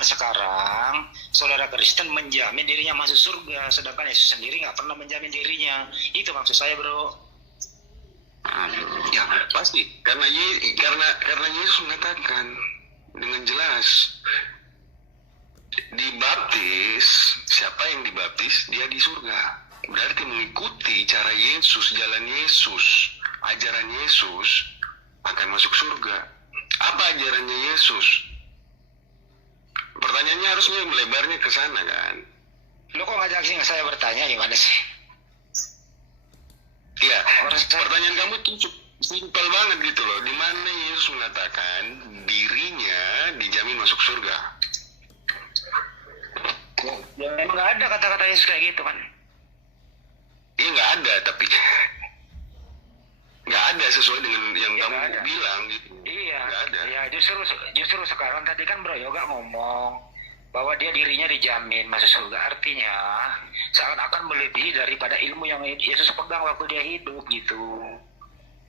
zaman sekarang saudara Kristen menjamin dirinya masuk surga, sedangkan Yesus sendiri nggak pernah menjamin dirinya. Itu maksud saya, bro. Ya pasti karena Yesus mengatakan dengan jelas, dibaptis, siapa yang dibaptis dia di surga. Berarti mengikuti cara Yesus, jalan Yesus, ajaran Yesus akan masuk surga. Apa ajarannya Yesus? Pertanyaannya harusnya melebarnya ke sana kan. Lo kok ngajakin saya bertanya gimana sih? Iya, pertanyaan kamu tuh simpel banget gitu loh. Di mana Yesus mengatakan dirinya dijamin masuk surga? Ya, memang nggak ada kata-kata Yesus kayak gitu kan? Iya nggak ada, tapi nggak ada sesuai dengan yang Ya, kamu bilang gitu. Iya. Nggak ada. Ya justru sekarang tadi kan Bro Yoga ngomong bahwa dia dirinya dijamin masuk surga, artinya seakan-akan melebihi daripada ilmu yang Yesus pegang waktu dia hidup gitu.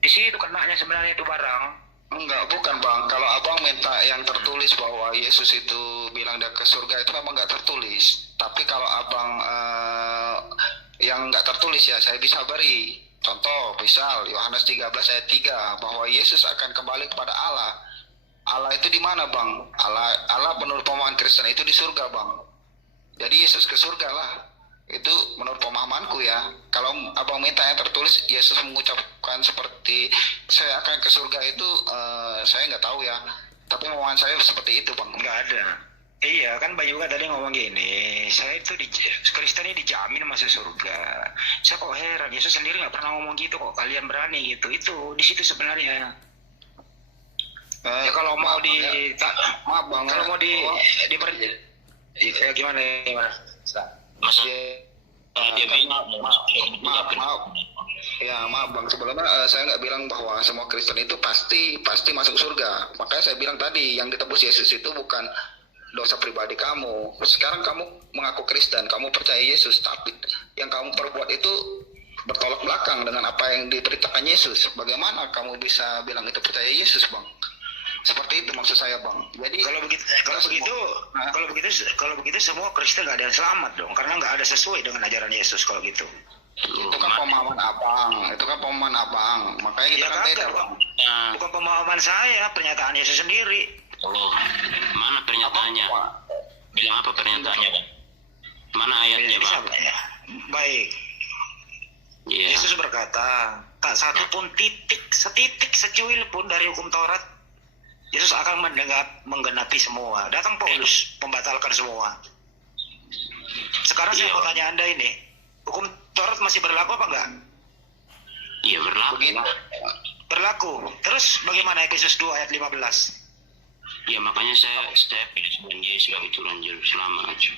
Di situ kenanya sebenarnya itu barang. Enggak, bukan Bang. Kalau Abang minta yang tertulis bahwa Yesus itu bilang dia ke surga, itu memang nggak tertulis. Tapi kalau Abang yang nggak tertulis ya saya bisa beri. Contoh, misal Yohanes 13 ayat 3 bahwa Yesus akan kembali kepada Allah. Allah itu di mana Bang? Allah menurut pemahaman Kristen itu di surga Bang. Jadi Yesus ke surga lah. Itu menurut pemahamanku ya. Kalau Abang minta yang tertulis, Yesus mengucapkan seperti saya akan ke surga itu, saya nggak tahu ya. Tapi pemahaman saya seperti itu Bang. Nggak ada. Iya kan Mbak Yoga tadi ngomong gini, saya itu Kristen ini dijamin masuk surga. Saya kok heran, Yesus sendiri nggak pernah ngomong gitu kok, kalian berani gitu. Itu di situ sebenarnya. Ya kalau mau maaf Bang. Kalau mau ya gimana? Maaf. Ya maaf Bang, sebelumnya saya nggak bilang bahwa semua Kristen itu pasti masuk surga. Makanya saya bilang tadi yang ditebus Yesus itu bukan dosa pribadi kamu. Sekarang kamu mengaku Kristen, kamu percaya Yesus, tapi yang kamu perbuat itu bertolak belakang dengan apa yang diberitakan Yesus. Bagaimana kamu bisa bilang itu percaya Yesus Bang? Seperti itu maksud saya Bang. Jadi kalau begitu semua Kristen nggak ada yang selamat dong, karena nggak ada sesuai dengan ajaran Yesus kalau gitu. Itu kan pemahaman Abang. Makanya kita kan beda Bang. Bukan pemahaman saya, pernyataan Yesus sendiri. Oh, mana pernyataannya? Bilang apa pernyataannya, Bang? Mana ayatnya, Bang? Baik. Yeah. Yesus berkata, tak satu pun setitik secuil pun dari hukum Taurat Yesus akan menggenapi semua. Datang Paulus membatalkan semua. Sekarang saya mau tanya Anda ini, hukum Taurat masih berlaku apa enggak? Iya, berlaku. Berlaku. Terus bagaimana Efesus 2 ayat 15? Ya makanya saya pilih dengan Yesus itu lanjut selama aja.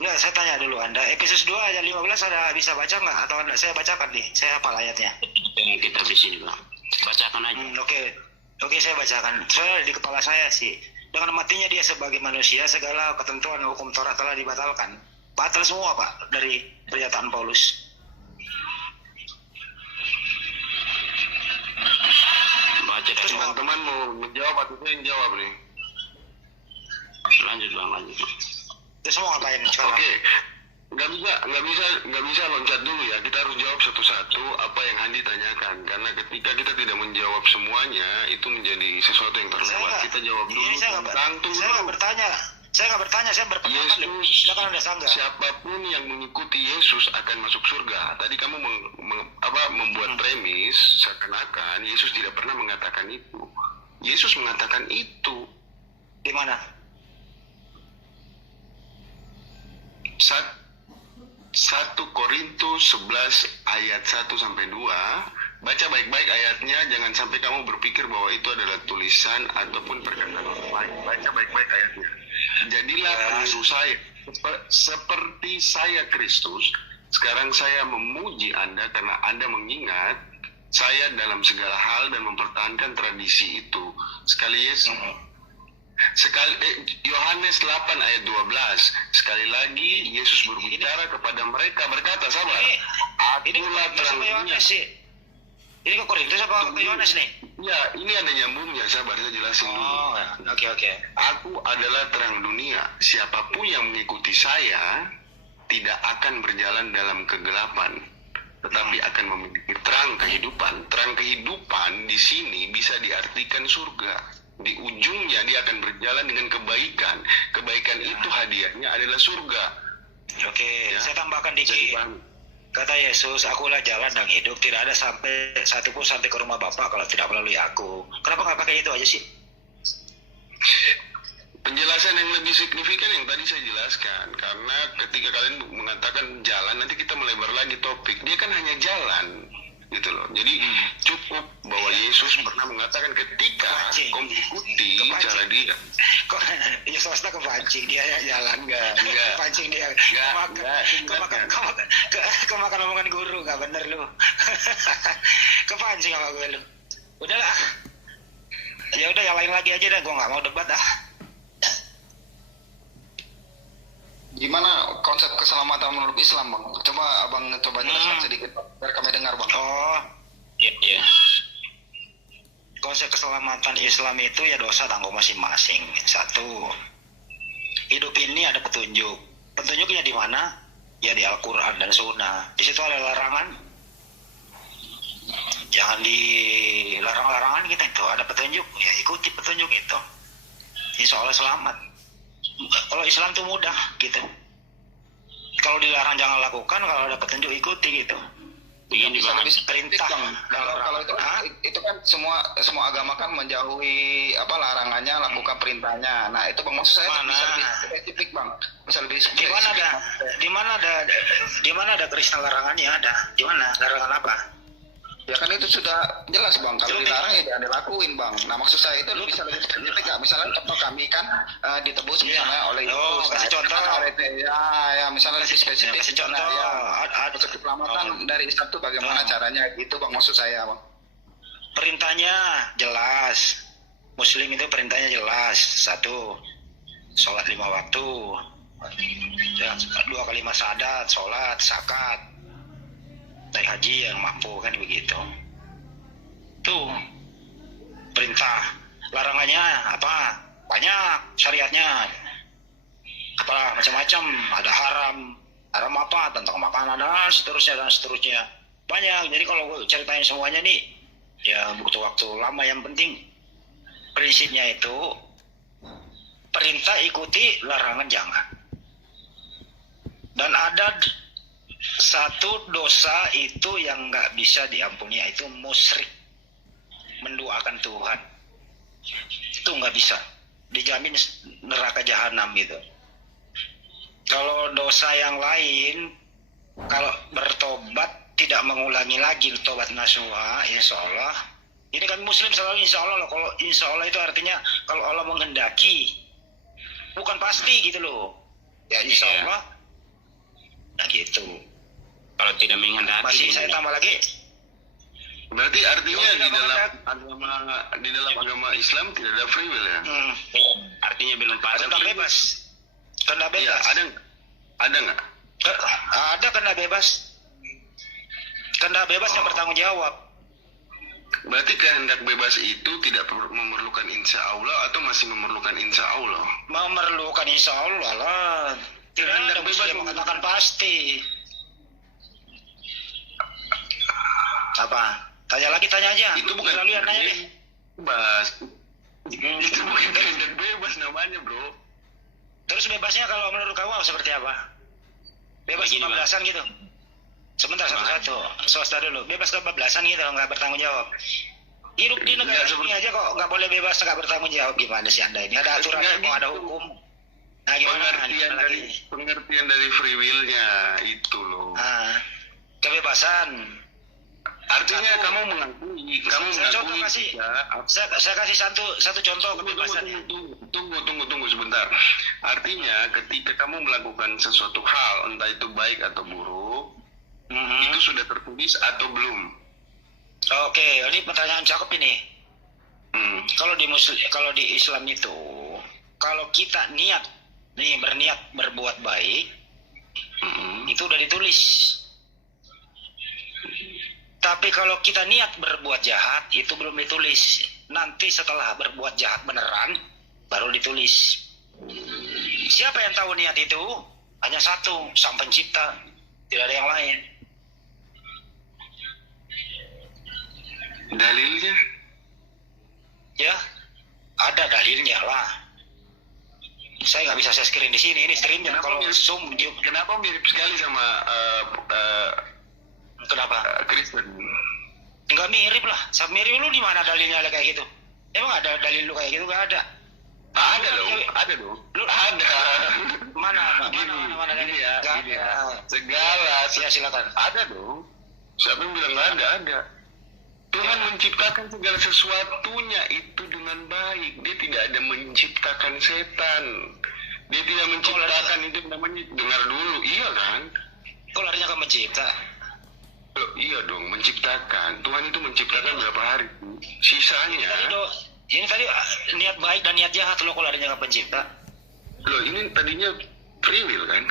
Enggak, saya tanya dulu Anda, Efesus 2 ayat 15 ada bisa baca nggak? Atau Anda, saya bacakan nih, saya hafal ayatnya. Yang kita di sini Bang, bacakan aja. Oke, saya bacakan. Soalnya di kepala saya sih, dengan matinya dia sebagai manusia, segala ketentuan hukum Taurat telah dibatalkan. Batal semua Pak dari pernyataan Paulus. Baca teman-teman mau menjawab atau saya yang jawab nih? Lanjut Bang. Terus mau ngapain sekarang? Oke. Nggak bisa loncat dulu ya. Kita harus jawab satu-satu apa yang Handi tanyakan. Karena ketika kita tidak menjawab semuanya, itu menjadi sesuatu yang terlewat. Kita jawab dulu tentang Saya nggak bertanya, saya berpendapat. Silakan Anda sanggah. Siapapun yang mengikuti Yesus akan masuk surga. Tadi kamu membuat premis seakan-akan Yesus tidak pernah mengatakan itu. Yesus mengatakan itu. Di mana? 1 Korintus 11 ayat 1 sampai 2. Baca baik-baik ayatnya, jangan sampai kamu berpikir bahwa itu adalah tulisan ataupun perkataan orang lain. Baca baik-baik ayatnya. Jadilah peniru saya seperti saya Kristus. Sekarang saya memuji Anda karena Anda mengingat saya dalam segala hal dan mempertahankan tradisi itu. Yohanes 8 ayat 12. Sekali lagi Yesus berbicara kepada mereka berkata, sabar, akulah terang dunia. Ini ke Korintus apa ke Yohanes nih? Ya, ini ada nyambungnya, sabar saya jelasin dulu. Oh, oke. Aku adalah terang dunia. Siapapun yang mengikuti saya tidak akan berjalan dalam kegelapan, tetapi akan memiliki terang kehidupan. Terang kehidupan di sini bisa diartikan surga. Di ujungnya dia akan berjalan dengan kebaikan. Kebaikan itu hadiahnya adalah surga. Oke, Ya. saya tambahkan Jadi, dikit. Kata Yesus, akulah jalan dan hidup. Tidak ada sampai satupun sampai ke rumah Bapa kalau tidak melalui aku. Kenapa nggak pakai itu aja sih? penjelasan yang lebih signifikan yang tadi saya jelaskan, karena ketika kalian mengatakan jalan, nanti kita melebar lagi topik. Dia kan hanya jalan, gitu loh. Jadi cukup bahwa Yesus pernah mengatakan ketika Kepancing. kau mengikuti Kepancing. cara dia. Kok ya swasta kepancing dia ya jalan nggak? Nggak. Kepancing dia. Nggak. Kemakan omongan guru nggak bener lu. Kepancing sama gue lu. Udahlah. Ya udah yang lain lagi aja dah. Gue nggak mau debat dah. Gimana konsep keselamatan menurut Islam, Bang? Coba Abang jelaskan sedikit, Bang, biar kami dengar, Bang. Oh, Iya. konsep keselamatan Islam itu ya dosa tanggung masing-masing. Satu, hidup ini ada petunjuk. Petunjuknya di mana? Ya di Al-Quran dan Sunnah. Di situ ada larangan. Jangan dilarang larangan kita itu. Ada petunjuk, ya ikuti petunjuk itu. Insya Allah selamat. Kalau Islam tuh mudah gitu. Kalau dilarang jangan lakukan, kalau ada petunjuk ikuti gitu. Begini Bisa Bang. lebih spesifik, Perintah. Bang. Kalau itu kan semua agama kan menjauhi larangannya, lakukan perintahnya. Nah, itu Bang, maksud saya itu Mana? bisa lebih spesifik, Bang. Bisa lebih spesifik. Di mana ada Kristen larangannya ada? Di mana? Larangan apa? Ya kan itu sudah jelas, Bang. Kalau Lu- dilarang ya jangan dilakuin, Bang. Nah, maksud saya itu bisa lebih spesifik nggak? Misalnya contoh kami kan ditebus Iya. misalnya oleh Oh, Yesus. kasih itu contoh. kan ya misalnya lebih spesifik. Kasih contoh. Nah, ya, Ada keselamatan dari Islam itu bagaimana caranya? Gitu, Bang, maksud saya, Bang. perintahnya jelas. Muslim itu perintahnya jelas. Satu, sholat 5 waktu. Ya, 2 kali syahadat, sholat, zakat, naik haji yang mampu kan begitu. Tuh perintah. Larangannya apa? Banyak syariatnya. Apa macam-macam. Ada haram apa tentang makanan dan seterusnya. Banyak. Jadi kalau gue ceritain semuanya nih, ya butuh waktu lama. Yang penting prinsipnya itu perintah ikuti, larangan jangan. Dan ada satu dosa itu yang nggak bisa diampuni, yaitu musyrik, menduakan Tuhan. Itu nggak bisa, dijamin neraka jahanam gitu. Kalau dosa yang lain, kalau bertobat tidak mengulangi lagi, tobat nasuha, insya Allah. Ini kan Muslim selalu insya Allah loh. Kalau insya Allah itu artinya kalau Allah menghendaki, bukan pasti gitu loh. Ya insya Allah. Nah gitu. Kalau tidak menghendaki. Masih saya tambah lagi. Berarti artinya Oh, di tidak dalam agama Islam tidak ada free will ya? Artinya belum pasti. Kena bebas. Kena Iya, bebas. ada nggak? Ada kena bebas. Kena bebas yang bertanggung jawab. Berarti kehendak bebas itu tidak memerlukan insya Allah atau masih memerlukan insya Allah? Memerlukan insya Allah lah. Tidak Kehendak ada bebas Muslim mengatakan pasti. Apa? Tanya lagi, tanya aja. Itu bukan Kalian nanya deh. bebas. Itu bukan kehendak bebas namanya, bro. Terus bebasnya kalau menurut kamu seperti apa? Bebas Begini, Bang. 15-an gitu. Sebentar satu-satu. Swasta dulu. Bebas 15-an gitu, nggak bertanggung jawab. Hidup di negara Nggak ini aja kok nggak boleh bebas, nggak bertanggung jawab. Gimana sih Anda ini? Ada aturan, Nggak kok ada gitu. hukum. Nah gimana? Pengertian dari free will-nya itu loh. Nah, kebebasan. Artinya Satu. kamu mengakui Saya contoh kasih. jika Saya kasih satu contoh kebebasan. Tunggu sebentar. Artinya ketika kamu melakukan sesuatu hal, entah itu baik atau buruk, itu sudah tertulis atau belum? Oke, ini pertanyaan cakep ini. Kalau di Islam itu, kalau kita berniat berbuat baik, itu udah ditulis. Tapi kalau kita niat berbuat jahat, itu belum ditulis. Nanti setelah berbuat jahat beneran, baru ditulis. Siapa yang tahu niat itu? Hanya satu, Sang Pencipta. Tidak ada yang lain. Dalilnya? Ya, ada dalilnya lah. Saya nggak bisa saya screen di sini. Ini screennya kalau zoom. Kenapa mirip sekali sama Kenapa? Kristen? Nggak mirip lah. Mirip lu di mana dalilnya ada kayak gitu? Emang ada dalil lu kayak gitu? Nggak ada. Ada dong, ada dong. Lu Ada. mana Gini ya, Nggak gini ada. ya. Segala, Ya silakan. ada dong. Siapa yang bilang nggak ada? Ada. Tuhan menciptakan segala sesuatunya itu dengan baik. Dia tidak ada menciptakan setan. Dia tidak menciptakan itu namanya, dengar dulu, iya kan? Kok larinya ke mencipta? Loh, iya dong, menciptakan. Tuhan itu menciptakan berapa hari? Sisanya. Ini tadi niat baik dan niat jahat lo, kok larinya ke pencipta? Loh, ini tadinya free will kan?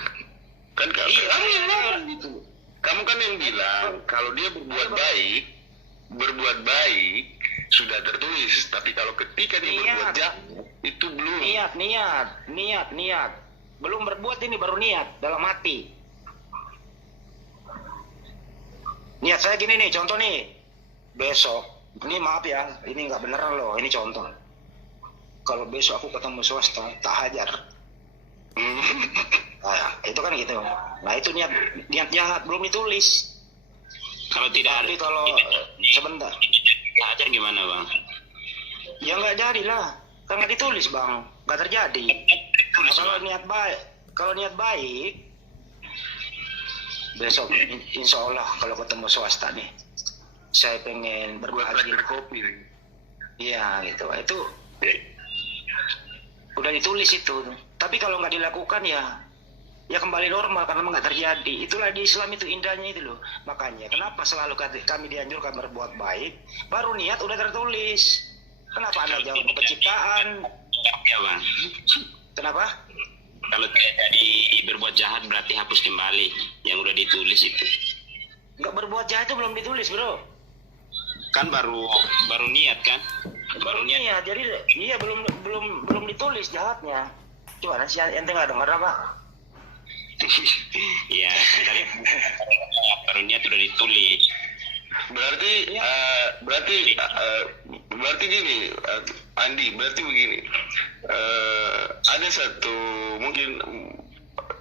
Kan Iya. kamu yang ngomong gitu. Kamu kan yang bilang kalau dia berbuat baik sudah tertulis, tapi kalau ketika dia berbuat jahat itu belum. Niat. Belum berbuat, ini baru niat dalam hati. Niat saya gini nih, contoh nih. Besok, ini maaf ya, ini nggak beneran loh, ini contoh. Kalau besok aku ketemu swasta, tak hajar. Nah, itu kan gitu. Nah, itu niat jahat, belum ditulis. Kalau tidak Tapi kalau sebentar, ajar gimana bang? ya nggak jadi lah, kan nggak ditulis bang, nggak terjadi. Nah, kalau niat baik, besok insya Allah kalau ketemu swasta nih, saya pengen berbagi kopi. iya gitu, itu udah ditulis itu. Tapi kalau nggak dilakukan ya kembali normal karena nggak terjadi. Itulah di Islam itu indahnya itu loh. Makanya kenapa selalu kami dianjurkan berbuat baik, baru niat udah tertulis. Kenapa Anda jawab ke penciptaan? Ya bang. Kenapa? Kalau tidak jadi berbuat jahat berarti hapus kembali yang udah ditulis itu. Nggak berbuat jahat itu belum ditulis bro. Kan baru niat kan? Baru niat. Iya, jadi iya belum ditulis jahatnya. Gimana sih ente nggak dengar apa? Iya, kan baru niat udah ditulis. Berarti gini, Andi, berarti begini. Ada satu mungkin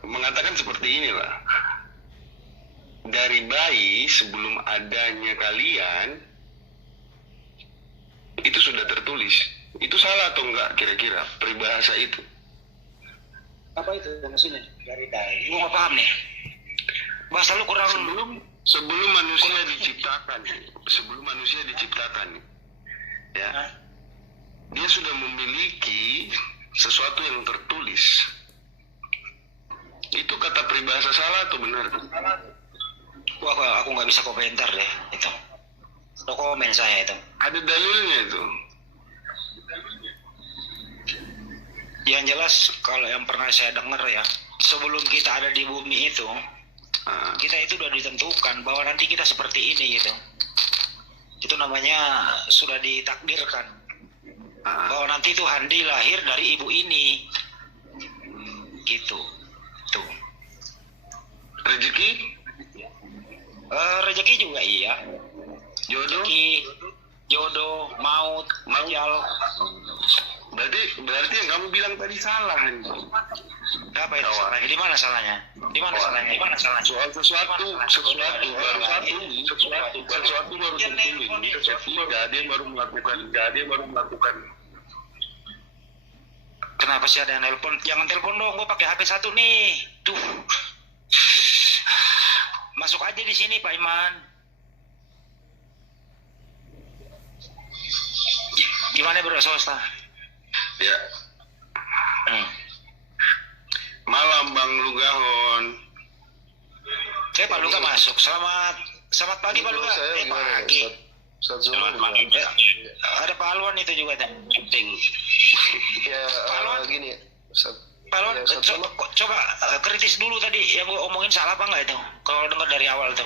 mengatakan seperti inilah. Dari bayi sebelum adanya kalian itu sudah tertulis. Itu salah atau enggak kira-kira peribahasa itu? Apa itu maksudnya? Dari gua nggak paham nih. Bahasa lu kurang. Sebelum manusia diciptakan, ya, dia sudah memiliki sesuatu yang tertulis. Itu kata peribahasa salah atau benar? Wah, aku nggak bisa komentar deh itu. No komen saya itu. Ada dalilnya itu. Yang jelas kalau yang pernah saya dengar ya, sebelum kita ada di bumi itu, kita itu udah ditentukan bahwa nanti kita seperti ini gitu. Itu namanya sudah ditakdirkan bahwa nanti itu Handi lahir dari ibu ini, gitu. Tuh. Rezeki? Rezeki juga iya. Jodoh? Jodoh, maut, ajal. Berarti yang kamu bilang tadi salah. Apa itu salahnya? Di mana salahnya? Di mana salahnya? Soal sesuatu baru tertulis. Dia baru melakukan. Kenapa sih ada yang nelpon? Jangan telepon dong, gue pakai HP satu nih. Tuh. Masuk aja di sini Pak Iman. Gimana bro swasta? Ya. Malam Bang Lugahon. Pak Luga masuk. Selamat pagi Pak Luga. Pagi. Selamat pagi. Ada Pak Alwan itu juga kan. Penting. Ya, gini. Pak Alwan, coba kritis dulu tadi yang gue omongin salah apa enggak itu? Kalau dengar dari awal tuh.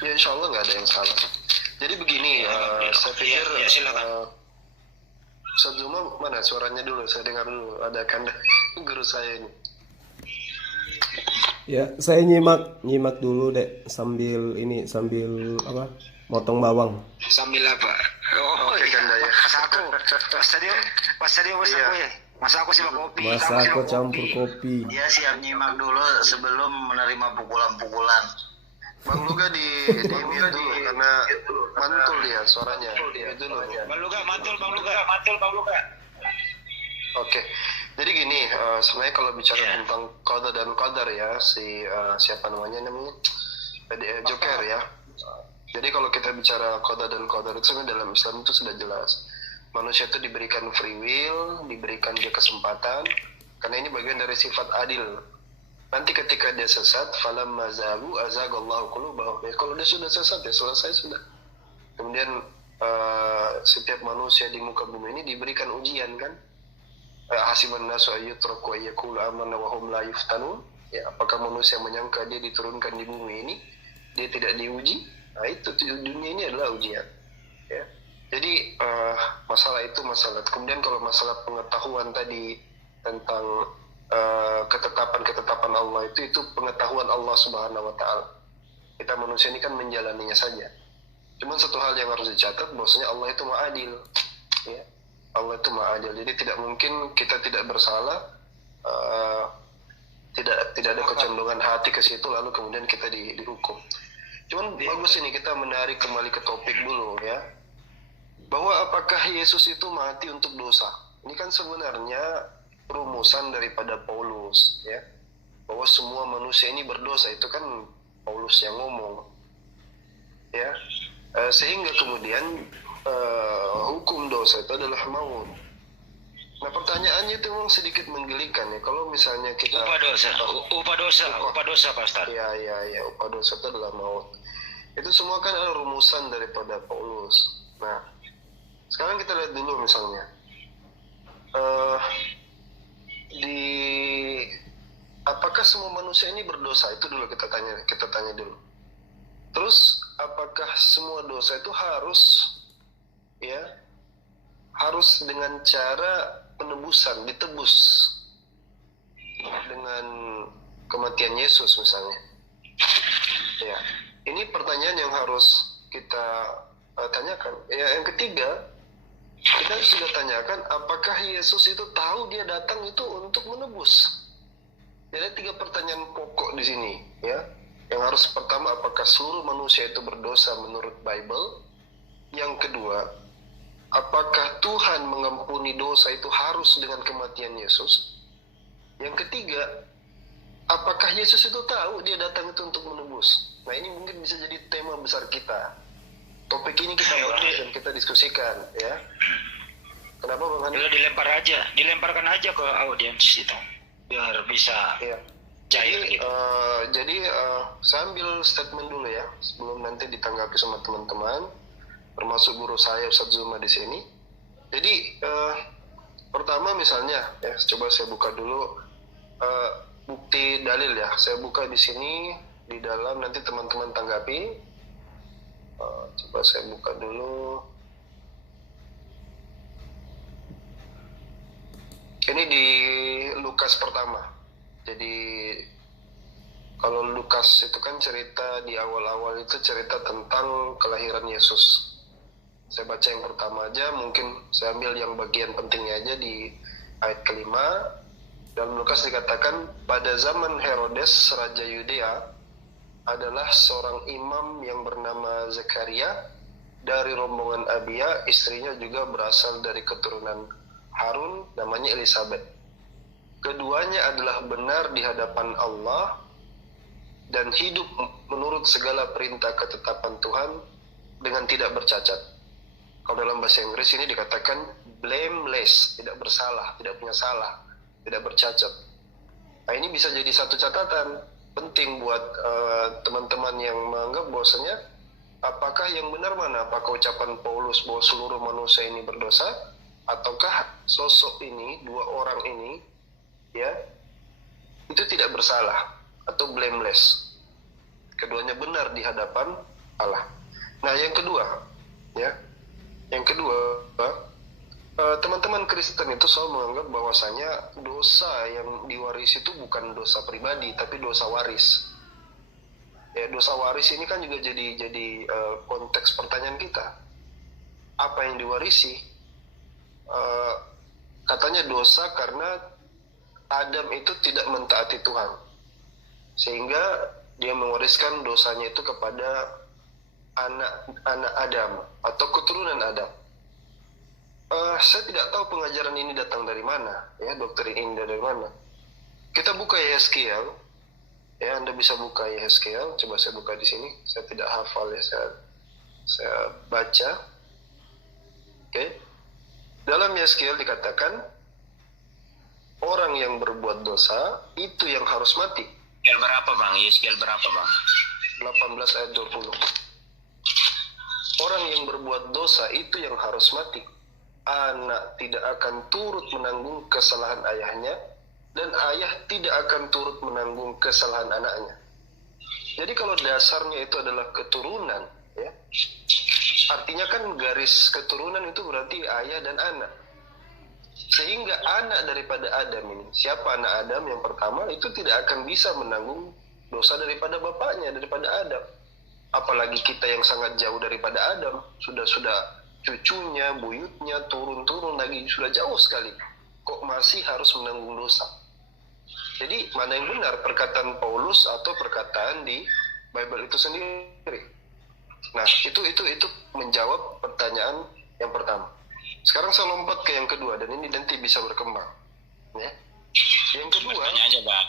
Ya insya Allah nggak ada yang salah. Jadi begini, saya pikir ya, silakan. Ustaz Zuma mana suaranya dulu, saya dengar dulu. Ada kanda guru saya ini. Ya, saya nyimak dulu dek sambil apa? Motong bawang. Sambil apa? Oh, Oke, Kanda ya. Pas tadi mas aku ya. Mas aku sih kopi. Masako campur kopi. Ya siap nyimak dulu sebelum menerima pukulan-pukulan. Bang Luga di mute dulu karena mantul dia suaranya. Itu dulu. Bang Luga, mantul Bang Luga. Oke. Jadi gini, sebenarnya kalau bicara tentang qada dan qadar ya, siapa namanya Joker ya. Jadi kalau kita bicara qada dan qadar itu sebenarnya dalam Islam itu sudah jelas. Manusia itu diberikan free will, diberikan dia kesempatan, karena ini bagian dari sifat adil. Nanti ketika dia sesat, falamma zagu azagallahu qulubahum. Ya, kalau dia sudah sesat ya selesai sudah. Kemudian setiap manusia di muka bumi ini diberikan ujian kan. Hasiban nasu ayyutraku ayyakulu amanna wa hum la yuftanun. Ya, apakah manusia menyangka dia diturunkan di bumi ini dia tidak diuji? Nah, itu dunia ini adalah ujian. Ya. Jadi masalah itu masalah. Kemudian kalau masalah pengetahuan tadi tentang ketetapan Allah itu pengetahuan Allah Subhanahu wa taala. Kita manusia ini kan menjalaninya saja. Cuman satu hal yang harus dicatat bahwasanya Allah itu Maha Adil. Ya. Allah itu Maha Adil. Jadi tidak mungkin kita tidak bersalah, tidak ada kecondongan hati ke situ lalu kemudian kita dihukum. Cuman bagus ini kita menarik kembali ke topik dulu ya. Bahwa apakah Yesus itu mati untuk dosa? Ini kan sebenarnya rumusan daripada Paulus ya. Bahwa semua manusia ini berdosa, itu kan Paulus yang ngomong. Ya. Sehingga kemudian hukum dosa itu adalah maut. Nah pertanyaannya itu memang sedikit menggelikan ya. Kalau misalnya kita upah dosa Pak Ustaz. Ya, upah dosa itu adalah maut. Itu semua kan adalah rumusan daripada Paulus. Nah, sekarang kita lihat dulu misalnya apakah semua manusia ini berdosa? Itu dulu kita tanya dulu. Terus apakah semua dosa itu harus dengan cara penebusan, ditebus dengan kematian Yesus misalnya? Ya, ini pertanyaan yang harus kita tanyakan. Ya, yang ketiga, kita sudah tanyakan apakah Yesus itu tahu dia datang itu untuk menebus. Jadi 3 pertanyaan pokok di sini ya. Yang harus pertama, apakah seluruh manusia itu berdosa menurut Bible? Yang kedua, apakah Tuhan mengampuni dosa itu harus dengan kematian Yesus? Yang ketiga, apakah Yesus itu tahu dia datang itu untuk menebus? Nah ini mungkin bisa jadi tema besar kita. Topik ini kita bahas dan kita diskusikan ya. Kenapa Bang Handi? Dilemparkan aja ke audiens itu biar bisa cair gitu. Jadi saya ambil statement dulu ya sebelum nanti ditanggapi sama teman-teman, termasuk guru saya Ustaz Zuma di sini. Jadi pertama misalnya ya, coba saya buka dulu bukti dalil ya. Saya buka di sini di dalam, nanti teman-teman tanggapi. Coba saya buka dulu. Ini di Lukas pertama. Jadi kalau Lukas itu kan cerita di awal-awal itu cerita tentang kelahiran Yesus. Saya baca yang pertama aja, mungkin saya ambil yang bagian pentingnya aja di ayat kelima. Dalam Lukas dikatakan, pada zaman Herodes, Raja Yudea, adalah seorang imam yang bernama Zakaria dari rombongan Abia, istrinya juga berasal dari keturunan Harun, namanya Elizabeth. Keduanya adalah benar di hadapan Allah dan hidup menurut segala perintah ketetapan Tuhan dengan tidak bercacat. Kalau dalam bahasa Inggris ini dikatakan blameless, tidak bersalah, tidak punya salah, tidak bercacat. Nah ini bisa jadi satu catatan penting buat teman-teman yang menganggap bahwasanya apakah yang benar mana? Apakah ucapan Paulus bahwa seluruh manusia ini berdosa, ataukah sosok ini, 2 orang ini ya itu tidak bersalah atau blameless? Keduanya benar di hadapan Allah. Nah, yang kedua, ya, teman-teman Kristen itu selalu menganggap bahwasanya dosa yang diwarisi itu bukan dosa pribadi, tapi dosa waris. Ya, dosa waris ini kan juga jadi konteks pertanyaan kita. Apa yang diwarisi? Katanya dosa karena Adam itu tidak mentaati Tuhan, sehingga dia mewariskan dosanya itu kepada anak Adam atau keturunan Adam. Saya tidak tahu pengajaran ini datang dari mana, ya, doktrin ini dari mana. Kita buka Yehezkiel, ya, Anda bisa buka Yehezkiel. Coba saya buka di sini. Saya tidak hafal, ya, saya baca. Oke. Dalam Yehezkiel dikatakan orang yang berbuat dosa itu yang harus mati. Yeskel berapa bang? Yeskel berapa bang? 18 ayat 20. Orang yang berbuat dosa itu yang harus mati. Anak tidak akan turut menanggung kesalahan ayahnya, dan ayah tidak akan turut menanggung kesalahan anaknya. Jadi kalau dasarnya itu adalah keturunan, ya, artinya kan garis keturunan itu berarti ayah dan anak. Sehingga anak daripada Adam ini, siapa anak Adam yang pertama, itu tidak akan bisa menanggung dosa daripada bapaknya, daripada Adam. Apalagi kita yang sangat jauh daripada Adam, sudah cucunya, buyutnya, turun-turun lagi, sudah jauh sekali. Kok masih harus menanggung dosa? Jadi mana yang benar, perkataan Paulus atau perkataan di Bible itu sendiri? Nah, itu menjawab pertanyaan yang pertama. Sekarang saya lompat ke yang kedua, dan ini nanti bisa berkembang. Ya. Yang kedua, Tanya aja bang.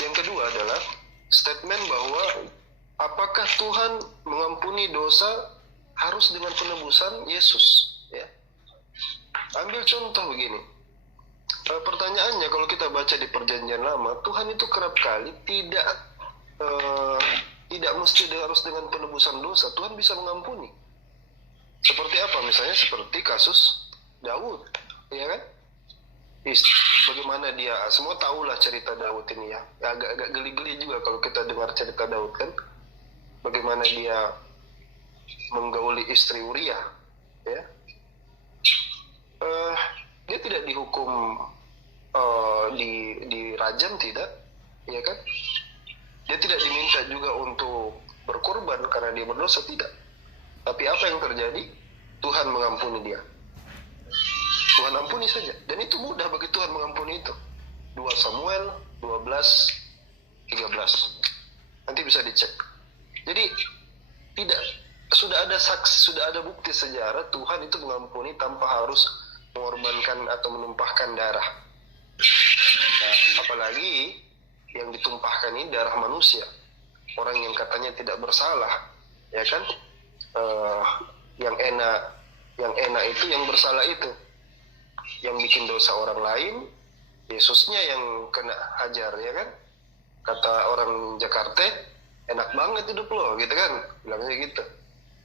yang kedua adalah statement bahwa apakah Tuhan mengampuni dosa harus dengan penebusan Yesus? Ya. Ambil contoh begini. Pertanyaannya, kalau kita baca di Perjanjian Lama, Tuhan itu kerap kali tidak mesti harus dengan penebusan dosa. Tuhan bisa mengampuni. Seperti apa? Misalnya seperti kasus Daud, ya kan? Bagaimana dia, semua tahulah cerita Daud ini, ya. Agak geli-geli juga kalau kita dengar cerita Daud, kan? Bagaimana dia menggauli istri Uriah, ya. Dia tidak dihukum dirajam, tidak, ya kan? Dia tidak diminta juga untuk berkorban karena dia berdosa, tidak. Tapi apa yang terjadi? Tuhan mengampuni dia. Tuhan ampuni saja. Dan itu mudah bagi Tuhan mengampuni itu. 2 Samuel 12:13. Nanti bisa dicek. Jadi sudah ada saksi, sudah ada bukti sejarah Tuhan itu mengampuni tanpa harus mengorbankan atau menumpahkan darah. Nah, apalagi yang ditumpahkan ini darah manusia, orang yang katanya tidak bersalah, ya kan? Yang enak itu yang bersalah itu, yang bikin dosa orang lain, Yesusnya yang kena hajar, ya kan? Kata orang Jakarta, enak banget hidup lo, gitu kan? Bilangnya gitu.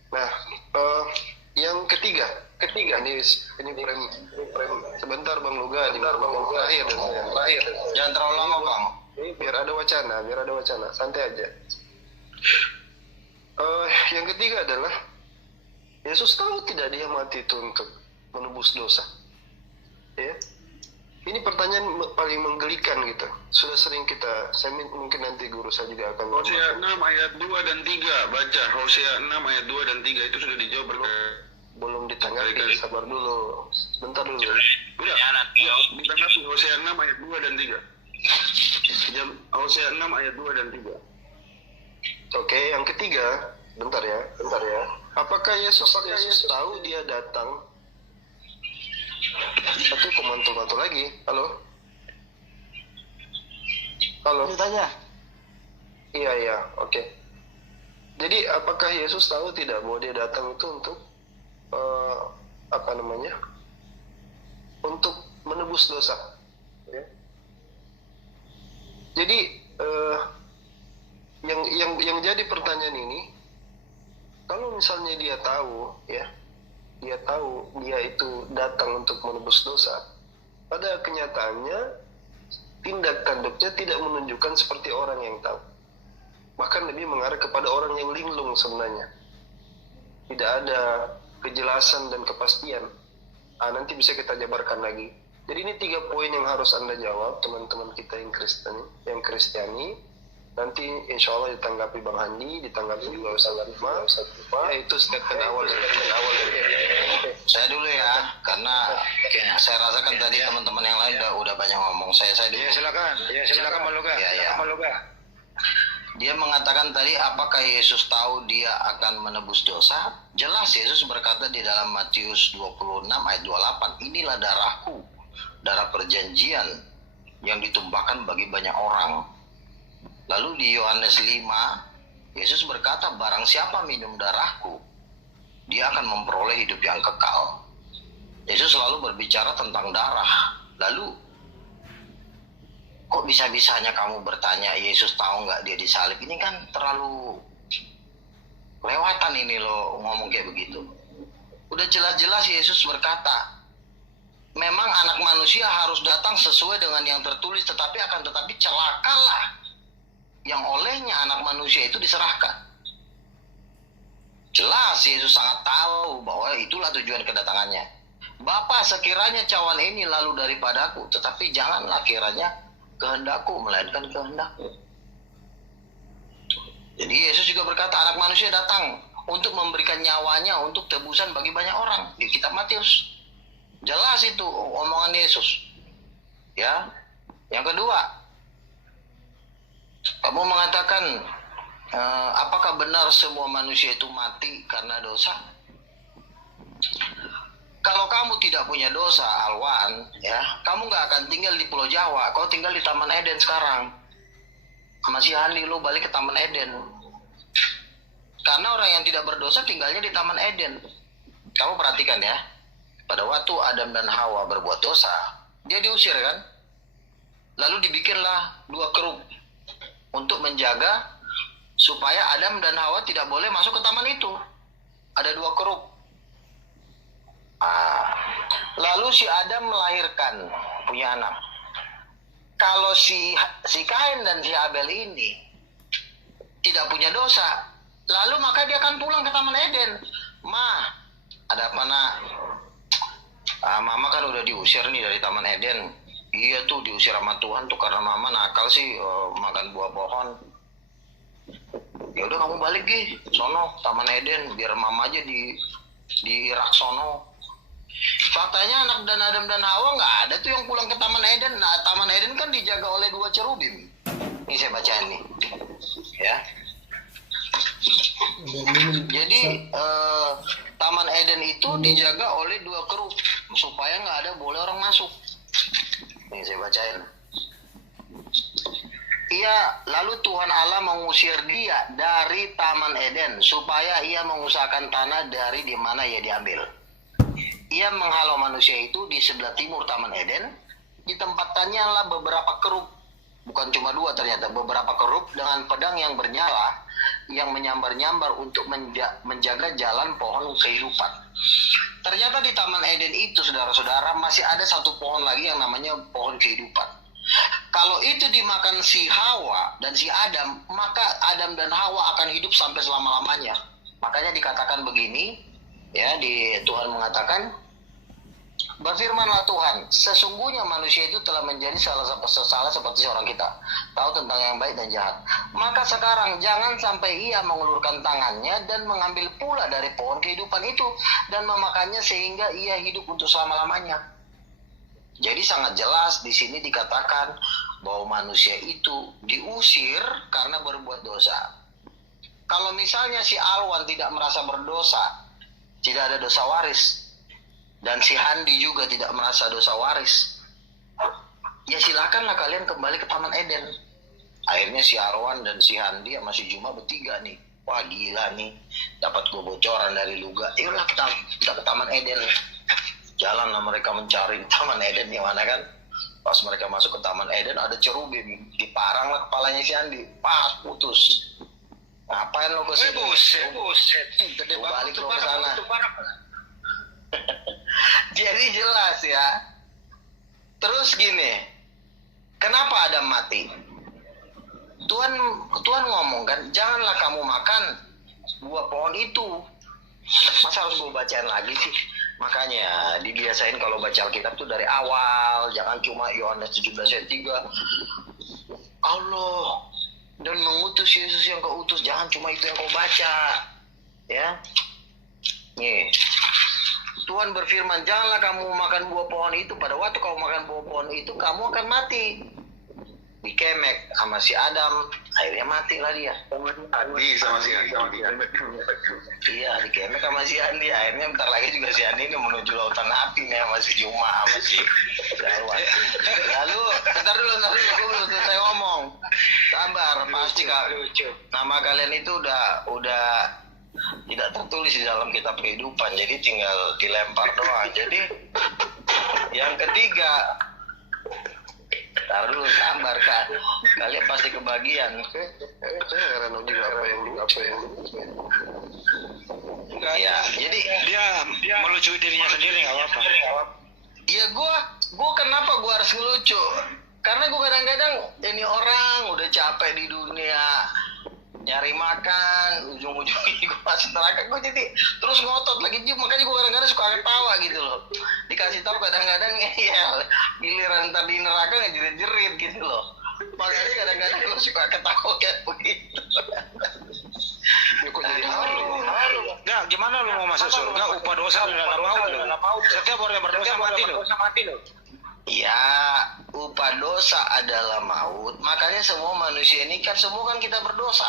Nah, yang ketiga ini frame sebentar Bang Luga, terakhir. Jangan terlalu lama bang. Ini biar ada wacana, santai aja. Yang ketiga adalah Yesus tahu tidak dia mati itu untuk menebus dosa. Ya, ini pertanyaan paling menggelikan gitu. Sudah sering saya mungkin nanti guru saya juga akan. Hosea 6 ayat 2 dan 3, baca Hosea 6 ayat 2 dan 3 itu sudah dijawab Belum ditanggapi, sabar dulu. Sebentar dulu. Udah, ditanggapi Hosea 6 ayat 2 dan 3. Hosea 6 ayat 2 dan 3. Oke, yang ketiga, bentar ya. Apakah Yesus tahu dia datang? Satu komanto lagi. Halo. Ditanya. Iya, oke. Jadi apakah Yesus tahu tidak bahwa dia datang itu untuk untuk menebus dosa? Ya. Jadi yang jadi pertanyaan ini, kalau misalnya dia tahu dia itu datang untuk menebus dosa, pada kenyataannya tindak tanduknya tidak menunjukkan seperti orang yang tahu. bahkan lebih mengarah kepada orang yang linglung sebenarnya. Tidak ada kejelasan dan kepastian. Nanti bisa kita jabarkan lagi. Jadi ini 3 poin yang harus Anda jawab, teman-teman kita yang Kristiani. Nanti insya Allah ditanggapi Bang Handi, ditanggapi juga Ustaz Lima, itu statement awal dari Saya dulu ya, karena saya rasakan tadi teman-teman yang lain udah banyak ngomong. Saya dulu. Silakan Maluga. Dia mengatakan tadi, apakah Yesus tahu dia akan menebus dosa? Jelas Yesus berkata di dalam Matius 26 ayat 28, inilah darahku, darah perjanjian yang ditumpahkan bagi banyak orang. Lalu di Yohanes 5, Yesus berkata, barang siapa minum darahku, dia akan memperoleh hidup yang kekal. Yesus selalu berbicara tentang darah. Lalu, kok bisa-bisanya kamu bertanya, Yesus tahu nggak dia disalib? Ini kan terlalu lewatan ini loh ngomong kayak begitu. Udah jelas-jelas Yesus berkata, memang anak manusia harus datang sesuai dengan yang tertulis, tetapi celakalah yang olehnya anak manusia itu diserahkan. Jelas Yesus sangat tahu bahwa itulah tujuan kedatangannya. Bapa, sekiranya cawan ini lalu daripadaku, tetapi janganlah kiranya kehendakku, melainkan kehendakmu. Jadi Yesus juga berkata, anak manusia datang untuk memberikan nyawanya untuk tebusan bagi banyak orang. Di kitab Matius. Jelas itu omongan Yesus. Ya. Yang kedua, kamu mengatakan, apakah benar semua manusia itu mati karena dosa? Kalau kamu tidak punya dosa, Alwan, ya, kamu nggak akan tinggal di Pulau Jawa. Kau tinggal di Taman Eden sekarang. Sama si Handi, lu balik ke Taman Eden. Karena orang yang tidak berdosa tinggalnya di Taman Eden. Kamu perhatikan ya, pada waktu Adam dan Hawa berbuat dosa, dia diusir kan? Lalu dibikinlah 2 kerub untuk menjaga supaya Adam dan Hawa tidak boleh masuk ke taman itu. Ada 2 kerub. Lalu si Adam melahirkan, punya anak. Kalau si Kain dan si Abel ini tidak punya dosa, lalu maka dia akan pulang ke Taman Eden. Ma, ada apa nak? Mama kan udah diusir nih dari Taman Eden. Iya tuh, diusir sama Tuhan tuh karena mama nakal sih, makan buah pohon. Ya udah kamu balik Gi, sono Taman Eden, biar mama aja di Irak sono. Faktanya anak dan Adam dan Hawa nggak ada tuh yang pulang ke Taman Eden. Nah, Taman Eden kan dijaga oleh 2 cherubim. Ini saya baca nih, ya. Jadi Taman Eden itu dijaga oleh 2 kerub supaya nggak ada boleh orang masuk. Ini saya bacain. Ia lalu Tuhan Allah mengusir dia dari Taman Eden supaya ia mengusahakan tanah dari di mana ia diambil. Ia menghalau manusia itu di sebelah timur Taman Eden. Ditempatkannya lah beberapa kerub, bukan cuma 2 ternyata, beberapa kerub dengan pedang yang bernyala yang menyambar-nyambar untuk menjaga jalan pohon kehidupan. Ternyata di Taman Eden itu, saudara-saudara, masih ada 1 pohon lagi yang namanya pohon kehidupan. Kalau itu dimakan si Hawa dan si Adam, maka Adam dan Hawa akan hidup sampai selama-lamanya. Makanya dikatakan begini, ya, Tuhan mengatakan, berfirmanlah Tuhan, sesungguhnya manusia itu telah menjadi salah seperti seorang kita, tahu tentang yang baik dan jahat. Maka sekarang jangan sampai ia mengulurkan tangannya dan mengambil pula dari pohon kehidupan itu dan memakannya sehingga ia hidup untuk selama-lamanya. Jadi sangat jelas di sini dikatakan bahwa manusia itu diusir karena berbuat dosa. Kalau misalnya si Alwan tidak merasa berdosa, tidak ada dosa waris, dan si Handi juga tidak merasa dosa waris, ya silakanlah kalian kembali ke Taman Eden. Akhirnya si Arwan dan si Handi sama si Juma bertiga nih, wah gila nih, dapat bocoran dari Luga, yaudah kita ke Taman Eden. Jalanlah mereka mencari Taman Eden di mana kan. Pas mereka masuk ke Taman Eden ada cherubim, diparang lah kepalanya si Handi, putus. Ngapain lo ke sini? Buset. Gede banget tuh, ke sana. Jadi jelas ya. Terus gini, kenapa Adam mati? Tuhan ngomong kan, janganlah kamu makan buah pohon itu. Masa harus gue bacain lagi sih? Makanya dibiasain kalau baca Alkitab tuh dari awal, jangan cuma Yohanes 17 ayat 3. Allah dan mengutus Yesus yang kau utus, jangan cuma itu yang kau baca. Ya. Nih. Tuhan berfirman, janganlah kamu makan buah pohon itu. Pada waktu kau makan buah pohon itu, kamu akan mati. Dikemek sama si Adam, akhirnya matilah dia. Andi sama si Andi. Iya, dikemek sama si Andi. Akhirnya bentar lagi juga si Andi ini menuju lautan api nih sama si Juma, sama si Gawat. Lalu, bentar dulu, gue belum selesai ngomong. Sabar, pasti nama kalian itu udah tidak tertulis di dalam kitab kehidupan, jadi tinggal dilempar doang. Jadi yang ketiga, taruh dulu, sabar kan, kalian pasti kebagian. Saya heran juga apa yang Ya, jadi Dia melucu dirinya sendiri nggak apa-apa. ya gue kenapa gue harus ngelucu? Karena gue kadang-kadang ini orang udah capek di dunia nyari makan, ujung-ujungnya gue masuk neraka, gue jadi terus ngotot lagi. Makanya gue kadang-kadang suka ketawa gitu loh, dikasih tahu kadang-kadang ngeyel, giliran ntar di neraka ngejerit-jerit gitu loh. Makanya kadang-kadang gue suka ketawa kayak begitu. Nggak, gimana lu mau masuk surga? Upah dosa di dalam maut. Setiap orang yang berdosa mati loh. Ya, upah dosa adalah maut. Makanya semua manusia ini kan semua kan kita berdosa.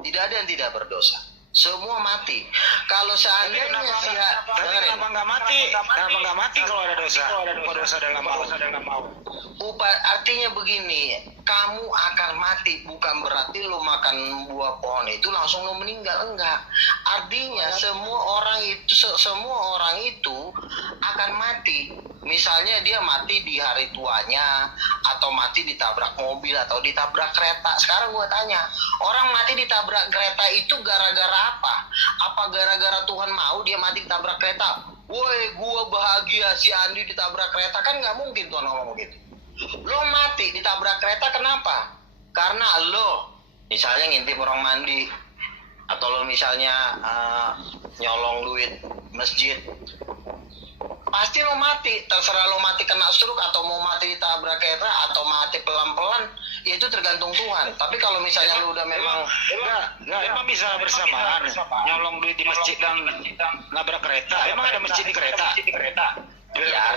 Tidak ada yang tidak berdosa. Semua mati. Kalau seandainya Kenapa nggak mati? Kenapa nggak mati kalau ada dosa? Upah dosa dalam maut. Artinya begini, kamu akan mati, bukan berarti lo makan buah pohon itu langsung lo meninggal, enggak. Artinya semua orang itu akan mati. Misalnya dia mati di hari tuanya, atau mati ditabrak mobil, atau ditabrak kereta. Sekarang gua tanya, orang mati ditabrak kereta itu gara-gara apa? Apa gara-gara Tuhan mau dia mati ditabrak kereta? Woi, gua bahagia si Andi ditabrak kereta. Kan nggak mungkin Tuhan ngomong begitu. Lo mati ditabrak kereta kenapa? Karena lo misalnya ngintip orang mandi, atau lo misalnya nyolong duit masjid, pasti lo mati. Terserah lo mati kena stroke, atau mau mati ditabrak kereta, atau mati pelan-pelan, ya itu tergantung Tuhan. Tapi kalau misalnya lo udah memang emang bisa bersamaan nyolong duit di masjid dan nabrak kereta. Emang ada masjid di kereta? ya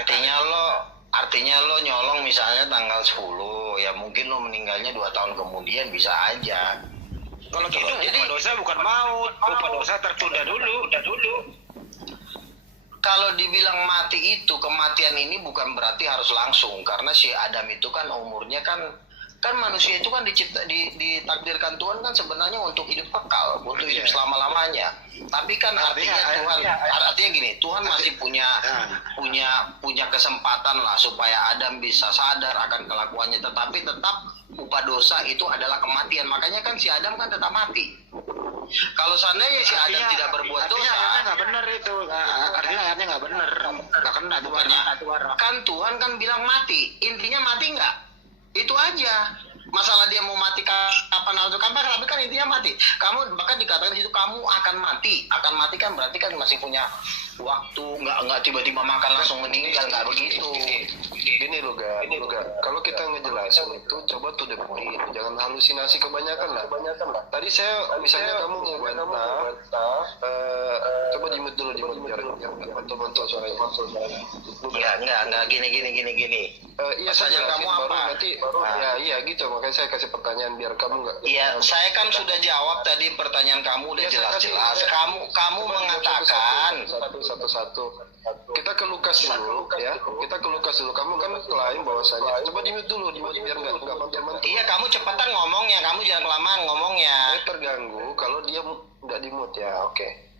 artinya lo nyolong misalnya tanggal 10, ya mungkin lo meninggalnya 2 tahun kemudian, bisa aja. Kalau gitu, upah dosa bukan maut, upah dosa tertunda dulu. Kalau dibilang mati itu, kematian ini bukan berarti harus langsung, karena si Adam itu kan umurnya kan manusia itu kan ditakdirkan Tuhan kan sebenarnya untuk hidup kekal, untuk hidup selama-lamanya. Tapi kan artinya gini, Tuhan masih punya kesempatan lah supaya Adam bisa sadar akan kelakuannya, tetapi tetap upah dosa itu adalah kematian. Makanya kan si Adam kan tetap mati. Kalau seandainya si Adam tidak berbuat dosa, artinya nggak benar itu. Artinya ayatnya nggak benar. Nggak kena tuh. Kan Tuhan kan bilang mati. Intinya mati nggak? Itu aja. Masalah dia mau mati kapan atau kapan, tapi kan intinya mati. Kamu bahkan dikatakan di situ kamu akan mati. Akan mati kan berarti kan masih punya waktu, nggak tiba-tiba makan langsung meninggal, nggak begitu. Gini loh ga, kalau kita ngejelasin itu coba to the point, jangan halusinasi kebanyakan lah. Tadi saya misalnya kamu mau bantah, coba dimut dulu biar mantul suaranya. Enggak, gini. Iya, saya kamu baru apa? nanti ya iya gitu, makanya saya kasih pertanyaan biar kamu nggak. Iya, saya kan sudah jawab tadi pertanyaan kamu udah jelas-jelas. Kamu mengatakan satu. Kita ke Lukas dulu ya. Kamu kan klaim bahwasanya. Coba dimute dulu biar nggak mantul-mantul. iya, kamu cepetan ngomongnya, kamu jangan kelamaan ngomongnya. Saya terganggu kalau dia nggak dimute ya. Oke.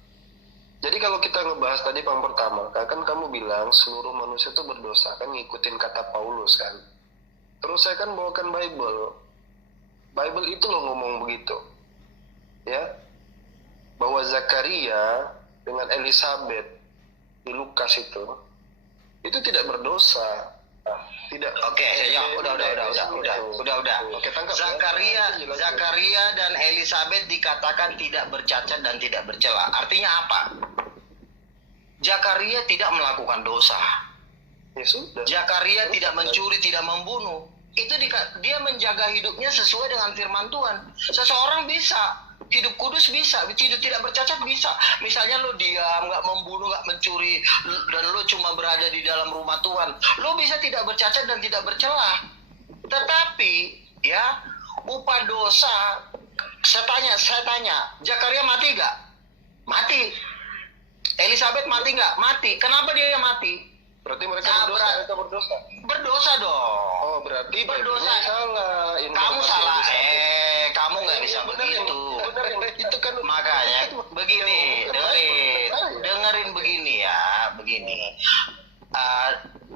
Jadi kalau kita ngebahas tadi yang pertama, kan kamu bilang seluruh manusia itu berdosa, kan ngikutin kata Paulus kan. Terus saya kan bawakan Bible. Bible itu loh ngomong begitu. Ya. Bahwa Zakaria dengan Elizabeth di Lukas itu tidak berdosa. Tidak. Oke, saya jawab. Udah. Oke, tangkap ya. Zakaria dan Elizabeth dikatakan tidak bercacat dan tidak bercela. Artinya apa? Zakaria tidak melakukan dosa. Ya sudah. Zakaria tidak mencuri, tidak membunuh. Itu dia menjaga hidupnya sesuai dengan firman Tuhan. Seseorang bisa hidup kudus, bisa hidup tidak bercacat, bisa. Misalnya lo diam, nggak membunuh, nggak mencuri, dan lo cuma berada di dalam rumah Tuhan, lo bisa tidak bercacat dan tidak bercela. Tetapi ya, upah dosa, saya tanya, Zakaria mati nggak? Mati. Elizabeth mati nggak? Mati. Kenapa dia mati? Berarti mereka berdosa. Berdosa dong. Oh, berarti Berdosa. salah. Kamu salah. Kamu nggak bisa begitu. Itu kan Makanya begini, dengerin begini ya, begini.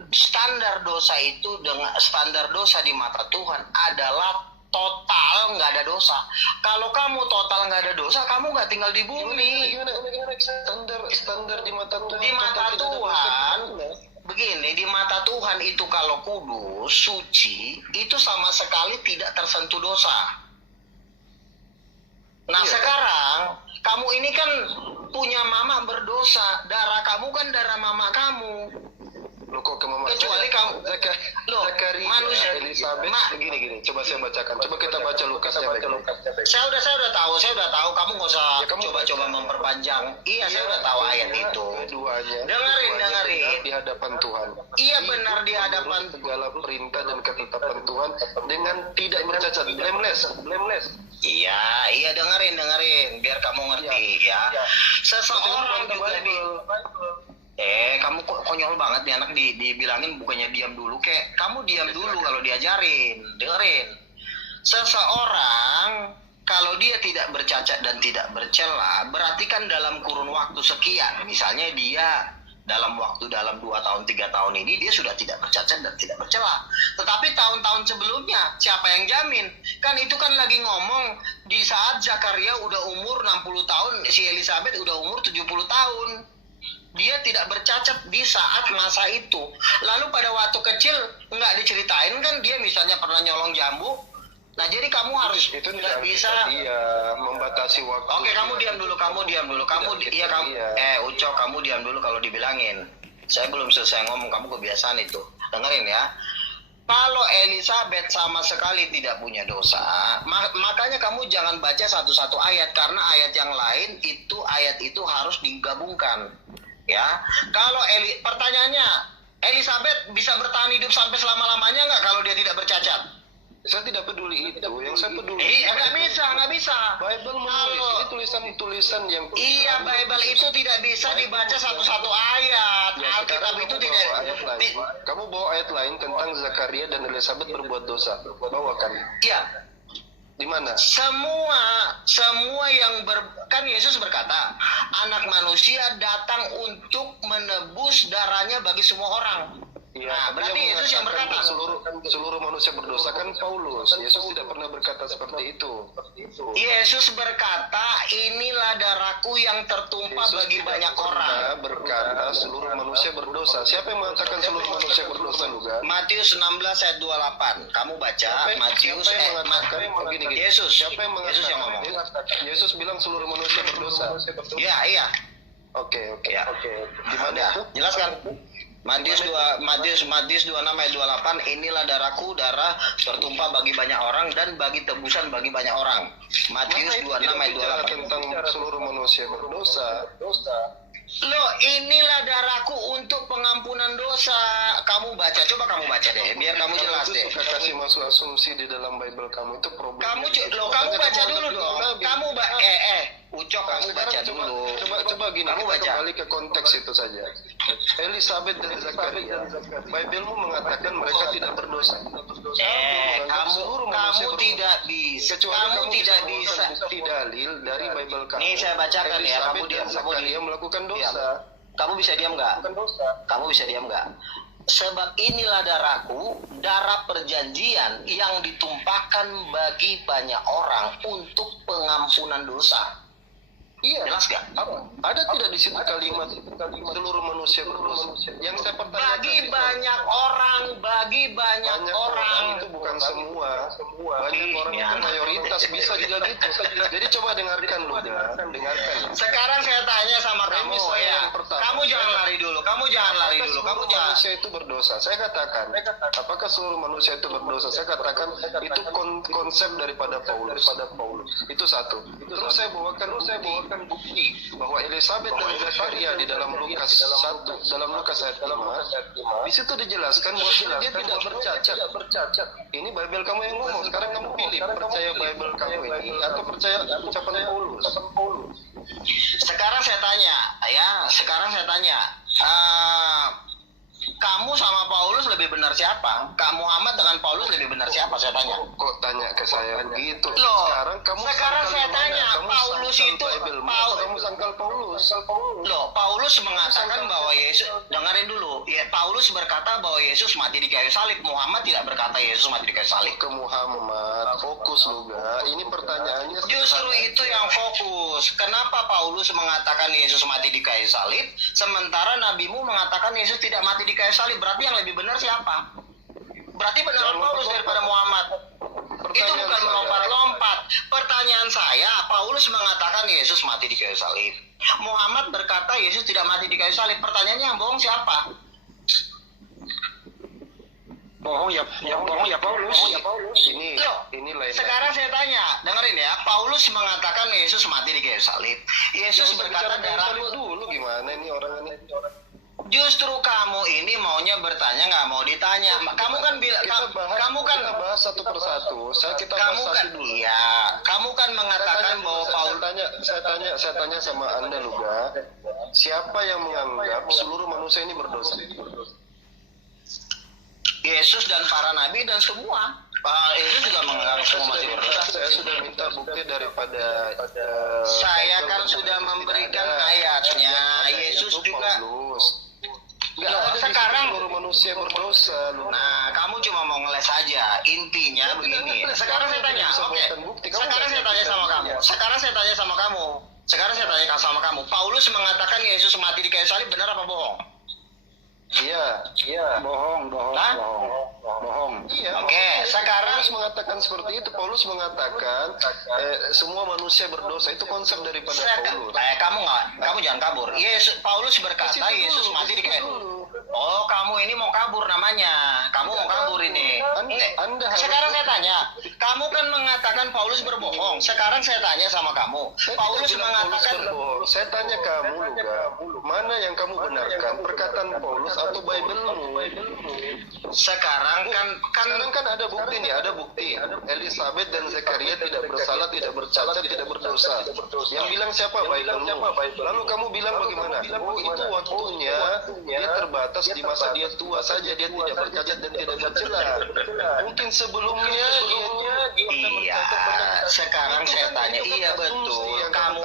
Standar dosa itu dengan standar dosa di mata Tuhan adalah total nggak ada dosa. Kalau kamu total nggak ada dosa, kamu nggak tinggal di bumi. Gimana standar di mata Tuhan? Di mata Tuhan, begini, di mata Tuhan itu kalau kudus, suci, itu sama sekali tidak tersentuh dosa. Nah sekarang, kamu ini kan punya mama berdosa, darah kamu kan darah mama kamu. Lo kok ke mama Kecuali kamu, Zakaria, manusia, Elizabeth, gini. Coba saya bacakan. Coba kita baca Lukasnya. Saya udah tahu. Kamu nggak usah Ya, kamu coba-coba baca. memperpanjang. Iya, saya udah tahu ayat itu. Keduanya Dengerin. di hadapan Tuhan. Iya benar di hadapan. Segala perintah dan ketetapan Tuhan dengan tidak bercacat, blameless. Iya dengerin biar kamu ngerti ya. Seseorang juga kamu kok konyol banget nih anak dibilangin bukannya diam dulu, kayak kamu diam dulu kalau diajarin. Dengerin. Seseorang kalau dia tidak bercacat dan tidak bercela, berarti kan dalam kurun waktu sekian, misalnya dia dalam 2 tahun 3 tahun ini dia sudah tidak bercacat dan tidak bercela. Tetapi tahun-tahun sebelumnya siapa yang jamin? Kan itu kan lagi ngomong di saat Zakaria udah umur 60 tahun, si Elizabeth udah umur 70 tahun. Dia tidak bercacat di saat masa itu. Lalu pada waktu kecil nggak diceritain kan dia misalnya pernah nyolong jambu. Nah jadi kamu harus Itu nggak bisa. Dia membatasi waktu. Oke, kamu diam dulu. Uco, kamu diam dulu kalau dibilangin. Saya belum selesai ngomong, kamu kebiasaan itu. Dengerin ya. Kalau Elizabeth sama sekali tidak punya dosa, makanya kamu jangan baca satu-satu ayat, karena ayat yang lain itu ayat itu harus digabungkan. Ya. Kalau pertanyaannya, Elizabeth bisa bertahan hidup sampai selama-lamanya nggak kalau dia tidak bercacat? Saya tidak peduli itu. Yang saya peduli. Nggak bisa. Bible menulis ini tulisan yang. Iya, Bible itu tidak bisa dibaca satu-satu ayat. Ya, Alkitab itu tidak. Kamu bawa ayat lain tentang Zakaria dan Elizabeth berbuat dosa. Bawakan. Iya. Di mana? Semua yang kan Yesus berkata, anak manusia datang untuk menebus darahnya bagi semua orang. Ya, Nah, berarti Yesus yang berkata. Seluruh manusia berdosa kan Paulus. Yesus tidak pernah berkata seperti itu. Yesus berkata, inilah darahku yang tertumpah bagi banyak orang. Berkata seluruh manusia berdosa. Siapa yang mengatakan seluruh manusia berdosa juga? Matius 16 ayat 28. Kamu baca Matius gini. Yesus. Siapa yang mengatakan? Yesus yang ngomong. Yesus bilang seluruh manusia berdosa. Iya. Oke. Ya. Di mana itu? Jelaskan. Matius 26 ayat 28, inilah darahku, darah bertumpah bagi banyak orang dan bagi tebusan bagi banyak orang. Matius 26 ayat 28. Tentang seluruh manusia berdosa. Loh, inilah darahku untuk pengampunan dosa. Kamu baca, coba kamu baca deh, biar kamu jelas deh. Suka kasih masuk asumsi di dalam Bible kamu itu problem. Kamu baca dulu dong. Ucok, kamu baca dulu. Coba gini, Kamu kita baca. kembali ke konteks itu saja. Elizabeth dan Zakaria, Bible-mu mengatakan mereka tidak berdosa. Kamu tidak bisa. Kamu tidak bisa. Bukti dalil dari Bible kamu. Nih saya bacakan ya, kamu Elizabeth diam, dan Zakaria melakukan dosa. Kamu bisa diam nggak? Kamu bisa diam nggak? Sebab inilah darahku, darah perjanjian yang ditumpahkan bagi banyak orang untuk pengampunan dosa. Iya. Jelas gak? Ada tidak di situ kalimat seluruh manusia berdosa? Yang saya pertanyakan Bagi banyak orang itu bukan semua. Banyak orang itu mayoritas bisa juga gitu. Jadi coba dengarkan lu, dengarkan. Sekarang saya tanya sama kamu Premis saya ya. yang pertama. Kamu jangan lari dulu. Kamu jangan lari dulu. Kamu Seluruh jangan. manusia itu berdosa. Saya katakan, apakah seluruh manusia itu berdosa? Saya katakan itu konsep daripada Paulus. Itu satu. Terus saya bawakan bukti bahwa Elizabeth dan Zakaria di dalam Lukas 1, dalam Lukas ayat 5, di situ dijelaskan bahwa dia tidak bercacat. Ini Bible kamu yang ngomong. Sekarang kamu pilih percaya Bible kamu ini atau percaya ucapan Paulus. Sekarang saya tanya. Kamu sama Paulus lebih benar siapa? Kak Muhammad dengan Paulus lebih benar siapa? Saya tanya. Kok tanya ke saya begitu? Loh, Sekarang saya tanya, Paulus itu kamu sangkal Paulus. Loh, Paulus mengatakan bahwa Yesus, dengerin dulu. Ya, Paulus berkata bahwa Yesus mati di kayu salib. Muhammad tidak berkata Yesus mati di kayu salib. Ke Muhammad, fokus lu ga. Ini pertanyaannya Justru itu yang fokus. Kenapa Paulus mengatakan Yesus mati di kayu salib, sementara nabimu mengatakan Yesus tidak mati di kayu salib? Berarti yang lebih benar siapa? Berarti benar Paulus daripada Muhammad. Itu bukan melompat-lompat. Pertanyaan saya, Paulus mengatakan Yesus mati di kayu salib. Muhammad berkata Yesus tidak mati di kayu salib. Pertanyaannya yang bohong siapa? Yang bohong ya Paulus. Ini lain. Sekarang saya tanya, dengerin ya. Paulus mengatakan Yesus mati di kayu salib. Yesus berkata darahku dulu gimana ini orang ini. Justru kamu ini maunya bertanya, nggak mau ditanya. Kamu kan bilang, Kita bahas satu persatu. kamu kan dulu. iya, kamu kan mengatakan bahwa Paulus. Saya tanya sama Anda Luga, siapa yang menganggap seluruh manusia ini berdosa? Yesus dan para nabi dan semua. Yesus juga menganggap semua masih berdosa. Saya sudah minta bukti daripada Saya kan sudah memberikan ayatnya. Yesus juga. Sekarang seluruh manusia berdosa. Nah, kamu cuma mau ngeles saja. Intinya begini. Sekarang saya tanya, oke. Sekarang saya tanya sama kamu. Paulus mengatakan Yesus mati di kayu salib, benar apa bohong? Iya. Bohong. Iya. Oke, sekarang Paulus mengatakan seperti itu. Paulus mengatakan semua manusia berdosa. Itu konsep daripada Paulus. Kamu jangan kabur. Paulus berkata Yesus mati di kayu. Oh, kamu ini mau kabur namanya. Kamu mau kabur ini. Sekarang saya tanya, kamu kan mengatakan Paulus berbohong. Sekarang saya tanya sama kamu. Paulus mengatakan berbohong. Saya tanya kamu, Luga, mana yang kamu benarkan? Perkataan Paulus atau Bible-mu? sekarang kan ada bukti nih, ada bukti. Elizabeth dan Zakaria tidak bersalah, tidak bercacat, tidak berdosa. Yang bilang siapa? Bible-mu. Lalu kamu bilang bagaimana? Oh, itu waktunya dia terbatas di masa dia tua saja, dia tidak bercacat dan tidak bercela. Mungkin sebelumnya iya. Sekarang saya tanya, iya betul. Kamu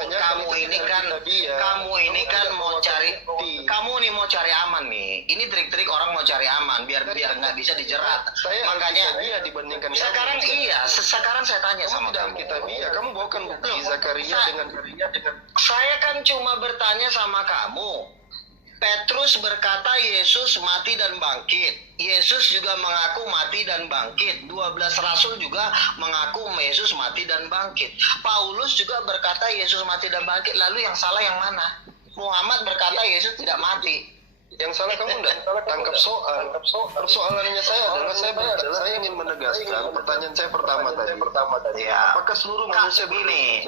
ini kan mau cari aman nih. Ini trik-trik orang mau cari aman biar nggak bisa dijerat. Makanya dia dibandingkan sekarang saya tanya sama kamu. Kamu bawakan bukti Zakaria dengan Saya kan cuma bertanya sama kamu. Petrus berkata Yesus mati dan bangkit. Yesus juga mengaku mati dan bangkit. 12 rasul juga mengaku Yesus mati dan bangkit. Paulus juga berkata Yesus mati dan bangkit. Lalu yang salah yang mana? Muhammad berkata Yesus tidak mati. Yang salah kamu enggak tangkap soal. Persoalannya saya adalah saya ingin menegaskan pertanyaan saya pertama tadi. Ya. Apakah seluruh manusia begini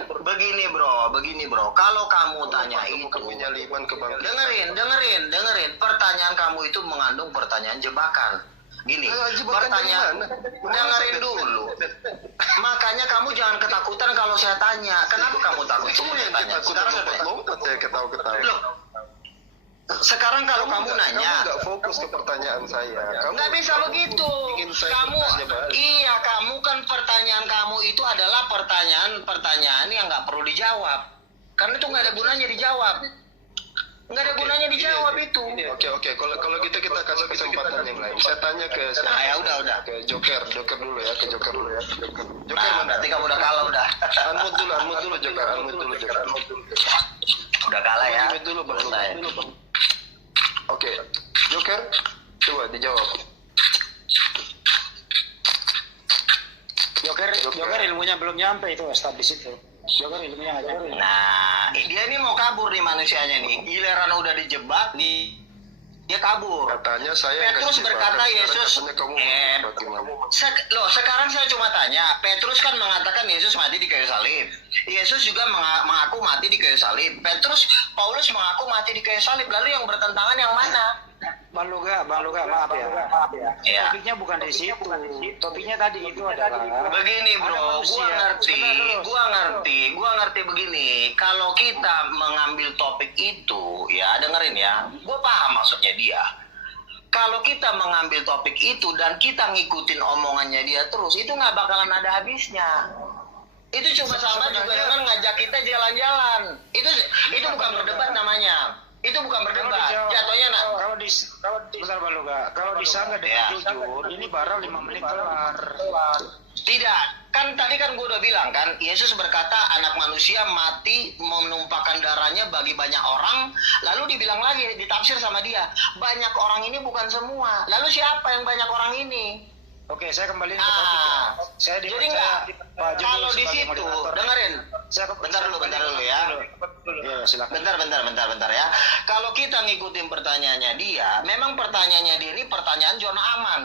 bro. Kalau kamu tanya itu, penyaliman kebangkitan. dengerin. Pertanyaan kamu itu mengandung pertanyaan jebakan. Gini, pertanyaan, dengerin dulu. Makanya kamu jangan ketakutan kalau saya tanya. Kenapa kamu takut? Sekarang saya tanya. Ketawa-ketawa. Loh, sekarang kalau kamu nanya, kamu nggak fokus ke pertanyaan saya. Nggak bisa begitu. Kamu kan pertanyaan kamu itu adalah pertanyaan yang nggak perlu dijawab. Karena itu nggak ada gunanya dijawab. Nggak ada gunanya dijawab itu. Oke. Kalau gitu kita kasih kesempatan yang lain. Saya tanya ke Nah, ya udah. ke Joker dulu ya. Joker Nah, mana? berarti kamu udah kalah udah. Unmute dulu Joker. Udah kalah ya. Unmute dulu Bang. Selesai. Oke, Joker, coba dijawab. Joker ilmunya belum nyampe itu staf di situ. Joker ilmunya nggak nyampe. Nah, dia ini mau kabur nih manusianya nih. Giliran udah dijebak nih, dia kabur. Katanya saya yang Petrus kasih berkata jebakan, Yesus, sekarang katanya kamu sekarang saya cuma tanya, Petrus kan mengatakan Yesus mati di kayu salib. Yesus juga mengaku mati di kayu salib. Paulus mengaku mati di kayu salib. Lalu yang bertentangan yang mana? Bang Luga, maaf ya. Ya. Topiknya bukan di situ. Topiknya tadi itu adalah Begini bro, gua ngerti begini. Kalau kita mengambil topik itu, ya dengerin ya, gua paham maksudnya dia. Kalau kita mengambil topik itu dan kita ngikutin omongannya dia terus, itu nggak bakalan ada habisnya. Itu cuma sama juga dengan ngajak kita jalan-jalan. Itu bukan berdebat namanya. Itu bukan berdebat. Jatuhnya bentar Bang Luga. Kalau disangka dengan jujur, ini baru 5 menit kelar. Tidak, kan tadi kan gue udah bilang kan, Yesus berkata anak manusia mati menumpahkan darahnya bagi banyak orang, lalu dibilang lagi, ditafsir sama dia, banyak orang ini bukan semua. Lalu siapa yang banyak orang ini? Oke, saya kembali ke topik ya. Jadi enggak, kalau di situ, dengerin, bentar dulu ya. Ya, silakan. Bentar ya. Kalau kita ngikutin pertanyaannya dia, memang pertanyaannya dia ini pertanyaan zona aman.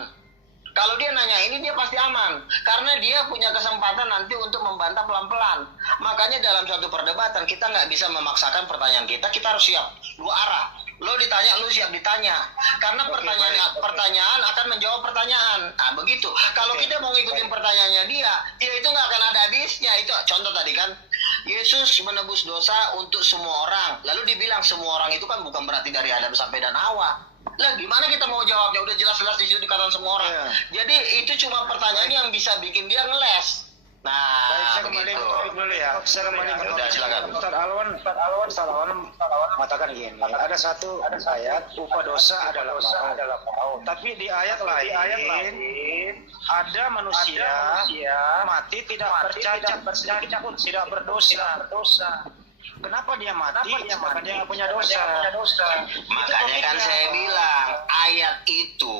Kalau dia nanya ini, dia pasti aman. Karena dia punya kesempatan nanti untuk membantah pelan-pelan. Makanya dalam suatu perdebatan, kita nggak bisa memaksakan pertanyaan kita harus siap. Dua arah. Lo ditanya, lo siap ditanya. Karena pertanyaan akan menjawab pertanyaan. Nah, begitu. Kalau kita mau ngikutin pertanyaannya dia itu nggak akan ada habisnya. Itu contoh tadi kan. Yesus menebus dosa untuk semua orang. Lalu dibilang semua orang itu kan bukan berarti dari Adam sampai dan Hawa. Lah gimana kita mau jawabnya? Udah jelas-jelas di situ dikatakan semua orang. Jadi itu cuma pertanyaan yang bisa bikin dia ngeles. Nah, Baik, saya kembali ke topik dulu ya. Saya kembali ke Udah, topik. silakan. Ustaz Alwan mengatakan gini, ada satu ayat, upah dosa adalah maut. Tapi di ayat lain ada manusia mati tidak bercacat, tidak berdosa. Kenapa dia mati? Karena dia nggak punya dosa. Makanya kan saya bilang ayat itu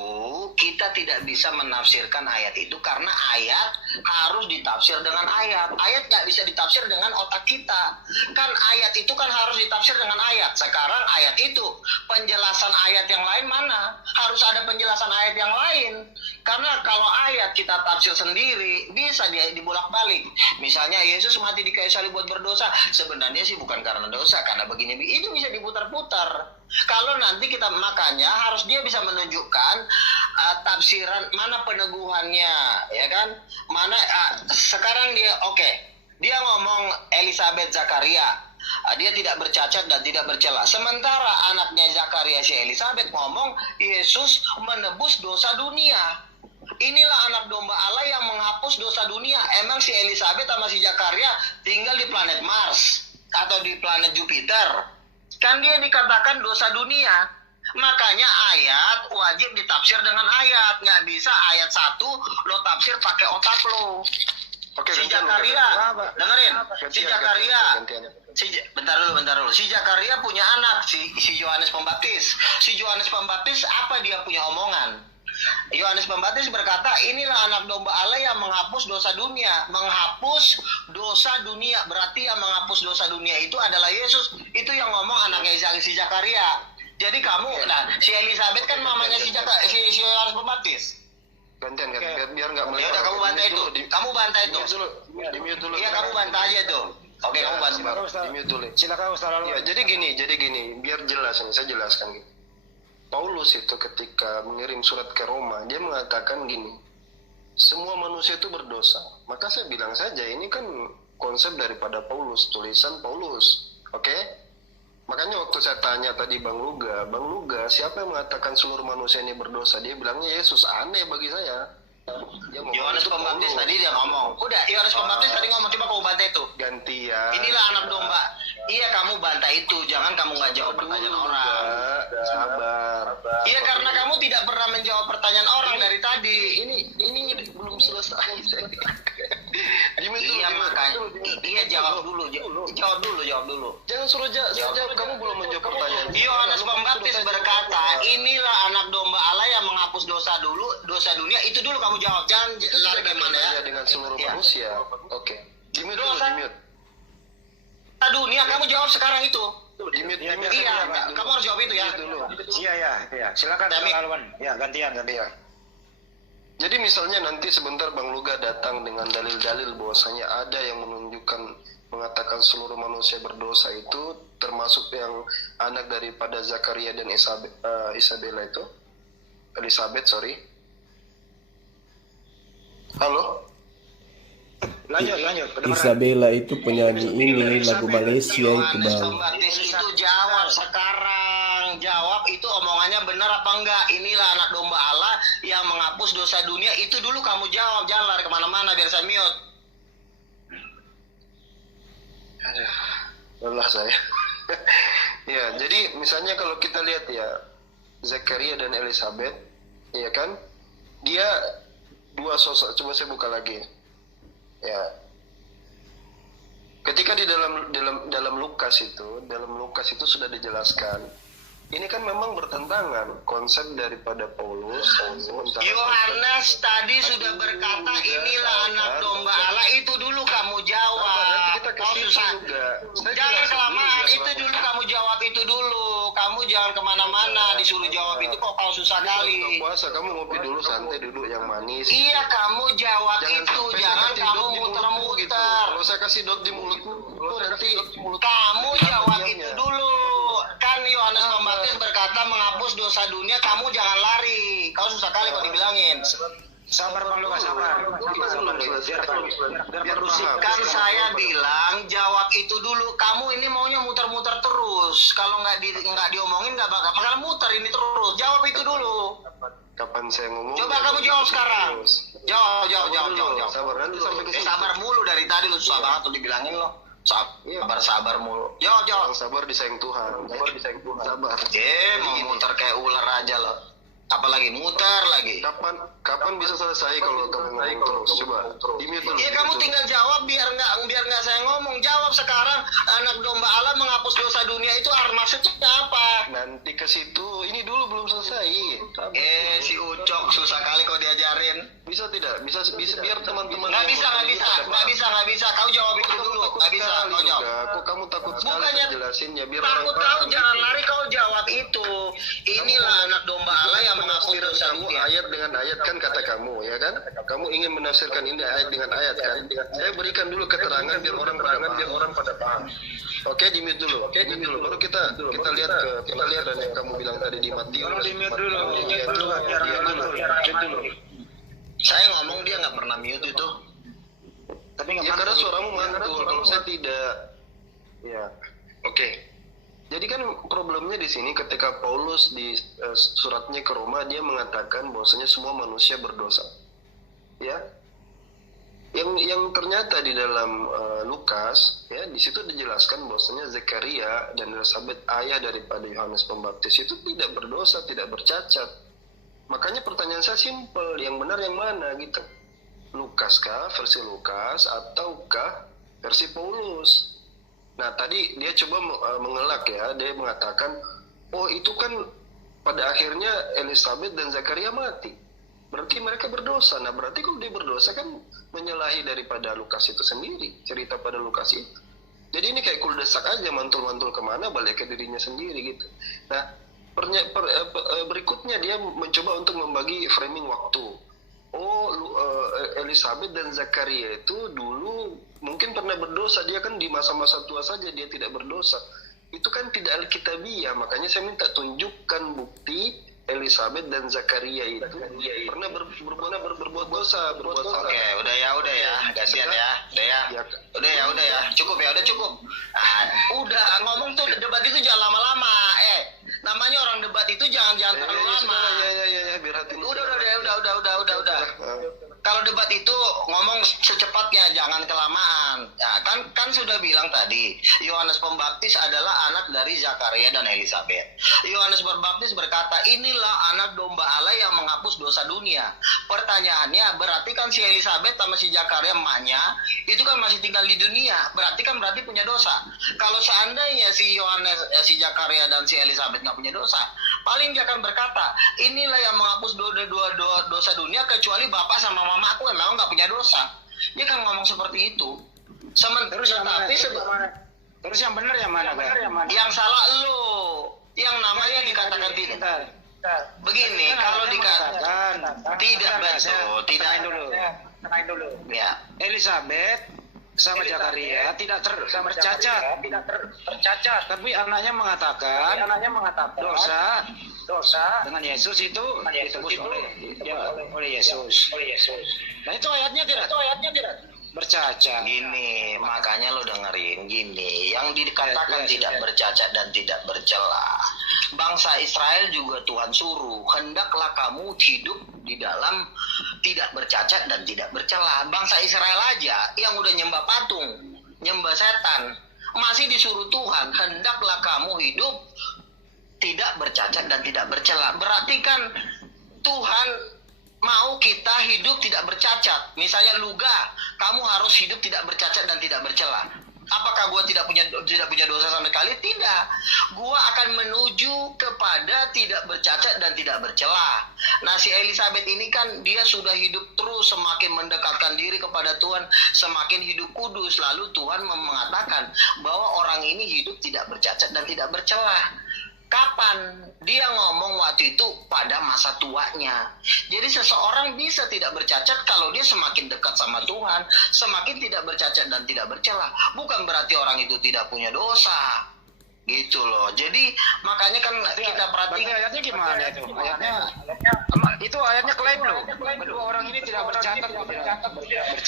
kita tidak bisa menafsirkan ayat itu karena ayat harus ditafsir dengan ayat. Ayat nggak bisa ditafsir dengan otak kita. Kan ayat itu kan harus ditafsir dengan ayat. Sekarang ayat itu penjelasan ayat yang lain mana? Harus ada penjelasan ayat yang lain. Karena kalau ayat kita tafsir sendiri bisa dia dibolak-balik. Misalnya Yesus mati di kayu salib buat berdosa. Sebenarnya sih bukan karena dosa, karena begini itu bisa diputar-putar. Kalau nanti kita makanya harus dia bisa menunjukkan tafsiran mana peneguhannya, ya kan? Mana sekarang dia dia ngomong Elizabeth Zakaria. Dia tidak bercacat dan tidak bercela. Sementara anaknya Zakaria si Elizabeth ngomong Yesus menebus dosa dunia. Inilah anak domba Allah yang menghapus dosa dunia. Emang si Elizabeth sama si Zakaria tinggal di planet Mars atau di planet Jupiter? Kan dia dikatakan dosa dunia. Makanya ayat wajib ditafsir dengan ayat. Nggak bisa ayat satu lo tafsir pakai otak lo. Oke, Si gantian, Zakaria, dengerin. Si Gantian, Zakaria, gantian. bentar dulu. Si Zakaria punya anak, si Yohanes Pembaptis. Si Yohanes Pembaptis apa dia punya omongan? Yohanes Pembaptis berkata, inilah anak domba Allah yang menghapus dosa dunia. Menghapus dosa dunia, berarti yang menghapus dosa dunia itu adalah Yesus. Itu yang ngomong anaknya si Zakaria. Jadi kamu, si Elizabeth kan mamanya si Yohanes Pembaptis. Gantian, biar nggak Ya melebar. udah kamu bantai itu. Kamu bantai itu. Di mute dulu. Iya kamu bantai aja tuh. Oke, kamu bantai. Di mute dulu. Silakan Ustaz Alwan. Ya, jadi gini, biar jelas nih, saya jelaskan gitu. Paulus itu ketika mengirim surat ke Roma, dia mengatakan gini, semua manusia itu berdosa. Maka saya bilang saja, ini kan konsep daripada Paulus, tulisan Paulus. Oke? Makanya waktu saya tanya tadi Bang Luga, siapa yang mengatakan seluruh manusia ini berdosa? Dia bilangnya Yesus. Aneh bagi saya. Dia ngomong Yohanes itu Pembaptis Paulus. tadi dia ngomong. Udah, Yohanes Pembaptis tadi ngomong, coba kamu bantai itu. Gantian. Inilah anak domba. Iya, kamu bantai itu. Jangan kamu nggak jawab pertanyaan orang. Iya, karena kamu tidak pernah menjawab pertanyaan orang dari tadi. Ini belum selesai. Iya, makanya. Iya, jawab dulu. Jawab dulu. Jangan suruh jawab. Kamu belum menjawab pertanyaan. Yohanes Pembaptis berkata, inilah anak domba Allah yang menghapus dosa dunia. Itu dulu kamu jawab. Jangan lari gimana ya? Dengan seluruh manusia. Oke. Dimute dulu, Dosa dimute. dunia, kamu jawab sekarang itu. Dimute. Iya, kamu harus jawab itu ya. Iya. Silakan Tapi- Bang Alwan. Ya, gantian. Jadi misalnya nanti sebentar Bang Luga datang dengan dalil-dalil bahwasanya ada yang mengatakan seluruh manusia berdosa itu termasuk yang anak daripada Zakaria dan Elizabeth, sorry. Halo? Lanjut. Kedengeran. Isabella itu penyanyi ini lagu Malaysia itu Yohanes bang. Pembaptis itu jawab sekarang. Jawab itu omongannya benar apa enggak. Inilah anak domba Allah yang menghapus dosa dunia. Itu dulu kamu jawab. Jangan lari kemana-mana biar saya mute. Lelah saya. Ya, jadi misalnya kalau kita lihat ya Zakaria dan Elizabeth, ya kan? Dia dua sosok. Coba saya buka lagi. Ya. Ketika di dalam Lukas itu sudah dijelaskan. Ini kan memang bertentangan konsep daripada Paulus. Yohanes tadi sudah berkata inilah anak domba Allah. Itu dulu kamu jawab. Nanti kita ke Kau situ susah. juga. Saya Jangan jelasin kelamaan. dulu, Itu dulu kamu jawab itu dulu. Kamu jangan kemana-mana. Disuruh jawab itu kok kau susah Buka kali. puasa, kamu ngopi dulu santai, duduk yang manis. Iya, kamu jawab itu. sampai Jangan saya kasih kamu dot di mulutmu gitu. muter-muter. Kalau saya kasih dot di mulutmu, nanti Kamu jawab itu dulu. Kan Yohanes Pembaptis berkata menghapus dosa dunia. Kamu jangan lari. Kau susah kali kau dibilangin. Sabar Bang Lukas, sabar. Biar kondusif. Kan saya bilang jawab itu dulu. Kamu ini maunya muter-muter terus. Kalau nggak diomongin nggak bakal muter ini terus. Jawab itu dulu. kapan saya ngomong? Coba kamu jawab sekarang. Jawab. Sabar nanti sampai ke situ. Sabar mulu dari tadi lu susah banget tuh dibilangin lo. Sabar mulu. Jawab. Yang sabar disayang Tuhan. Sabar. Mau muter kayak ular aja lo. Apalagi muter lagi. Kapan bisa selesai kalau kamu ngomong terus? Coba. Dimute dulu. Iya, kamu tinggal jawab biar nggak saya ngomong. Jawab sekarang. Anak domba Allah menghapus dosa dunia itu maksudnya apa? Nanti ke situ. Ini dulu belum selesai. Sabar. Si Ucok susah kali kau diajarin. Bisa tidak? Bisa biar teman-teman. Nggak bisa. Kau jawab itu dulu. Nggak bisa. Kau jawab. Kok kamu takut sekali Bukannya jelasinnya biar takut orang tahu paham jangan gitu. lari, kau jawab itu. Inilah anak domba Allah yang menghapus Menafsirkan dosa kamu dunia. ayat dengan ayat kan kata kamu ya kan? Kamu ingin menafsirkan ini ayat dengan ayat kan? Saya berikan dulu keterangan biar orang pada paham. Oke, di-mute dulu. Baru kita lihat dan yang kamu bilang tadi di Matius. Di-mute dulu. Saya ngomong dia nggak pernah mute itu. Tapi nggak Ya karena mantul. suaramu mantul, kalau saya tidak. Ya, oke. Jadi kan problemnya di sini ketika Paulus di suratnya ke Roma dia mengatakan bahwasanya semua manusia berdosa. Ya. Yang ternyata di dalam Lukas ya di situ dijelaskan bahwasanya Zakaria dan Elizabeth ayah daripada Yohanes Pembaptis itu tidak berdosa, tidak bercacat. Makanya pertanyaan saya simpel, yang benar yang mana gitu? Lukas kah, versi Lukas ataukah versi Paulus? Nah tadi dia coba mengelak ya, dia mengatakan, oh itu kan pada akhirnya Elizabeth dan Zakaria mati. Berarti mereka berdosa. Nah berarti kalau dia berdosa kan menyalahi daripada Lukas itu sendiri, cerita pada Lukas itu. Jadi ini kayak kuldesak aja, mantul-mantul kemana, balik ke dirinya sendiri gitu. Nah berikutnya dia mencoba untuk membagi framing waktu. Elizabeth dan Zakaria itu dulu mungkin pernah berdosa, dia kan di masa-masa tua saja dia tidak berdosa. Itu kan tidak alkitabiah, makanya saya minta tunjukkan bukti Elizabeth dan Zakaria itu pernah berbuat dosa. Oke, udah ya, gantian ya. Udah ya, cukup. Nah, udah ngomong tuh debat itu jangan lama-lama. Namanya orang debat itu jangan terlalu lama. Ya, biar hatimu Udah. Kalau debat itu ngomong secepatnya, jangan kelamaan. Ya, kan sudah bilang tadi, Yohanes Pembaptis adalah anak dari Zakaria dan Elisabet. Yohanes Pembaptis berkata, inilah anak domba Allah yang menghapus dosa dunia. Pertanyaannya, berarti kan si Elisabet sama si Zakaria emaknya, itu kan masih tinggal di dunia. Berarti punya dosa. Kalau seandainya si Yohanes, si Zakaria dan si Elisabet nggak punya dosa, paling dia akan berkata, inilah yang menghapus dosa dunia, kecuali bapak sama mamaku memang nggak punya dosa. Dia kan ngomong seperti itu. Terus yang benar yang mana? Yang salah lo, yang namanya dikatakan tidak. Begini, kalau dikatakan tidak betul, tidak dulu. Ya. Elizabeth sama Zakaria tidak tercacat, tapi anaknya mengatakan dosa dengan Yesus itu ditebus oleh Yesus. Nah itu ayatnya tidak bercacat. Gini, makanya lo dengerin gini, yang dikatakan tidak bercacat dan tidak bercela. Bangsa Israel juga Tuhan suruh, hendaklah kamu hidup di dalam tidak bercacat dan tidak bercela. Bangsa Israel aja yang udah nyembah patung, nyembah setan, masih disuruh Tuhan, hendaklah kamu hidup tidak bercacat dan tidak bercela. Berarti kan Tuhan mau kita hidup tidak bercacat. Misalnya luga, kamu harus hidup tidak bercacat dan tidak bercela. Apakah gue tidak punya dosa sama sekali? Tidak. Gue akan menuju kepada tidak bercacat dan tidak bercela. Nah, si Elisabeth ini kan dia sudah hidup terus, semakin mendekatkan diri kepada Tuhan, semakin hidup kudus. Lalu Tuhan mengatakan bahwa orang ini hidup tidak bercacat dan tidak bercela. Kapan? Dia ngomong waktu itu pada masa tuanya. Jadi seseorang bisa tidak bercacat kalau dia semakin dekat sama Tuhan, semakin tidak bercacat dan tidak bercela. Bukan berarti orang itu tidak punya dosa. Gitu loh. Jadi makanya kan kita perhatikan ayatnya gimana itu? Ayatnya klaim loh. Kedua orang ini tidak bercacat.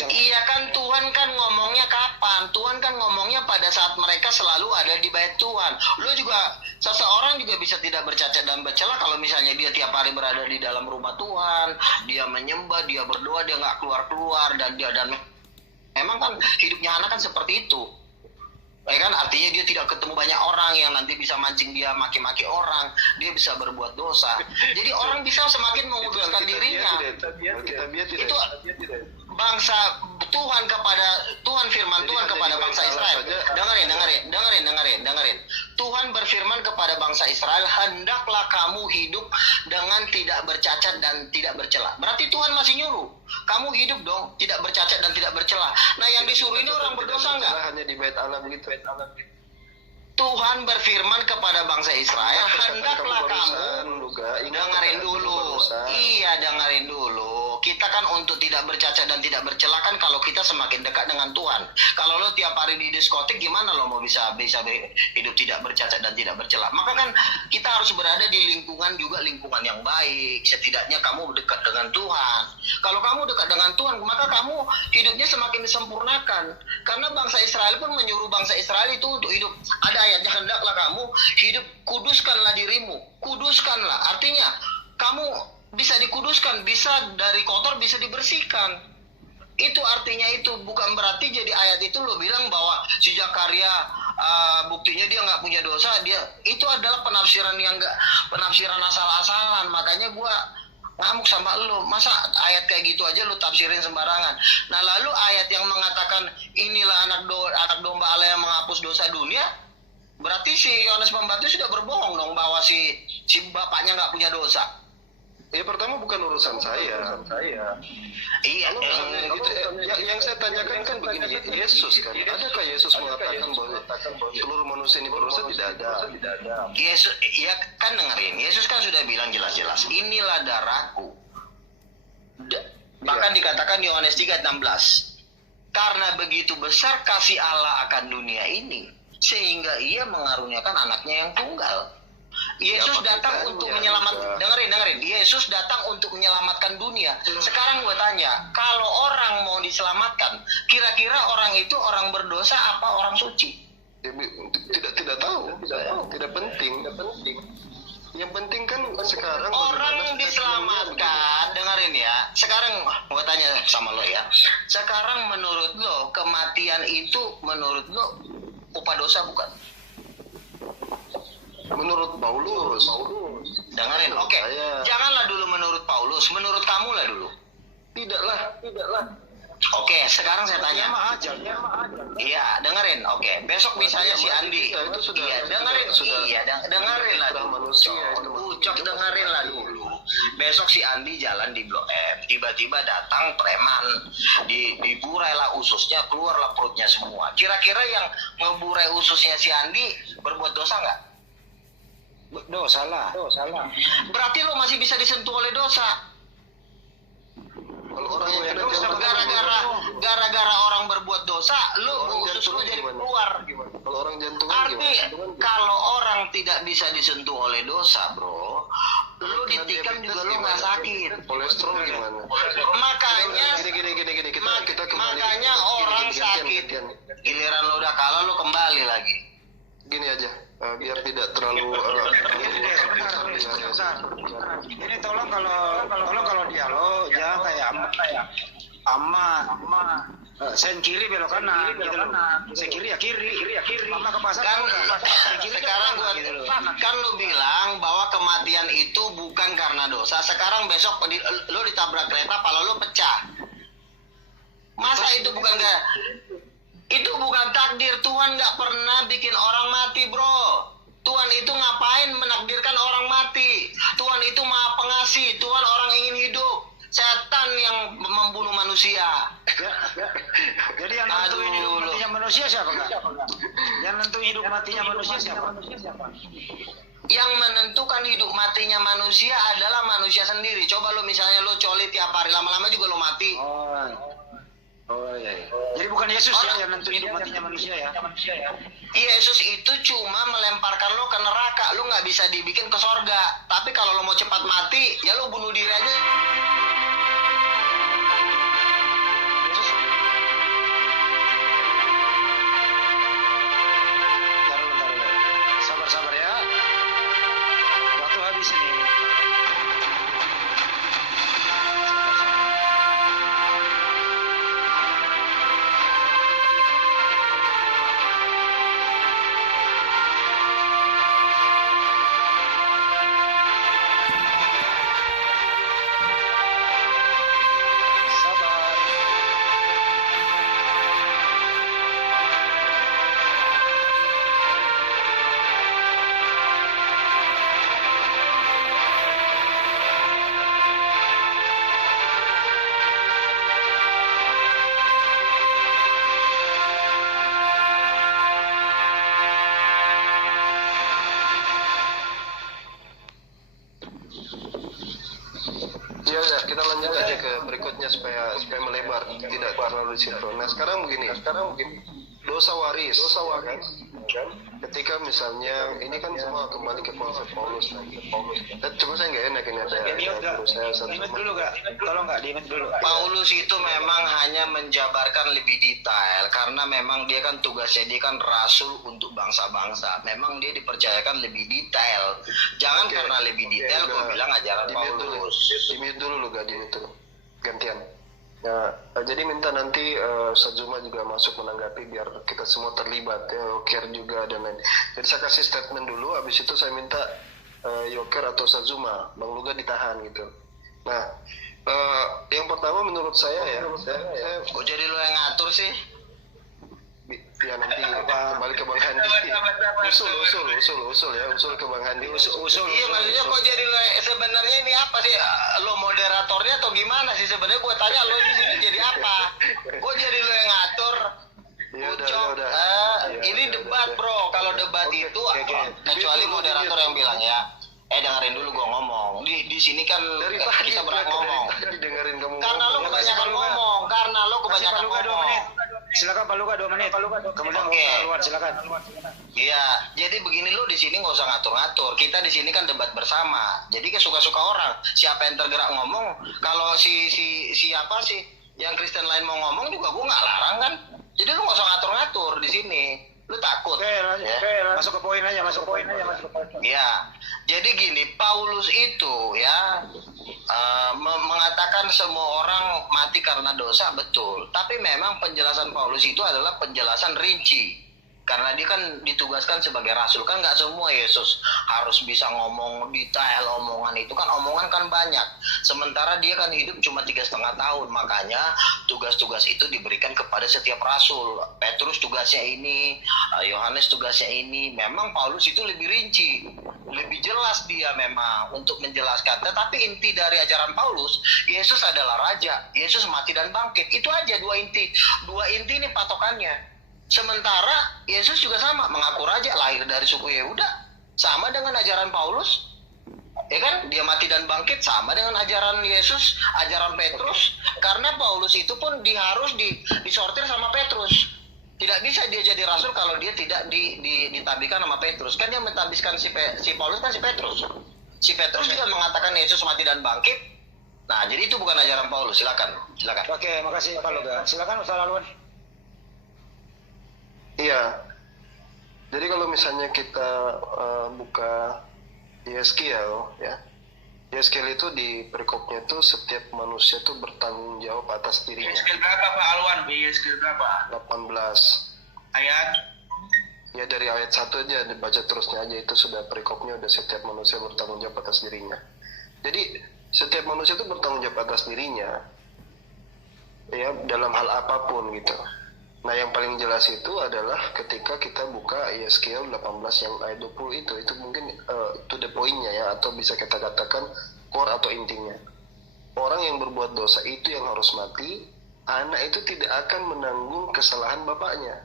Iya kan, Tuhan kan ngomongnya kapan? Tuhan kan ngomongnya pada saat mereka selalu ada di bait Tuhan. Lo juga, seseorang juga bisa tidak bercacat dan bercela kalau misalnya dia tiap hari berada di dalam rumah Tuhan, dia menyembah, dia berdoa, dia nggak keluar-keluar, dan memang kan hidupnya anak kan seperti itu. Ya kan, artinya dia tidak ketemu banyak orang yang nanti bisa mancing dia maki-maki orang, dia bisa berbuat dosa. Jadi orang bisa semakin menguduskan dirinya. Itu bangsa Tuhan kepada Tuhan, firman Tuhan kepada bangsa Israel. Dengerin. Tuhan berfirman kepada bangsa Israel, hendaklah kamu hidup dengan tidak bercacat dan tidak bercela. Berarti Tuhan masih nyuruh kamu hidup dong, tidak bercacat dan tidak bercela. Nah, yang disuruh ini orang berdosa enggak? Hanya di bait Allah begitu. Tuhan berfirman kepada bangsa Israel, hendaklah kamu dengerin dulu. Iya, dengerin dulu. Kita kan untuk tidak bercacat dan tidak bercela kan kalau kita semakin dekat dengan Tuhan. Kalau lo tiap hari di diskotik, gimana lo mau bisa hidup tidak bercacat dan tidak bercela? Maka kan kita harus berada di lingkungan yang baik. Setidaknya kamu dekat dengan Tuhan. Kalau kamu dekat dengan Tuhan, maka kamu hidupnya semakin disempurnakan. Karena bangsa Israel pun menyuruh bangsa Israel itu untuk hidup. Ada ayatnya, hendaklah kamu hidup, kuduskanlah dirimu. Kuduskanlah, artinya kamu bisa dikuduskan, bisa dari kotor bisa dibersihkan. Itu artinya itu, bukan berarti jadi ayat itu lo bilang bahwa si Zakaria buktinya dia nggak punya dosa, dia itu adalah penafsiran penafsiran asal-asalan. Makanya gua ngamuk sama lo, masa ayat kayak gitu aja lo tafsirin sembarangan. Nah, lalu ayat yang mengatakan inilah anak domba Allah yang menghapus dosa dunia, berarti si Yohanes Pembaptis sudah berbohong dong bahwa si bapaknya nggak punya dosa. Ya, pertama bukan urusan saya. Iya, yang saya tanyakan kan begini, Yesus kan, adakah Yesus mengatakan bahwa seluruh manusia ini berdosa? Tidak ada. Yesus, ya kan dengerin, Yesus kan sudah bilang jelas-jelas, inilah darahku. Bahkan dikatakan Yohanes 3:16, karena begitu besar kasih Allah akan dunia ini, sehingga ia mengaruniakan anaknya yang tunggal. Yesus datang untuk menyelamatkan. Dengerin. Yesus datang untuk menyelamatkan dunia. Sekarang gue tanya, kalau orang mau diselamatkan, kira-kira orang itu orang berdosa apa orang suci? Tidak tahu. Tidak penting. Yang penting kan sekarang Orang diselamatkan, dengerin ya. Sekarang gua tanya sama lo ya. Sekarang menurut lo kematian itu menurut lo upah dosa bukan? menurut Paulus. Dengerin, oke. Saya- Janganlah dulu menurut Paulus, menurut kamu lah dulu. Tidaklah. Oke, sekarang saya tanya. Aja. Iya, dengerin. Oke, besok misalnya si Andi. Kita itu sudah- Iya, dengerin. sudah- Iya, dengerin lah sudah dulu. manusia, itu Ucok, dengerin lah dulu. Besok si Andi jalan di Blok M, tiba-tiba datang preman, diburailah ususnya, keluarlah perutnya semua. Kira-kira yang ngeburai ususnya si Andi berbuat dosa nggak? Dosa lah. Berarti lo masih bisa disentuh oleh dosa. Kalau orang yang kena Dosa jantung gara-gara orang berbuat dosa, lo usus lo jadi keluar. Kalau orang jantungan Arti gimana? kalau orang tidak bisa disentuh oleh dosa, bro, lo ditikam juga lo nggak sakit. Kolesterol gimana? Makanya Gini. Kita kembali. makanya orang sakit. Giliran lo udah kalah lo kembali lagi. Gini aja, biar tidak terlalu Sebentar. Ini tolong kalau dialog jangan kayak ama sen kiri belok kanan gitu loh. Sen kiri ya kiri. Mama ke pasar Kan sen kiri sekarang kanan, gua gitu loh. kan lo bilang bahwa kematian itu bukan karena dosa. Sekarang besok lo ditabrak kereta, pala lo pecah. Masa itu bukan itu bukan takdir. Tuhan nggak pernah bikin orang mati, bro. Tuhan itu ngapain menakdirkan orang mati? Tuhan itu maha pengasih. Tuhan orang ingin hidup. Setan yang membunuh manusia. Jadi yang nentuin hidup matinya manusia siapa kak? Yang nentuin hidup matinya manusia siapa? Yang menentukan hidup matinya manusia adalah manusia sendiri. Coba lo misalnya lo coli tiap hari, lama-lama juga lo mati. Oh iya. Jadi bukan Yesus ya yang nentuin hidup matinya manusia ya? Yesus itu cuma melemparkan lo ke neraka. Lo nggak bisa dibikin ke sorga. Tapi kalau lo mau cepat mati, ya lo bunuh diri aja. Bentar. Sabar ya. Waktu habis ini. Sabar. Ya, kita lanjut aja ke berikutnya supaya melebar, tidak terlalu sinkron. Nah, sekarang begini. Dosa waris. Kan? Ketika misalnya ini kan semua kembali ke konsep Paulus. Cuma saya nggak enak ini ada guru saya satu. Dimet dulu kak. Tolong kak, dimet dulu. Paulus itu memang hanya menjabarkan lebih detail karena memang dia kan tugasnya dia kan rasul untuk bangsa-bangsa. Memang dia dipercayakan lebih detail. Jangan karena lebih detail gue bilang ajaran Paulus. Dimute dulu lo gak dimute dulu. Gantian. Nah, jadi minta nanti Sajuma juga masuk menanggapi biar kita semua terlibat ya, Yoker juga dan lain. Jadi saya kasih statement dulu, habis itu saya minta Yoker atau Sajuma, Bang Luga ditahan gitu. Nah, yang pertama menurut saya ya, saya Kok jadi lo yang ngatur sih? ya nanti kembali ke Bang Handi. Usul ke Bang Handi. Iya maksudnya kok jadi lo sebenarnya ini apa sih? Lo moderatornya atau gimana sih sebenarnya? Gue tanya lo di sini jadi apa? Kok jadi lo yang ngatur? Ya Ucok, udah. ini debat bro. Kalau debat itu kecuali moderator yang bilang ya. Dengerin dulu gue ngomong. Di sini kan kita berhak ngomong. Dengerin kamu. Karena lo kebanyakan ngomong. Pak Luka 2 menit. Silakan Pak Luka 2 menit. Kemudian keluar silakan. Iya, jadi begini lo di sini nggak usah ngatur-ngatur. Kita di sini kan debat bersama. Jadi kayak suka-suka orang. Siapa yang tergerak ngomong. Kalau siapa sih yang Kristen lain mau ngomong juga gue nggak larang kan. Jadi lo nggak usah ngatur-ngatur di sini. Lu takut. Masuk ke poin aja. Ya, jadi gini, Paulus itu ya mengatakan semua orang mati karena dosa, betul. Tapi memang penjelasan Paulus itu adalah penjelasan rinci. Karena dia kan ditugaskan sebagai rasul, kan nggak semua Yesus harus bisa ngomong detail omongan itu, kan omongan kan banyak. Sementara dia kan hidup cuma 3,5 tahun, makanya tugas-tugas itu diberikan kepada setiap rasul. Petrus tugasnya ini, Yohanes tugasnya ini. Memang Paulus itu lebih rinci, lebih jelas dia memang untuk menjelaskan. Tetapi inti dari ajaran Paulus, Yesus adalah Raja, Yesus mati dan bangkit. Itu aja dua inti ini patokannya. Sementara Yesus juga sama, mengaku raja, lahir dari suku Yehuda, sama dengan ajaran Paulus, ya kan? Dia mati dan bangkit sama dengan ajaran Yesus, ajaran Petrus. Karena Paulus itu pun harus disortir sama Petrus. Tidak bisa dia jadi rasul kalau dia tidak ditabikan sama Petrus. Kan dia mentabiskan si Paulus kan si Petrus. Si Petrus juga mengatakan Yesus mati dan bangkit. Nah, jadi itu bukan ajaran Paulus. Silakan. Oke, makasih Pak Loga. Silakan Ustaz Alwan. Iya. Jadi kalau misalnya kita buka Yeskiel ya. Yeskiel itu di perikopnya itu setiap manusia itu bertanggung jawab atas dirinya. Yeskiel berapa Pak Alwan? Yeskiel berapa? 18. Ayat? Ya dari ayat 1 aja dibaca terusnya aja, itu sudah perikopnya, udah setiap manusia bertanggung jawab atas dirinya. Jadi setiap manusia itu bertanggung jawab atas dirinya ya dalam hal apapun gitu. Nah yang paling jelas itu adalah ketika kita buka Yeskiel 18 yang ayat 20 itu mungkin to the point-nya ya, atau bisa kita katakan core atau intinya. Orang yang berbuat dosa itu yang harus mati. Anak itu tidak akan menanggung kesalahan bapaknya.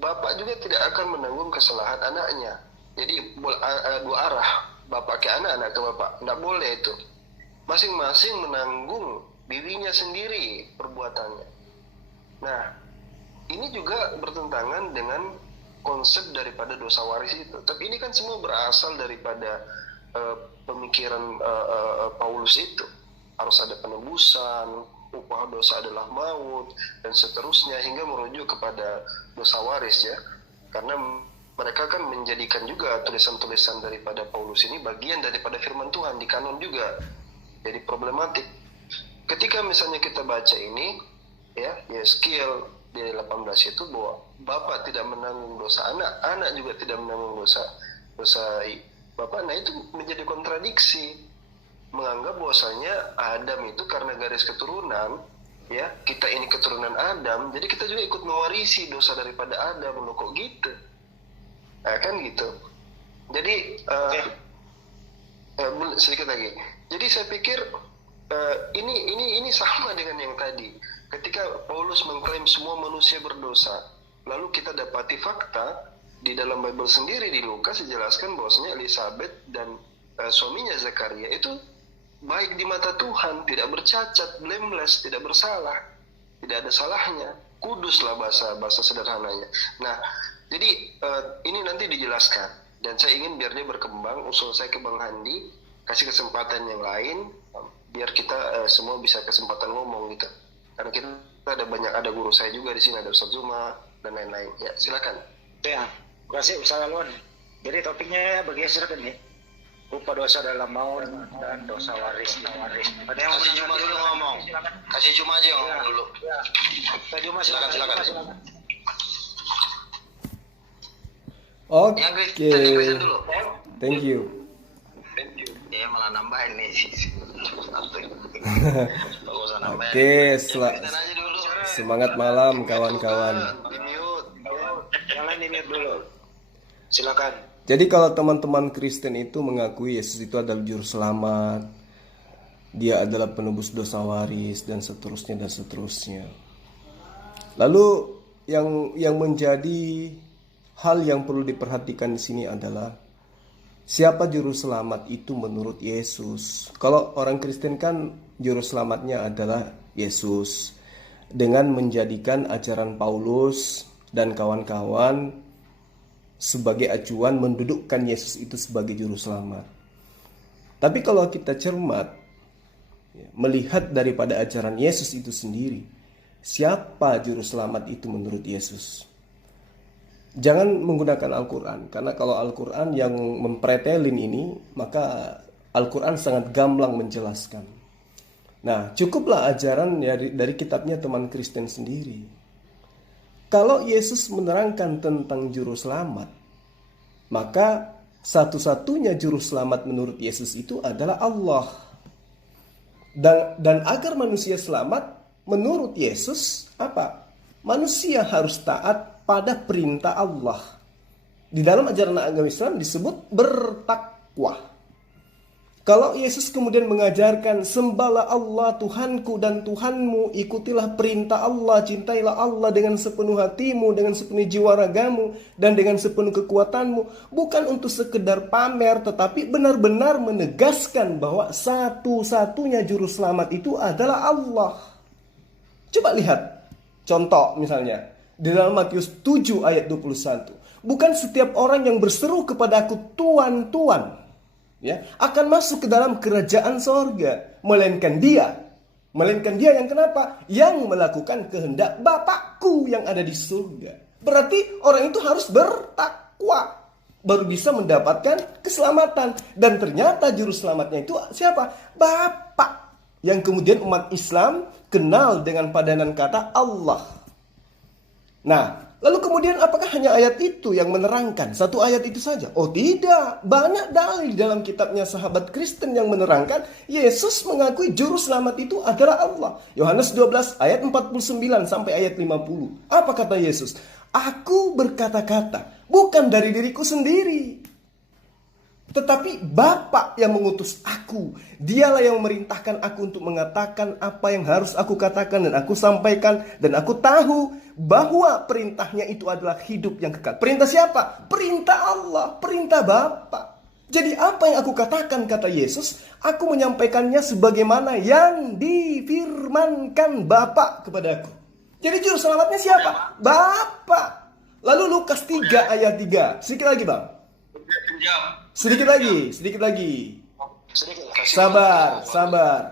Bapak juga tidak akan menanggung kesalahan anaknya. Jadi dua arah, bapak ke anak, anak ke bapak. Tidak boleh itu. Masing-masing menanggung dirinya sendiri perbuatannya. Nah ini juga bertentangan dengan konsep daripada dosa waris itu. Tapi ini kan semua berasal daripada pemikiran Paulus itu. Harus ada penebusan, upah dosa adalah maut, dan seterusnya, hingga merujuk kepada dosa waris ya. Karena mereka kan menjadikan juga tulisan-tulisan daripada Paulus ini bagian daripada firman Tuhan, di kanon juga. Jadi problematik. Ketika misalnya kita baca ini, ya, Yeskiel di 18 itu bahwa bapak tidak menanggung dosa anak, anak juga tidak menanggung dosa bapak. Nah itu menjadi kontradiksi, menganggap bahwasanya Adam itu karena garis keturunan ya, kita ini keturunan Adam, jadi kita juga ikut mewarisi dosa daripada Adam. Loh kok gitu? Nah kan gitu. Jadi sedikit lagi. Jadi saya pikir ini sama dengan yang tadi. Ketika Paulus mengklaim semua manusia berdosa, lalu kita dapati fakta di dalam Bible sendiri di Lukas dijelaskan bahwasanya Elizabeth dan suaminya Zakaria itu baik di mata Tuhan, tidak bercacat, blameless, tidak bersalah, tidak ada salahnya, kuduslah bahasa sederhananya. Nah, jadi ini nanti dijelaskan, dan saya ingin biar dia berkembang. Usul saya ke Bang Handi, kasih kesempatan yang lain, biar kita semua bisa kesempatan ngomong gitu. Karena kita ada guru saya juga di sini, ada Ustaz Zuma dan lain-lain. Ya, silakan. Ya, terima kasih Ustaz Alwan. Jadi topiknya bergeser kan nih. Upah dosa dalam maut dan dosa waris. Ada yang Kasih Cuma dulu ngomong. Kasih Cuma aja yang ngomong dulu. Ya. Ustaz Zuma Silakan. Oke. Yang Kristen dulu. Thank you. Ya malah nambahin nih. Oke, semangat malam kawan-kawan. Yang lain di-mute dulu. Silakan. Jadi kalau teman-teman Kristen itu mengakui Yesus itu adalah juru selamat, dia adalah penebus dosa waris, dan seterusnya. Lalu yang menjadi hal yang perlu diperhatikan di sini adalah siapa juru selamat itu menurut Yesus. Kalau orang Kristen kan juru selamatnya adalah Yesus, dengan menjadikan ajaran Paulus dan kawan-kawan sebagai acuan, mendudukkan Yesus itu sebagai juru selamat. Tapi kalau kita cermat, melihat daripada ajaran Yesus itu sendiri, siapa juru selamat itu menurut Yesus? Jangan menggunakan Al-Quran, karena kalau Al-Quran yang mempretelin ini, maka Al-Quran sangat gamblang menjelaskan. Nah, cukuplah ajaran dari kitabnya teman Kristen sendiri. Kalau Yesus menerangkan tentang juru selamat, maka satu-satunya juru selamat menurut Yesus itu adalah Allah. Dan agar manusia selamat, menurut Yesus, apa? Manusia harus taat pada perintah Allah. Di dalam ajaran agama Islam disebut bertakwa. Kalau Yesus kemudian mengajarkan sembahlah Allah Tuhanku dan Tuhanmu, ikutilah perintah Allah, cintailah Allah dengan sepenuh hatimu, dengan sepenuh jiwa ragamu, dan dengan sepenuh kekuatanmu, bukan untuk sekedar pamer, tetapi benar-benar menegaskan bahwa satu-satunya juru selamat itu adalah Allah. Coba lihat contoh misalnya di dalam Matius 7 ayat 21. Bukan setiap orang yang berseru kepada aku Tuhan, Tuhan, ya, akan masuk ke dalam kerajaan sorga, melainkan dia yang kenapa? Yang melakukan kehendak Bapakku yang ada di surga. Berarti orang itu harus bertakwa, baru bisa mendapatkan keselamatan. Dan ternyata juru selamatnya itu siapa? Bapak, yang kemudian umat Islam kenal dengan padanan kata Allah. Nah, lalu kemudian apakah hanya ayat itu yang menerangkan? Satu ayat itu saja? Oh tidak, banyak dalil dalam kitabnya sahabat Kristen yang menerangkan Yesus mengakui juru selamat itu adalah Allah. Yohanes 12 ayat 49 sampai ayat 50. Apa kata Yesus? Aku berkata-kata bukan dari diriku sendiri, tetapi Bapa yang mengutus aku. Dialah yang memerintahkan aku untuk mengatakan apa yang harus aku katakan dan aku sampaikan. Dan aku tahu bahwa perintahnya itu adalah hidup yang kekal. Perintah siapa? Perintah Allah, perintah Bapa. Jadi apa yang aku katakan, kata Yesus, aku menyampaikannya sebagaimana yang difirmankan Bapa kepadaku. Jadi juru selamatnya siapa? Bapa. Lalu Lukas 3 ayat 3. Sedikit lagi bang. Sedikit lagi. Sabar.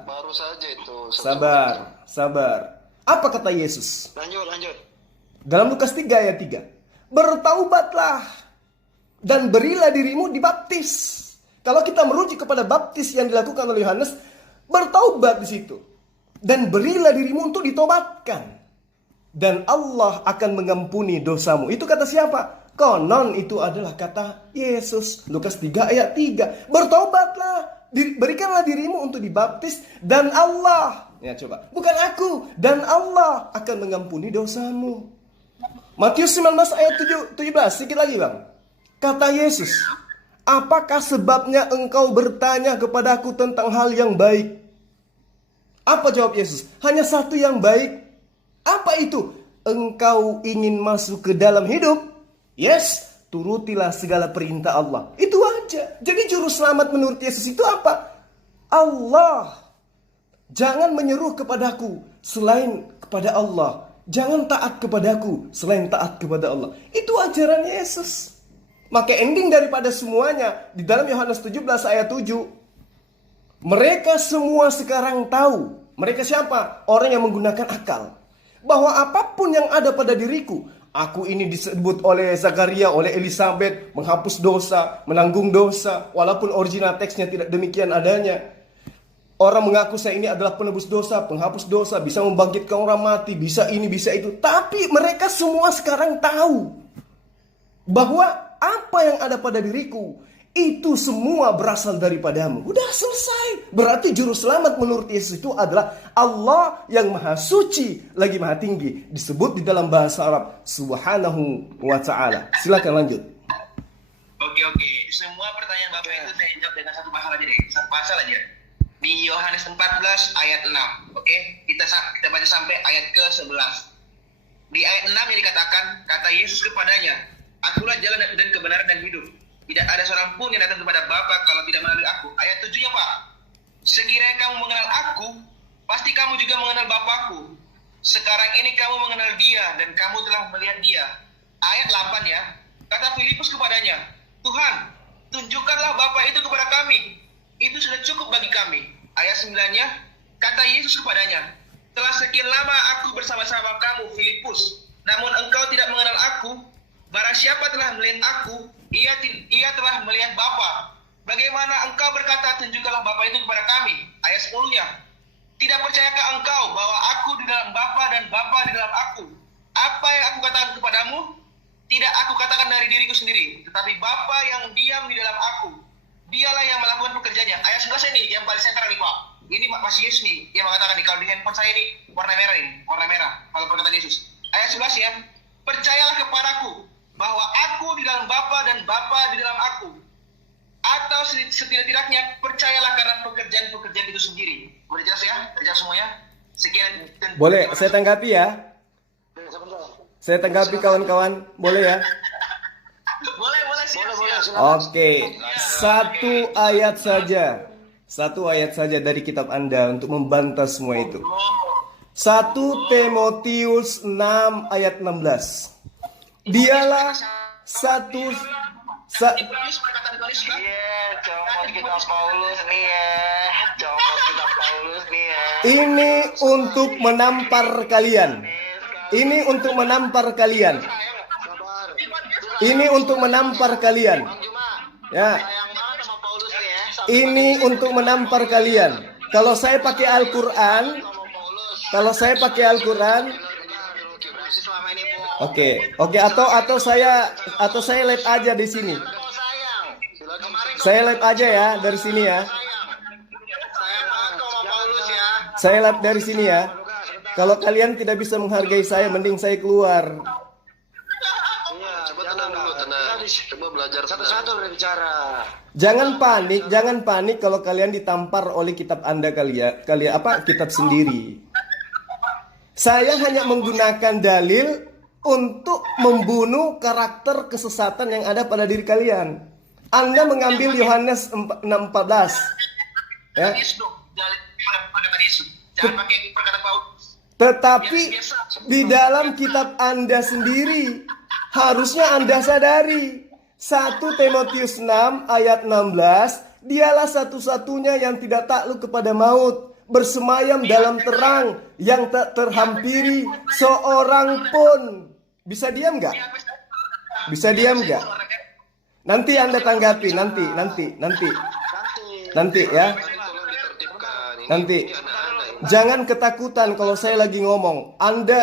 Baru saja itu. Sabar. Apa kata Yesus? Lanjut. Dalam Lukas 3 ayat 3. Bertaubatlah dan berilah dirimu dibaptis. Kalau kita merujuk kepada baptis yang dilakukan oleh Yohanes, bertaubat di situ. Dan berilah dirimu untuk ditobatkan. Dan Allah akan mengampuni dosamu. Itu kata siapa? Konon itu adalah kata Yesus. Lukas 3 ayat 3. Bertobatlah, berikanlah dirimu untuk dibaptis, dan Allah, ya coba, bukan aku, dan Allah akan mengampuni dosamu. Matius 19 ayat 17. Sedikit lagi bang. Kata Yesus, apakah sebabnya engkau bertanya kepadaku tentang hal yang baik? Apa jawab Yesus? Hanya satu yang baik. Apa itu? Engkau ingin masuk ke dalam hidup? Yes, turutilah segala perintah Allah. Itu aja. Jadi juru selamat menurut Yesus itu apa? Allah. Jangan menyeru kepadaku selain kepada Allah. Jangan taat kepadaku selain taat kepada Allah. Itu ajaran Yesus. Maka ending daripada semuanya di dalam Yohanes 17 ayat 7. Mereka semua sekarang tahu. Mereka siapa? Orang yang menggunakan akal. Bahwa apapun yang ada pada diriku, aku ini disebut oleh Zakaria, oleh Elizabeth, menghapus dosa, menanggung dosa, walaupun original teksnya tidak demikian adanya. Orang mengaku saya ini adalah penebus dosa, penghapus dosa, bisa membangkitkan orang mati, bisa ini, bisa itu. Tapi mereka semua sekarang tahu bahwa apa yang ada pada diriku itu semua berasal daripadamu. Udah selesai. Berarti juru selamat menurut Yesus itu adalah Allah yang maha suci lagi maha tinggi. Disebut di dalam bahasa Arab Subhanahu wa ta'ala. Silakan lanjut. Oke. Semua pertanyaan Bapak itu saya jawab dengan satu pasal aja deh. Satu pasal aja. Di Yohanes 14 ayat 6. Oke, kita baca sampai ayat ke-11. Di ayat 6 yang dikatakan, kata Yesus kepadanya, akulah jalan dan kebenaran dan hidup. Tidak ada seorang pun yang datang kepada Bapa kalau tidak melalui aku. Ayat 7-nya Pak. Sekiranya kamu mengenal aku, pasti kamu juga mengenal Bapakku. Sekarang ini kamu mengenal dia dan kamu telah melihat dia. Ayat 8 ya. Kata Filipus kepadanya, Tuhan, tunjukkanlah Bapa itu kepada kami. Itu sudah cukup bagi kami. Ayat 9-nya. Kata Yesus kepadanya, telah sekian lama aku bersama-sama kamu Filipus, namun engkau tidak mengenal aku. barang siapa telah melihat aku, ia telah melihat Bapa. Bagaimana engkau berkata, tunjukkanlah Bapa itu kepada kami? Ayat 10-nya. Tidak percayakah engkau bahwa aku di dalam Bapa dan Bapa di dalam aku? Apa yang aku katakan kepadamu, tidak aku katakan dari diriku sendiri, tetapi Bapa yang diam di dalam aku, dialah yang melakukan pekerjaannya. Ayat 11 ini yang paling sentral nih Pak. Ini masih Yesus nih yang mengatakan nih, kalau di handphone saya ini warna merah kalau perkataan Yesus. Ayat 11 ya, percayalah kepadaku bahwa aku di dalam Bapa dan Bapa di dalam aku. Atau setidak-tidaknya percayalah karena pekerjaan-pekerjaan itu sendiri. Boleh jelas ya? Jelas semuanya? Sekian. Boleh, saya tanggapi ya. Saya tanggapi kawan-kawan, boleh ya? Boleh, siap. Oke, satu ayat saja dari kitab Anda untuk membantah semua itu. 1 Timotius 6 ayat 16. Dialah satu Comot kitab Paulus nih ya. Ini untuk menampar kalian. Ini untuk menampar kalian. Ini untuk menampar kalian. Ya. Ini untuk menampar kalian. Kalau saya pakai Al-Qur'an, Oke, atau saya live aja di sini. Saya live aja ya dari sini ya. Saya live dari sini ya. Kalau kalian tidak bisa menghargai saya, mending saya keluar. Coba tenang dulu, tenang. Coba belajar Satu-satu berbicara. Jangan panik kalau kalian ditampar oleh kitab Anda kitab sendiri. Saya hanya menggunakan dalil untuk membunuh karakter kesesatan yang ada pada diri kalian. Anda mengambil Yohanes 6:14. Ya. Tetapi di dalam kitab Anda sendiri harusnya Anda sadari 1 Timotius 6 ayat 16, dialah satu-satunya yang tidak takluk kepada maut, bersemayam dalam terang yang tak terhampiri seorang pun. Bisa diam nggak? Bisa diam nggak? Nanti Anda tanggapi, nanti ya. Nanti. Jangan ketakutan kalau saya lagi ngomong.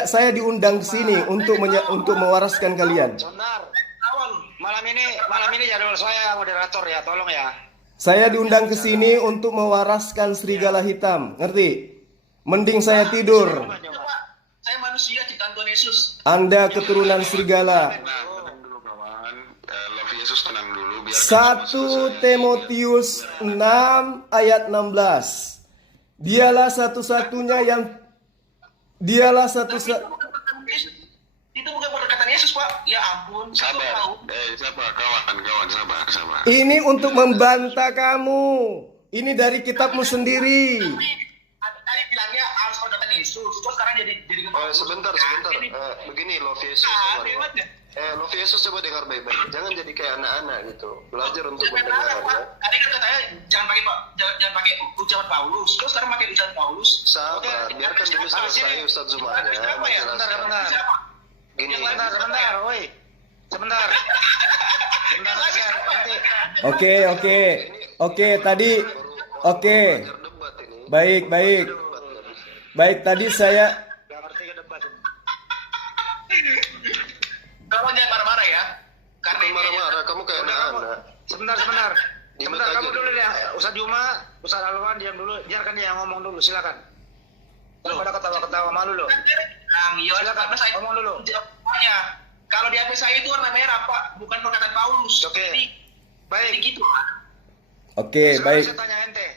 Saya diundang ke sini untuk mewaraskan kalian. Benar. Malam ini jadwal saya moderator ya, tolong ya. Saya diundang ke sini untuk mewaraskan serigala hitam, ngerti? Mending saya tidur. Saya manusia ciptaan Tuhan Yesus. Anda keturunan serigala. Tenang dulu kawan. Love Yesus tenang dulu. 1 Timotius 6 ayat 16. Dialah satu-satunya Itu bukan perkataan Yesus, Pak. Ya ampun. Sabar. Sabar kawan, sabar. Ini untuk membantah kamu. Ini dari kitabmu sendiri. Tadi bilangnya harus perkataan Yesus. Kok sekarang jadi Sebentar. Begini, Love Yesus. Love Yesus coba dengar baik-baik. Jangan jadi kayak anak-anak gitu. Belajar untuk mendengar ya. Tadi kan katanya jangan pakai ucapan Paulus. Kok sekarang pakai ucapan Paulus? Sabar, biarkan dulu selesai Ustaz Zumar ya. Bentar. Gini. Sebentar, woi. Sebentar. Nanti. Oke, tadi. Oke. Baik, tadi saya Kalau jangan marah-marah ya. Karena marah-marah, kamu kayak anak-anak. Sebentar. Kamu dulu ya, Ustaz Alwan diam dulu. Biarkan dia yang ngomong dulu, silakan. Pada ketawa-ketawa malu loh. Silakan, ngomong dulu. Kalau di HP saya itu warna merah, Pak, bukan perkataan Paulus. Oke. Baik. Jadi gitu, Pak. Oke, Sekarang baik. Saya tanya ente.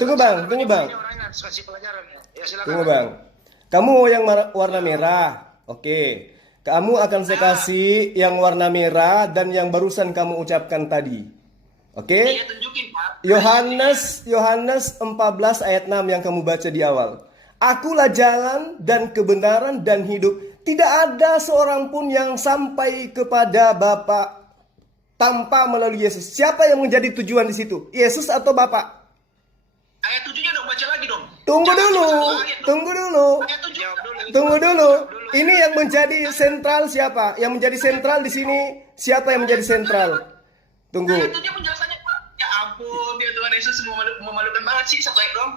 Tunggu bang. Ini orangnya harus kasih pelajaran ya. Ya silakan. Tunggu bang. Kamu yang warna merah. Oke. Kamu akan saya kasih yang warna merah dan yang barusan kamu ucapkan tadi. Oke? Iya, tunjukin, Pak. Yohanes 14 ayat 6 yang kamu baca di awal. Akulah jalan dan kebenaran dan hidup. Tidak ada seorang pun yang sampai kepada Bapa tanpa melalui Yesus. Siapa yang menjadi tujuan di situ? Yesus atau Bapa? Ayat 7-nya dong, baca lagi dong. Tunggu dulu. Ayat 7. Jawab dulu. Tunggu dulu. ini yang menjadi sentral siapa? Yang menjadi sentral di sini siapa yang menjadi sentral? Tunggu. Nah, itu dia penjelasannya Pak. Ya ampun, dia Tuhan Yesus memalukan banget sih, satu ayat dong.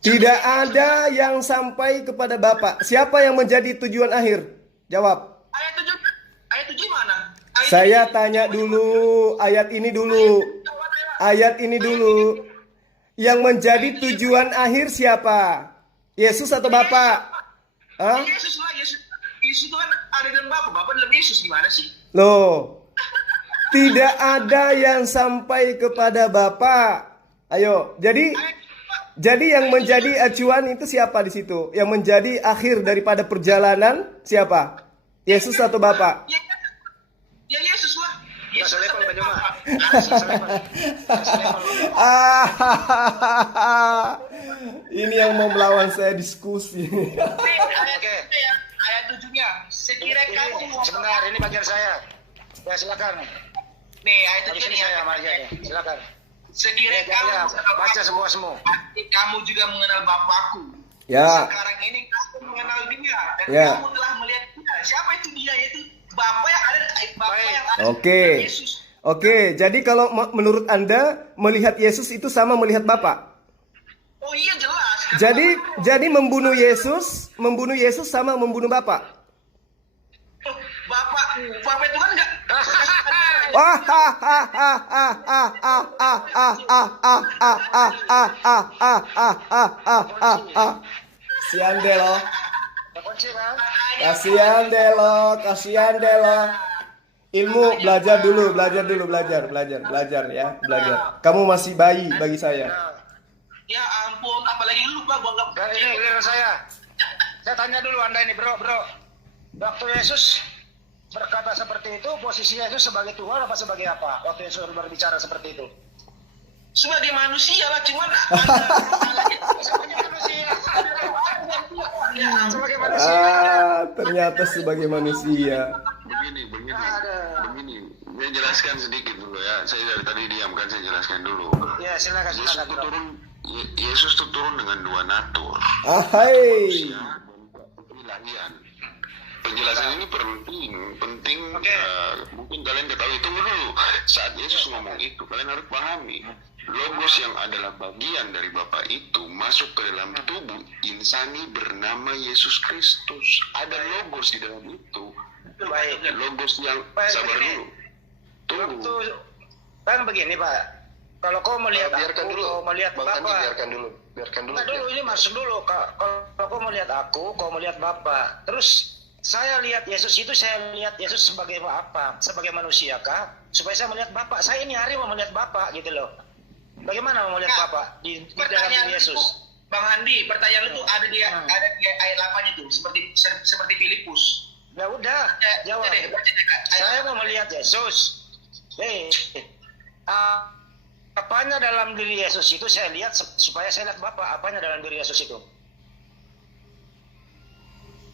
Tidak ada yang sampai kepada Bapa. Siapa yang menjadi tujuan akhir? Jawab. Ayat 7 mana? Saya tanya dulu, ayat ini dulu. Ayat ini dulu. Yang menjadi tujuan akhir siapa? Yesus atau Bapa? Hah? Yesus lah, Yesus itu kan ada dalam Bapa dalam Yesus, gimana sih? Loh. Tidak ada yang sampai kepada Bapa. Ayo, jadi yang menjadi acuan itu siapa di situ? Yang menjadi akhir daripada perjalanan siapa? Yesus atau Bapa? Ya Yesus lah. Yesus selevel Pak Joma. Ini yang mau melawan saya diskusi. Ayat 7-nya. Sekiranya kamu Sebentar, ini bagian saya. Ya silakan. Nih, ayat 7 Habis ini nih. saya marahnya. Silakan. Sekiranya Ya, kamu baca semua. kamu juga mengenal Bapakku. Ya. Sekarang ini kamu mengenal dia dan Ya. kamu telah melihat dia. Siapa itu dia? Yaitu Bapa yang ada Oke. di Yesus. Oke, jadi kalau menurut Anda melihat Yesus itu sama melihat Bapa? Oh iya jelas. Jadi membunuh Yesus sama membunuh Bapa. Bapak itu kan enggak. Kasihan deh lo. Kunci kan? Kasihan deh lo. Ilmu belajar dulu ya, belajar. Kamu masih bayi bagi saya. Ya ampun, apalagi lu Pak, gua enggak. Dan ini giliran saya. Saya tanya dulu Anda ini, bro. Waktu Yesus berkata seperti itu, posisi Yesus sebagai Tuhan apa sebagai apa? Waktu Yesus berbicara seperti itu. Sebagai manusia lah, cuman Sebagai manusia. Sebagai manusia. Ternyata sebagai manusia. Begini. Saya jelaskan sedikit dulu ya. Saya dari tadi diam kan, saya jelaskan dulu. Ya, silakan. Yesus itu turun dengan dua natur. Ahai. Ilahian. Penjelasan ini penting. Mungkin kalian ketahui. Tunggu dulu. Saat Yesus ngomong itu, kalian harus pahami. Logos yang adalah bagian dari Bapa itu masuk ke dalam tubuh insani bernama Yesus Kristus. Ada logos di dalam itu. Baik. Logos yang sabar dulu. Tunggu. Waktu kan begini Pak. Kalau kau melihat biarkan aku, dulu. kau melihat Bang Andi, Bapak. biarkan dulu. Nah, dulu ini masuk dulu. Kalau kau melihat aku, kau melihat Bapak. Terus saya lihat Yesus itu, saya lihat Yesus sebagai apa? Sebagai manusia kah? Supaya saya melihat Bapak. Saya ini hari mau melihat Bapak gitu loh. Bagaimana mau melihat Bapak di dalam diri Yesus? Bang Andi, pertanyaan itu ada di ayat 8 itu, seperti Filipus. Ya udah, jawab. Saya mau melihat Yesus. Apanya dalam diri Yesus itu saya lihat supaya saya lihat Bapak. Apanya dalam diri Yesus itu?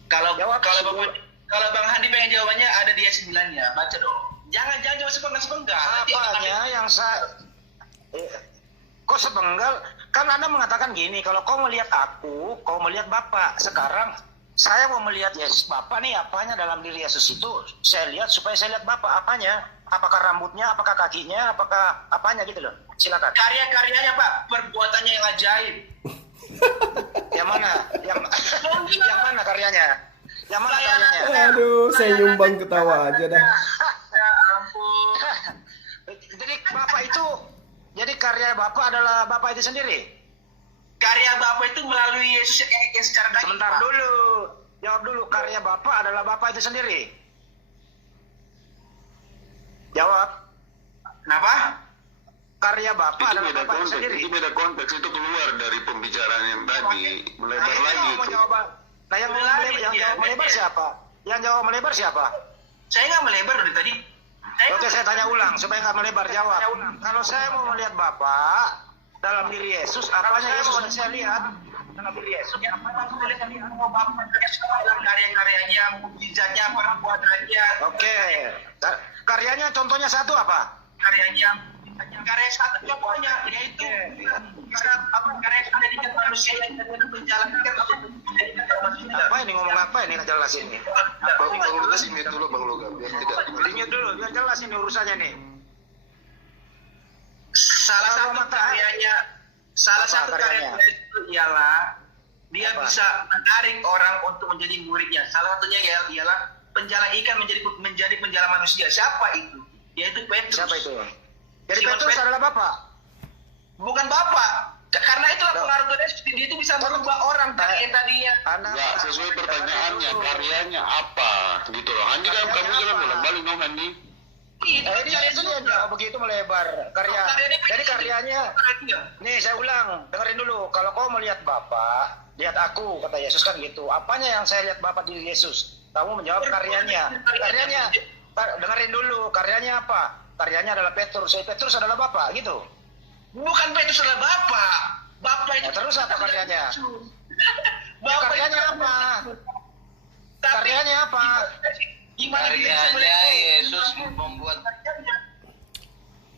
Kalau Bang Handi pengen jawabannya ada di ayat 9-nya, baca dong. Jangan jawab sepenggal. Apanya yang saya kok sepenggal? Kan Anda mengatakan gini, kalau kau melihat aku, kau melihat Bapak. Sekarang saya mau melihat Yesus Bapak nih, apanya dalam diri Yesus itu saya lihat supaya saya lihat Bapak. Apanya? Apakah rambutnya, apakah kakinya, apakah apanya gitu loh. Silakan. Karya-karyanya Pak, perbuatannya yang ajaib. Yang mana? Yang mana karyanya? Yang mana karyanya? Aduh, saya nyumbang ketawa aja dah. Ya ampun. Jadi Bapak itu, jadi karya Bapak adalah Bapak itu sendiri? Karya Bapak itu melalui Yesus yang secara daging. Sebentar Pak. dulu. Jawab dulu, karya Bapak adalah Bapak itu sendiri? Jawab. Kenapa? Karya Bapak Itu adalah beda Bapak itu konteks, sendiri? itu beda konteks, itu keluar dari pembicaraan yang tadi, melebar Nah, lagi mau itu. jawab. Nah, yang jawab melebar siapa? Yang jawab melebar siapa? Saya nggak melebar dari tadi. Oke, saya tanya ulang supaya nggak melebar. Jawab. Kalau saya mau melihat Bapak dalam diri Yesus, apanya Yesus yang saya lihat dalam diri Yesus? Ya, apa yang boleh kami mau Bapak dalam karya-karyanya, mukjizatnya, perbuatannya. Oke. Karyanya contohnya satu apa? Karyanya, mukjizatnya, karya satu contohnya yaitu karya yang menjadikan manusia yang menjalankan Apa ini ngomong apa ini nggak jelas ini? Bang Lugas ini dulu Bang Lugas biar tidak Lihat dulu, biar jelas ini urusannya nih. salah satu karyanya itu ialah dia bisa menarik orang untuk menjadi muridnya. Salah satunya ialah penjala ikan menjadi penjala manusia. Siapa itu? Yaitu Petrus. Siapa itu? Jadi Simon Petrus adalah bapak. Bukan bapak. Karena itulah pengaruh Tuhan Yesus. Dia itu bisa merubah orang tadinya. Enggak sesuai pertanyaannya, karyanya apa gitu loh. Handi kan kamu jangan bolak-balik dong Handi. Ini dia jawab begitu melebar karya. Jadi karyanya. Nih saya ulang, dengerin dulu. Kalau kau melihat Bapak, lihat aku, kata Yesus kan gitu. Apanya yang saya lihat Bapak di Yesus? Kamu menjawab karyanya. Karyanya, dengerin dulu. Karyanya apa? Karyanya adalah Petrus. Petrus adalah Bapak, gitu. Bukan Petrus adalah Bapak. Bapak itu. Nah, terus apa karyanya? Bapak Karyanya itu apa? Tapi- Karyanya apa? Gimana dia bisa Karyanya melihat? Yesus membuat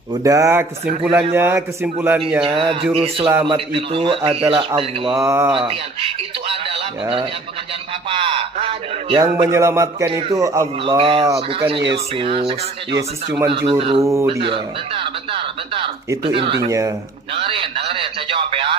Udah, kesimpulannya juru selamat itu adalah Allah. itu adalah Ya. pekerjaan Bapa. Yang menyelamatkan itu Allah, bukan Yesus. Yesus cuma juru dia. Bentar. Itu intinya. Dengerin, saya jawab ya.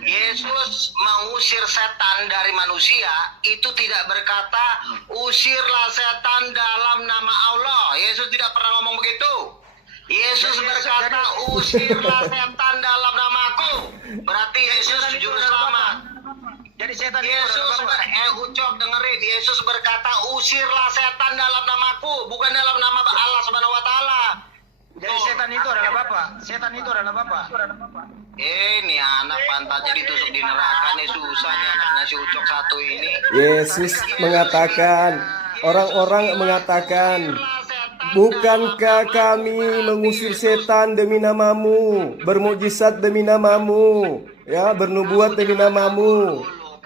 Yesus mengusir setan dari manusia itu tidak berkata usirlah setan dalam nama Allah. Yesus tidak pernah ngomong begitu. Yesus berkata usirlah setan dalam namaku. Berarti Yesus juru selamat. Jadi setan itu Yesus adalah Bapak. Ucok dengerin. Yesus berkata usirlah setan dalam namaku, bukan dalam nama Allah Subhanahu wa taala. Jadi setan itu adalah Bapak. Setan itu adalah Bapak. Ini anak pantatnya ditusuk di neraka nih, susah nih anaknya si Ucok satu ini. Yesus mengatakan, orang-orang mengatakan, bukankah kami mengusir setan demi namamu, bermukjizat demi namamu, ya, bernubuat demi namamu.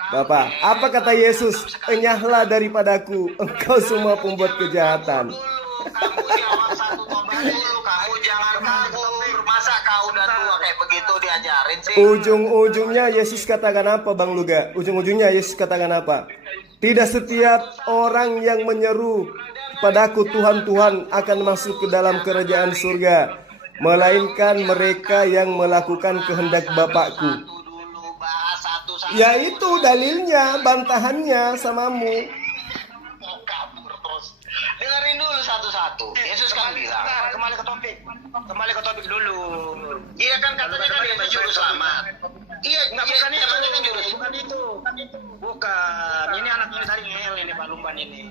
Bapak, apa kata Yesus? Enyahlah daripadaku, engkau semua pembuat kejahatan. Kamu jawab satu tobat dulu, kamu jangan kabur. Masa kau udah tua kayak begitu diajarin sih? Ujung-ujungnya Yesus katakan apa, Bang Luga? Ujung-ujungnya Yesus katakan apa? Tidak setiap orang yang menyeru padaku Tuhan, Tuhan akan masuk ke dalam kerajaan surga, melainkan mereka yang melakukan kehendak Bapakku. Ya itu dalilnya, bantahannya samamu. Kabur terus. Dengerin dulu satu-satu. Yesus kan bilang. Bentar, kembali ke topik dulu. Iya kan katanya kan Yesus juru selamat. Iya, Enggak, bukan itu. katanya kan juru Bukan itu. Bukan. Ini anaknya tadi ngel ini Pak Lumban ini.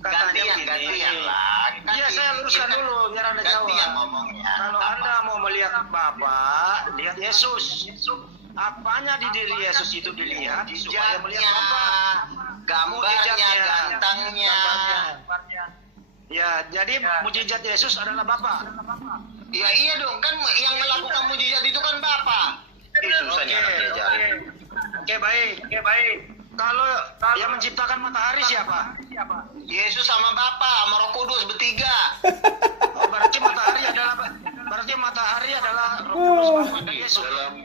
Katanya gantian lah. Iya, saya luruskan dulu biar Anda jawab. Gantian ngomongnya. Kalau Anda mau melihat Bapak, lihat Yesus. Apanya di diri Yesus itu dilihat supaya melihat Bapak. Gambarnya, gantengnya. Ya, jadi mujizat Yesus adalah Bapak. Ya iya dong, kan yang melakukan mujizat itu kan Bapa. Susahnya anak diajarin. Oke, baik. Kalau yang menciptakan matahari siapa? Yesus sama Bapa, sama Roh Kudus bertiga. Oh, berarti matahari adalah Roh Kudus Bapak dan Yesus.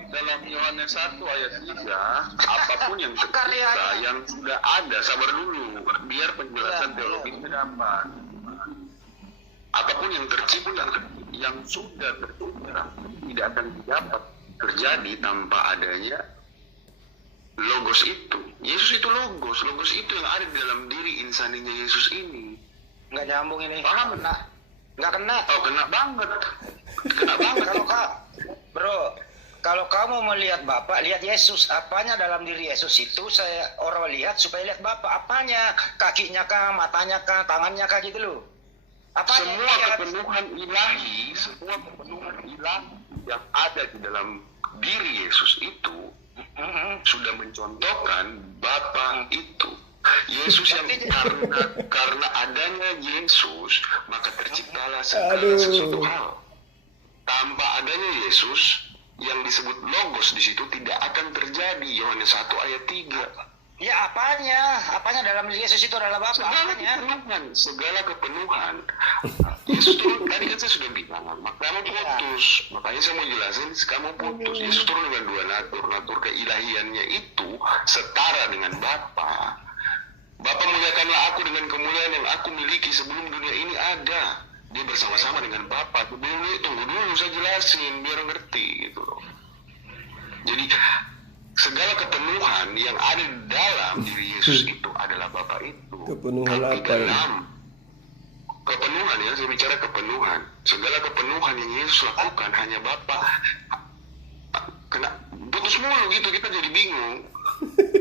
Dalam Yohanes 1 ayat 3, apapun yang tercipta yang sudah ada, sabar dulu, biar penjelasan teologisnya dapat. Apapun yang tercipta yang sudah tercipta tidak akan dapat terjadi tanpa adanya logos itu. Yesus itu logos itu yang ada di dalam diri insaninya Yesus ini. Nggak nyambung ini. Paham? Nggak kena. Oh, kena banget. Kalau kamu melihat Bapak, lihat Yesus. Apanya dalam diri Yesus itu orang lihat supaya lihat Bapak. Apanya? Kakinya kah, matanya kah, tangannya kah gitu loh. Apanya? Semua kepenuhan ilahi yang ada di dalam diri Yesus itu sudah mencontohkan Bapa itu. Yesus yang karena adanya Yesus maka terciptalah segala sesuatu hal. Tanpa adanya Yesus yang disebut logos di situ tidak akan terjadi. Yohanes 1 ayat 3. Ya apanya? Apanya dalam diri Yesus itu adalah Bapak? Apanya? Segala kepenuhan Yesus turun, tadi kan saya sudah bilang, kamu putus. Makanya saya mau jelasin, kamu putus. Yesus turun dengan dua natur. Natur keilahiannya itu setara dengan Bapa. Bapa, muliakanlah aku dengan kemuliaan yang aku miliki sebelum dunia ini ada. Dia bersama-sama dengan Bapa. Sebelum itu, tunggu dulu saya jelasin biar ngerti gitu loh. Jadi segala kepenuhan yang ada di dalam diri Yesus itu adalah Bapa itu. Kepenuhan Tapi apa ya? dalam kepenuhan, ya, saya bicara kepenuhan. Segala kepenuhan yang Yesus lakukan hanya Bapa. Kena putus mulu gitu, kita jadi bingung.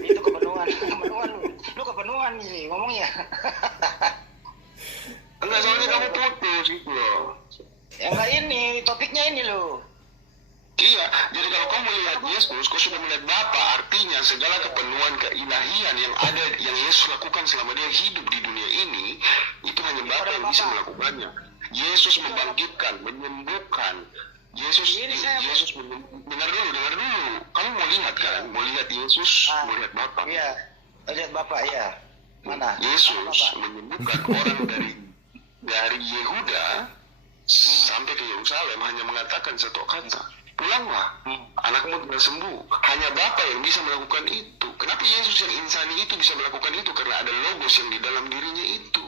Itu kepenuhan lu kepenuhan sih ngomongnya. Enggak, soalnya kamu putus gitu loh. Ya enggak, ini topiknya ini loh. Iya, jadi kalau kau melihat Yesus, kau sudah melihat Bapa. Artinya segala kepenuhan keilahian yang ada, yang Yesus lakukan selama dia hidup di dunia ini, itu hanya Bapa yang bisa melakukannya. Yesus membangkitkan, menyembuhkan. Yesus dengar dulu. Kamu mau lihat kan? Mau lihat Yesus, mau lihat Bapa. Iya, lihat Bapak ya. Mana? Yesus Mana, Bapak? menyembuhkan orang dari Yehuda sampai ke Yerusalem hanya mengatakan satu kata, pulanglah, anakmu telah sembuh. Hanya Bapa yang bisa melakukan itu. Kenapa Yesus yang insani itu bisa melakukan itu? Karena ada logos yang di dalam dirinya itu,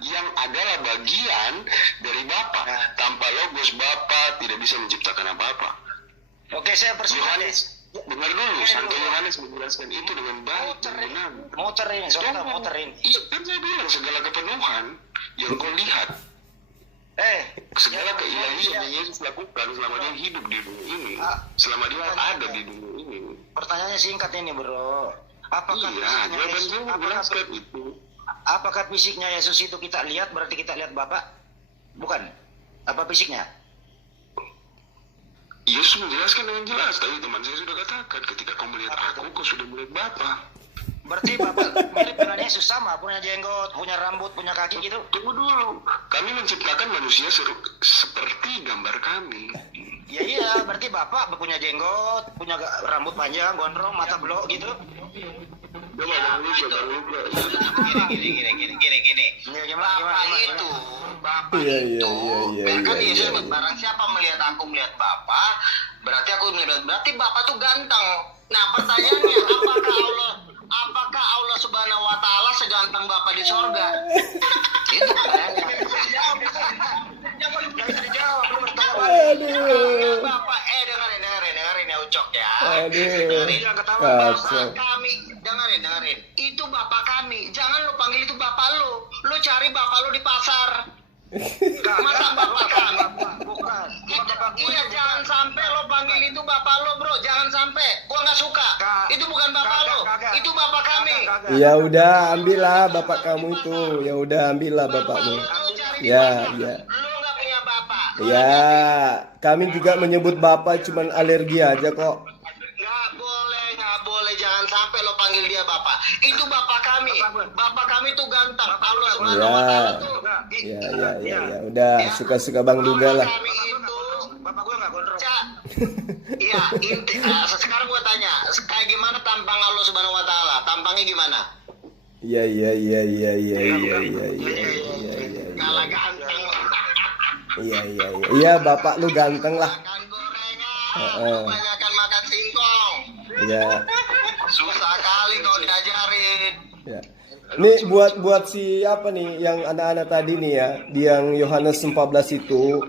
yang adalah bagian dari Bapa. Tanpa logos Bapa tidak bisa menciptakan apa-apa. Oke, saya Yohanes, dengar dulu, Santo Yohanes menjelaskan itu dengan baik dan benar. muterin, soalnya muterin. Iya, kan saya bilang segala kepenuhan yang kau lihat, segala keilahian yang Yesus lakukan selama dia hidup di dunia ini, selama dia ada di dunia ini. Pertanyaannya singkat ini, bro. Apakah Iya, jawaban saya menjelaskan itu. apakah fisiknya Yesus itu kita lihat berarti kita lihat Bapak? Bukan. Apa fisiknya? Yesus menjelaskan dengan jelas. Tadi teman saya sudah katakan, ketika kau melihat aku, kau sudah melihat Bapa. Berarti Bapak mirip dengan Yesus, sama, punya jenggot, punya rambut, punya kaki gitu. Tunggu dulu. Kami menciptakan manusia seperti gambar kami. Ya iya, berarti Bapak punya jenggot, punya rambut panjang, gondrong, mata belok gitu. Coba Bang Luka. Gini. Ya, gimana? Bapak Iya, itu, iya, kan iya, Yesus iya. barang siapa melihat aku melihat Bapak, berarti aku melihat, berarti Bapak tuh ganteng. Nah, pertanyaannya, apakah Allah Subhanahu wa taala seganteng Bapak di sorga? Itu pertanyaannya. Aduh. Bapak, dengerin ya Ucok ya. Aduh. Bapak kami, dengerin. Itu Bapak kami. Jangan lo panggil itu Bapak lo. Lo cari Bapak lo di pasar. Masa Bapak kami? Bukan. Iya, jangan sampai lo panggil itu Bapak lo, bro. Jangan sampai. Gua nggak suka. Itu bukan Bapak lo. Itu Bapak kami. Ya udah, ambillah bapak kamu itu. Ya udah, ambillah bapakmu. Ya. Lo nggak punya Bapak. Ya, kami juga menyebut bapak cuman alergi aja kok. Nggak boleh. Jangan sampai lo panggil dia Bapak. Itu Bapak kami. Bapak kami tuh ganteng. Allah Subhanahu wa taala tuh. Ya. Udah, suka-suka Bang Duga lah. Kami itu Bapak gue nggak gondrong. Iya, sekarang gua tanya, kayak gimana tampang Allah Subhanahu wa taala? Tampangnya gimana? Iya. Kalah ganteng. Iya, bapak lu ganteng lah. Makan gorengan, kebanyakan makan singkong. Iya. Susah kali kalau diajarin. Ya. Nih buat si apa nih yang anak-anak tadi nih ya, di yang Yohanes 14 itu,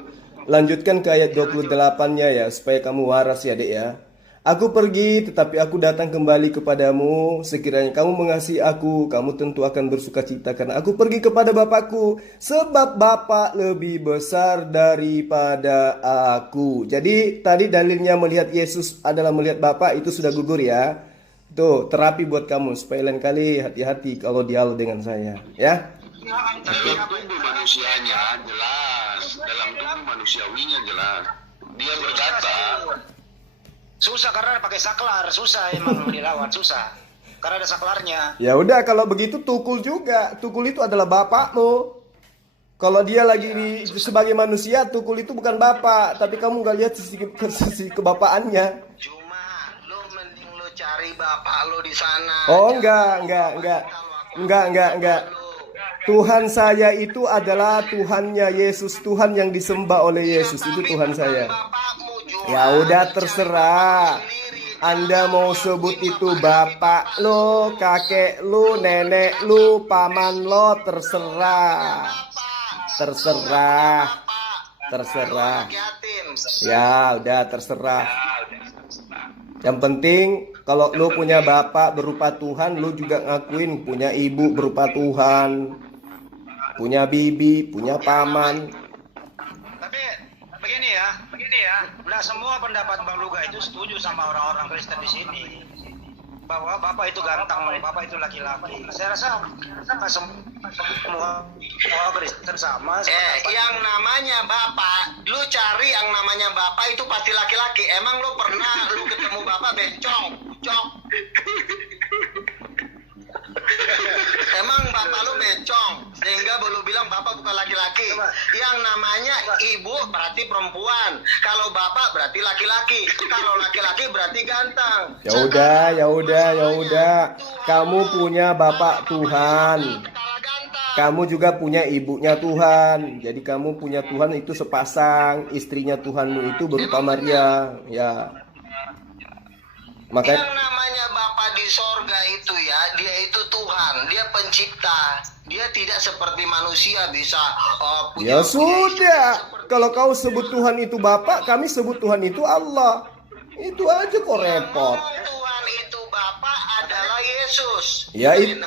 lanjutkan ke ayat 28-nya ya, supaya kamu waras ya, Dek ya. Aku pergi, tetapi aku datang kembali kepadamu. Sekiranya kamu mengasihi aku, kamu tentu akan bersukacita karena aku pergi kepada Bapakku, sebab Bapa lebih besar daripada aku. Jadi tadi dalilnya melihat Yesus adalah melihat Bapa, itu sudah gugur ya. Tuh, terapi buat kamu supaya lain kali hati-hati kalau dialog dengan saya, ya. Dalam tubuh manusianya jelas, dalam tubuh manusiawinya jelas. Dia berkata, Susah karena pakai saklar, susah emang dilawan, susah. Karena ada saklarnya. Ya udah, kalau begitu tukul juga. Tukul itu adalah bapakmu. Kalau dia lagi sebagai manusia, tukul itu bukan bapak, tapi kamu nggak lihat sisi kebapaannya. Cuma lo mending lo cari bapak lo di sana. Oh, enggak. Tuhan saya itu adalah Tuhannya Yesus, Tuhan yang disembah oleh Yesus, itu Tuhan saya. Ya udah terserah. Anda mau sebut itu bapak lo, kakek lo, nenek lo, paman lo, terserah. Terserah. Terserah. Ya udah terserah. Yang penting kalau lo punya bapak berupa Tuhan, lo juga ngakuin punya ibu berupa Tuhan, punya bibi, punya paman. Tapi begini ya, nggak semua pendapat Bang Luga itu setuju sama orang-orang Kristen di sini bahwa bapak itu ganteng, bapak itu laki-laki. Saya rasa nggak semua Kristen sama. Yang namanya bapak, lu cari yang namanya bapak itu pasti laki-laki. Emang lu pernah lu ketemu bapak bencong, cok? Emang bapak lu bencong sehingga lu bilang bapak bukan laki-laki. Yang namanya ibu berarti perempuan. Kalau bapak berarti laki-laki. Kalau laki-laki berarti ganteng. Ya udah. Kamu punya bapak Tuhan. Kamu juga punya ibunya Tuhan. Jadi kamu punya Tuhan itu sepasang. Istrinya Tuhanmu itu berupa Maria. Ya. Makanya yang namanya Bapa di sorga itu ya, dia itu Tuhan, dia pencipta, dia tidak seperti manusia bisa ya sudah. Kalau kau sebut Tuhan itu Bapa, kami sebut Tuhan itu Allah. Itu aja kok repot. Tuhan itu Bapa adalah Yesus. Ya itu.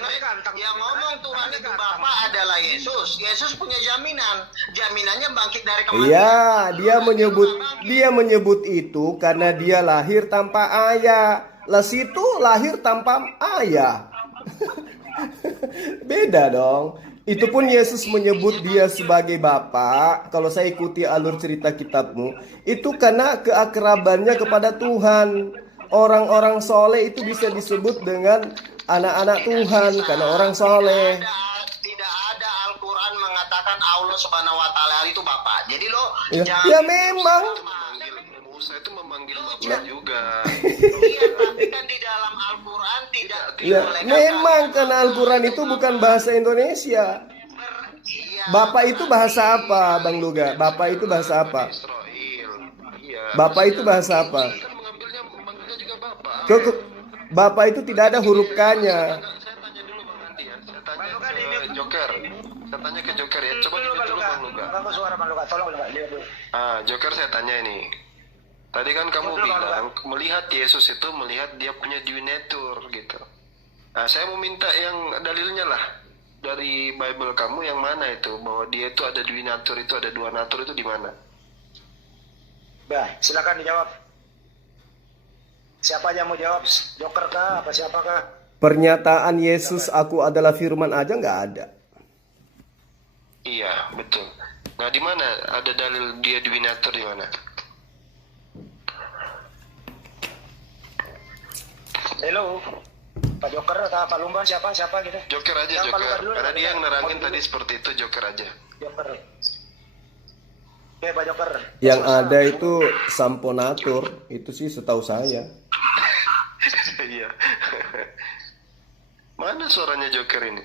Yang ngomong Tuhan itu Bapa adalah Yesus. Yesus punya jaminan. Jaminannya bangkit dari kematian. Iya, dia menyebut itu karena dia lahir tanpa ayah. Lah situ lahir tanpa ayah. Beda dong. Itu pun Yesus menyebut dia sebagai Bapa. Kalau saya ikuti alur cerita kitabmu, itu karena keakrabannya kepada Tuhan. Orang-orang soleh itu bisa disebut dengan anak-anak Tuhan karena orang soleh. Tidak ada Al-Quran mengatakan Allah Subhanahu Wa Taala itu Bapa. Jadi lo ya memang. Musa itu memanggil bapak juga. Iya, tapi kan di dalam Al-Quran tidak dibolehkan. Memang karena Al-Quran itu bukan bahasa Indonesia. Bapak itu bahasa apa, Bang Luga? Bapak itu bahasa apa? Bapak itu bahasa apa? Bapak itu tidak ada huruf K-nya. Saya tanya dulu Bang Andi ya. Saya tanya ke Joker. Saya tanya ke Joker ya. Coba dulu Bang Luga. Suara Bang Luga, tolong Luga. Joker saya tanya ini. Tadi kan kamu bilang melihat Yesus itu melihat dia punya due nature gitu. Nah, saya mau minta yang dalilnya lah dari Bible kamu yang mana itu bahwa dia itu ada due nature itu ada dua nature itu di mana? Bah, silakan dijawab. Siapa aja mau jawab? Joker kah? Apa siapakah? Pernyataan Yesus aku adalah firman aja nggak ada. Iya betul. Nah di mana ada dalil dia due nature di mana? Halo, Pak Joker atau Pak Lumban siapa gitu? Joker aja Joker. Karena dia yang nerangin tadi seperti itu Joker aja. Joker. Oke Pak Joker. Yang ada itu samponatur, itu sih setahu saya. Iya. Mana suaranya Joker ini?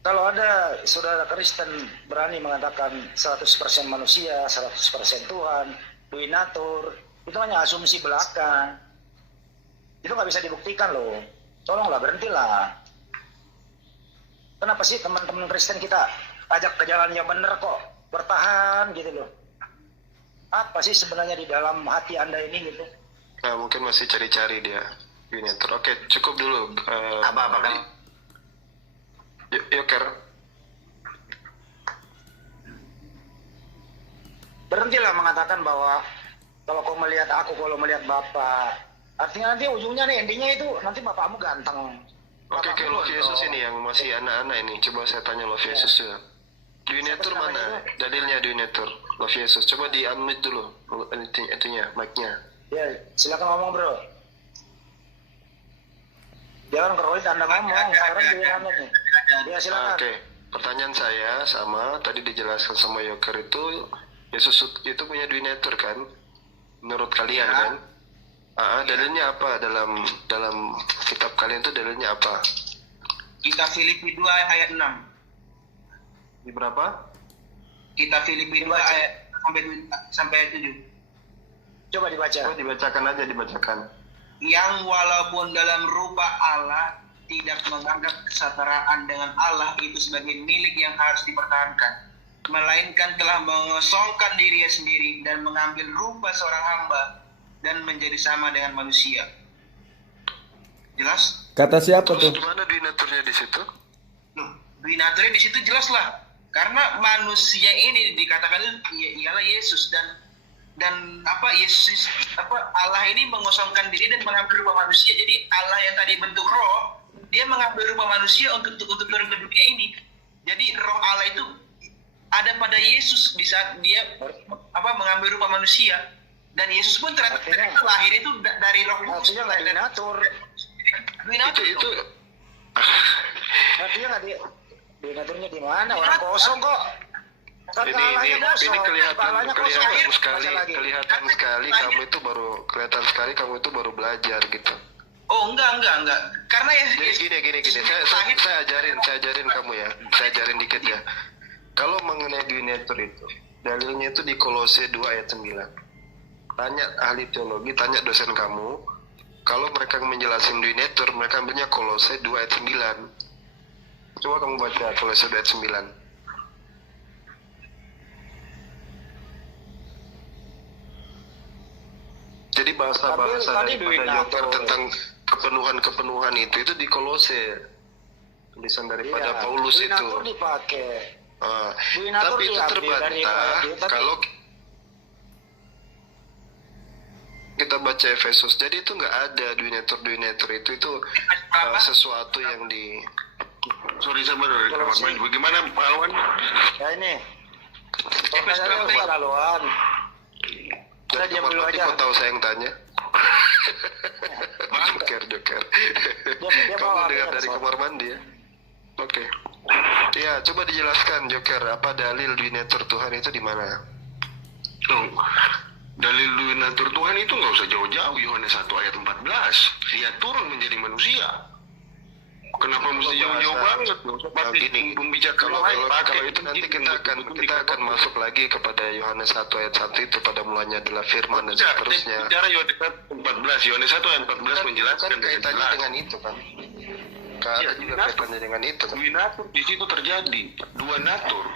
Kalau ada saudara Kristen berani mengatakan 100% manusia, 100% Tuhan, due nature, itu hanya asumsi belaka. Itu nggak bisa dibuktikan loh. Tolonglah berhentilah. Kenapa sih teman-teman Kristen kita ajak ke jalan yang benar kok bertahan gitu loh? Apa sih sebenarnya di dalam hati Anda ini gitu? Nah mungkin masih cari-cari dia. Oke cukup dulu. Apa kan? Joker. Berhentilah mengatakan bahwa kalau kau melihat aku, kalau melihat Bapak. Artinya nanti ujungnya nih, intinya itu nanti bapakmu ganteng. Oke, Love Yesus ini yang masih anak-anak ini. Coba saya tanya Love Yesus ya. Due nature mana? Dalilnya due nature. Love Yesus. Coba di unmute dulu. Itunya, mic-nya. Ya, silakan ngomong bro. Jangan kerolit Anda ngomong. Sekarang di unmute nih. Ya silakan. Oke. Pertanyaan saya sama tadi dijelaskan sama Joker itu Yesus itu punya due nature kan? Menurut kalian kan? Dalilnya apa dalam kitab kalian itu dalilnya apa? Kita Filipi 2 ayat 6. Di berapa? Kita Filipi 2 ayat sampai ayat 7. Coba dibaca. Oh, dibacakan aja, dibacakan. Yang walaupun dalam rupa Allah tidak menganggap kesetaraan dengan Allah itu sebagai milik yang harus dipertahankan, melainkan telah mengosongkan dirinya sendiri dan mengambil rupa seorang hamba dan menjadi sama dengan manusia. Jelas? Kata siapa tuh? Gimana donaturnya di situ? Loh, donaturnya di situ jelas lah. Karena manusia ini dikatakan ialah Yesus dan Yesus Allah ini mengosongkan diri dan mengambil rupa manusia. Jadi Allah yang tadi bentuk roh, dia mengambil rupa manusia untuk turun ke dunia ini. Jadi roh Allah itu ada pada Yesus di saat dia mengambil rupa manusia, dan Yesus pun ternyata lahir itu dari roh kudus. Artinya nggak donatur. Itu Artinya nggak donaturnya di mana? Orang kosong kok. Kata Allahnya kosong. kelihatan sekali kamu itu baru belajar gitu. Oh enggak. Karena ya. Jadi gini. Saya ajarin kamu ya. Saya ajarin dikit ya. Kalau mengenai donatur itu, dalilnya itu di Kolose 2 ayat 9. Tanya ahli teologi, tanya dosen kamu. Kalau mereka menjelasin donatur, mereka ambilnya Kolose 2 ayat 9. Coba kamu baca Kolose 2 ayat 9. Jadi bahasa-bahasa daripada Joker tentang kepenuhan itu di Kolose, tulisan daripada Paulus itu. Donatur dipakai. Tapi itu terbantah kalau kita baca Efesus. Jadi itu nggak ada donatur itu sesuatu yang di. Sorry sabar. Bagaimana Pak Alwan? Ya ini. Pertanyaannya Pak Alwan. Kita diam dulu aja. Kau tahu saya yang tanya. Joker. Kamu dengar dari kamar mandi ya? Oke. Ya, coba dijelaskan Joker, apa dalil donatur Tuhan itu di mana? Dalil donatur Tuhan itu nggak usah jauh-jauh. Yohanes 1 ayat 14. Dia turun menjadi manusia. Kenapa mesti jauh-jauh banget? Gini, kalau itu nanti kita akan masuk lagi kepada Yohanes 1 ayat 1 itu, pada mulanya adalah firman dan seterusnya. Bicara Yohanes 1 ayat 14 menjelaskan kaitannya dengan itu kan. Kaitannya dengan itu kan. Donatur di situ terjadi dua natur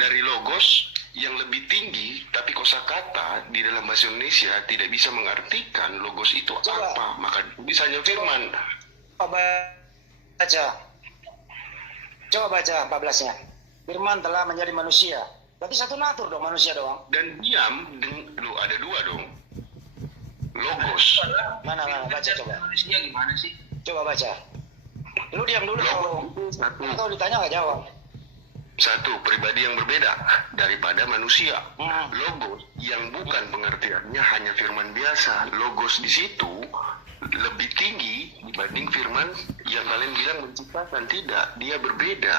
dari logos yang lebih tinggi, tapi kosakata di dalam bahasa Indonesia tidak bisa mengartikan logos itu apa, maka bisanya firman. Coba baca 14-nya. Firman telah menjadi manusia. Berarti satu natur dong, manusia doang. Dan diam, ada dua dong. Logos. Mana baca coba. Manusia gimana sih? Coba baca. Lu diam dulu kalau ditanya nggak jawab. Satu, pribadi yang berbeda daripada manusia. Logos yang bukan pengertiannya hanya firman biasa. Logos di situ lebih tinggi dibanding firman yang kalian bilang menciptakan. Tidak, dia berbeda.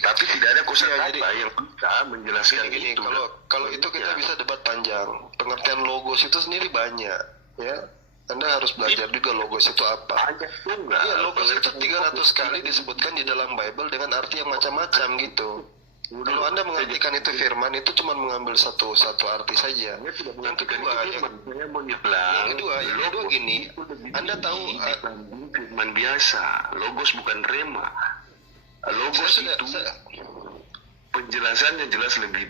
Tapi tidak ada kosakata yang bisa menjelaskan gini, itu. Kalau itu kita bisa debat panjang. Pengertian logos itu sendiri banyak, ya. Anda harus belajar juga logos itu apa. Iya, logos itu 300 kali disebutkan di dalam Bible dengan arti yang macam-macam gitu. Kalau Anda mengartikan itu firman, itu cuma mengambil satu arti saja. Yang kedua gini, Anda tahu firman biasa, logos bukan rema. Logos itu penjelasannya jelas lebih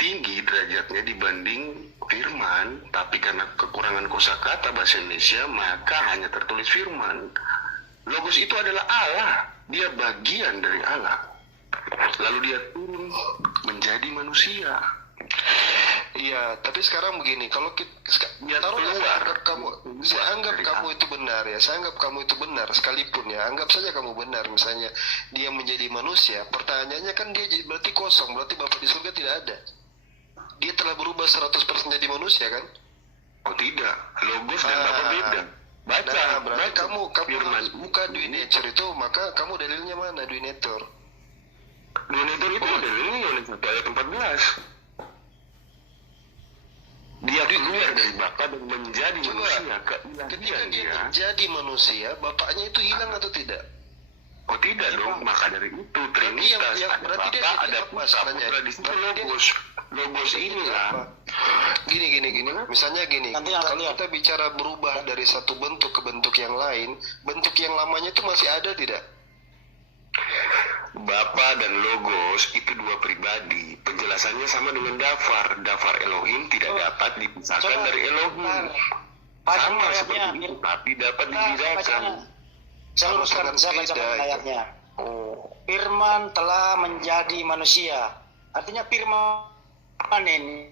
tinggi derajatnya dibanding firman, tapi karena kekurangan kosakata bahasa Indonesia maka hanya tertulis firman. Logos itu adalah Allah, dia bagian dari Allah. Lalu dia turun menjadi manusia. Iya, tapi sekarang begini, kalau saya anggap kamu itu benar ya, sekalipun ya, anggap saja kamu benar, misalnya dia menjadi manusia, pertanyaannya kan dia berarti kosong, berarti Bapa di surga tidak ada. Dia telah berubah 100% jadi manusia kan? Oh tidak, logos dan Bapa beda. Berarti kamu harus buka donatur itu, maka kamu dalilnya mana donatur? Donatur itu dalilnya Yohanes 1 ayat 14. Dia keluar dari Bapa dan menjadi manusia. Ketika dia menjadi manusia, bapaknya itu hilang atau tidak? Oh tidak dong, maka dari itu Trinitas ada berarti dia Bapa, jadi ada apa Putra, masalahnya? Putra di situ Berarti dia- logos. Logos inilah. Gini. Misalnya gini, Nanti yang kalau lihat. kita bicara berubah dari satu bentuk ke bentuk yang lain, bentuk yang lamanya itu masih ada tidak? Bapa dan Logos itu dua pribadi. Penjelasannya sama dengan Dafar. Dafar Elohim tidak dapat dipisahkan Coba, dari Elohim. Baca Sama ayatnya. seperti itu, tapi dapat Nah, dibedakan. bacanya. Saya luruskan, saya bacakan Beda itu. ayatnya. Firman telah menjadi manusia. Artinya firman ini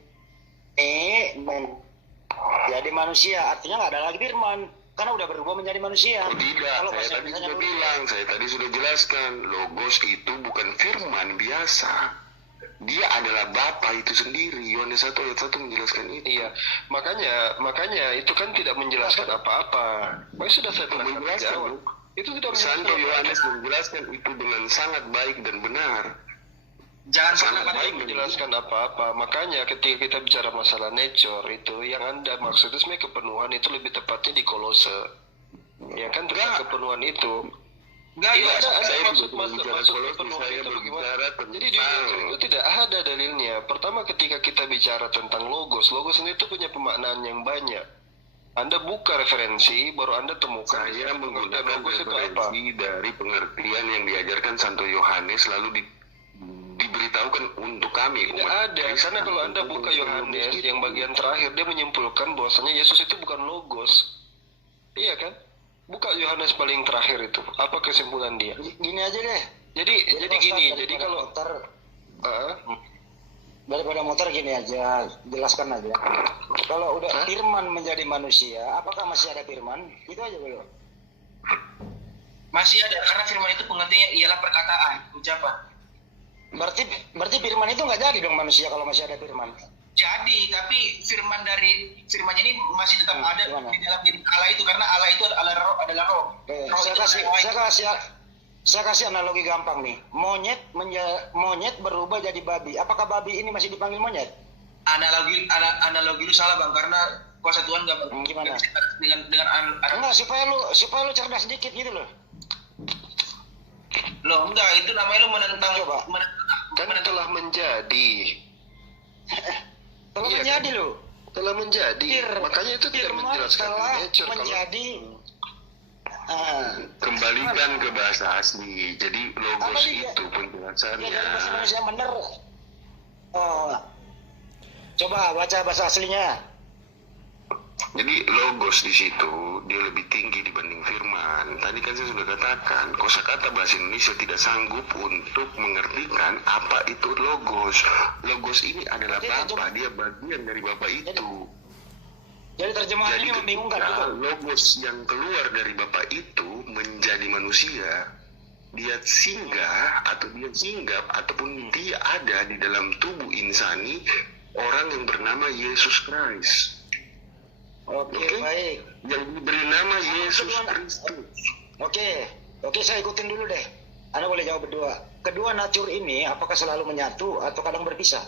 menjadi manusia. Artinya nggak ada lagi firman. Karena udah berubah menjadi manusia. Oh tidak, Kalau saya bahasa tadi Indonesianya sudah berubah. bilang, saya tadi sudah jelaskan, Logos itu bukan firman biasa. Dia adalah Bapa itu sendiri. Yohanes 1 ayat 1 menjelaskan itu. Iya, makanya itu kan tidak menjelaskan apa-apa. Baik, sudah saya telah Menjelaskan, jawab. Bung. Itu tidak Santo menjelaskan Yohanes apa-apa. menjelaskan itu dengan sangat baik dan benar. Jangan Sangat sampai baik Menjelaskan apa-apa. Makanya ketika kita bicara masalah nature itu, yang Anda maksud itu sebenarnya kepenuhan itu lebih tepatnya di Kolose. Ya kan tentang kepenuhan itu. enggak Tidak ya. ada Saya maksud tidak bicara Kolose, kepenuhan saya itu bagaimana? berbicara Jadi di tentang itu tidak ada dalilnya. Pertama ketika kita bicara tentang logos sendiri itu punya pemaknaan yang banyak. Anda buka referensi, baru Anda temukan saya menggunakan logos itu apa. referensi dari pengertian yang diajarkan Santo Yohanes lalu diberitahukan untuk kami. Tidak umat ada, Kristen, karena kalau Anda untuk buka pengertian Yohanes logos yang itu. bagian terakhir, dia menyimpulkan bahwasanya Yesus itu bukan logos. Iya kan? Buka Yohanes paling terakhir itu. Apa kesimpulan dia? Gini aja deh. Jadi Ustaz, gini, daripada jadi kalau motor, Ah, daripada motor gini aja, jelaskan aja. Kalau udah firman menjadi manusia, apakah masih ada firman? Itu aja dulu. Masih ada, karena firman itu pengertiannya ialah perkataan, ucapan. Berarti firman itu nggak jadi dong manusia kalau masih ada firman. Jadi, tapi firmannya ini masih tetap ada gimana? di dalam diri Allah itu, karena Allah itu adalah roh. Roh Saya itu kasih analogi gampang nih. Monyet berubah jadi babi. Apakah babi ini masih dipanggil monyet? analogi lu salah bang, karena kuasa Tuhan nggak Gimana? dengan Enggak, supaya lu cerdas sedikit gitu loh. lo enggak, itu namanya lu menentang Coba. kan telah menjadi. Telah Iya, menjadi loh. Telah menjadi. Makanya itu tidak Firman menjelaskan telah nature kalau menjadi. Kembalikan ke bahasa asli. Jadi logos Apa dia? itu Ya, penjelasannya. dari bahasa Indonesia bener. Oh. Coba baca bahasa aslinya. Jadi logos di situ dia lebih tinggi dibanding firman. Tadi kan saya sudah katakan, kosakata bahasa Indonesia tidak sanggup untuk mengertikan apa itu logos. Logos ini adalah Jadi, Bapa, dia bagian dari Bapa itu. Jadi terjemahannya Jadi ini membingungkan ketika juga. logos yang keluar dari Bapa itu menjadi manusia, dia singgah atau dia singgap ataupun dia ada di dalam tubuh insani orang yang bernama Yesus Kristus. Oke, Oke. baik. Yang diberi nama Yesus kedua- Kristus. Oke, saya ikutin dulu deh. Anda boleh jawab berdua. Kedua natur ini apakah selalu menyatu atau kadang berpisah?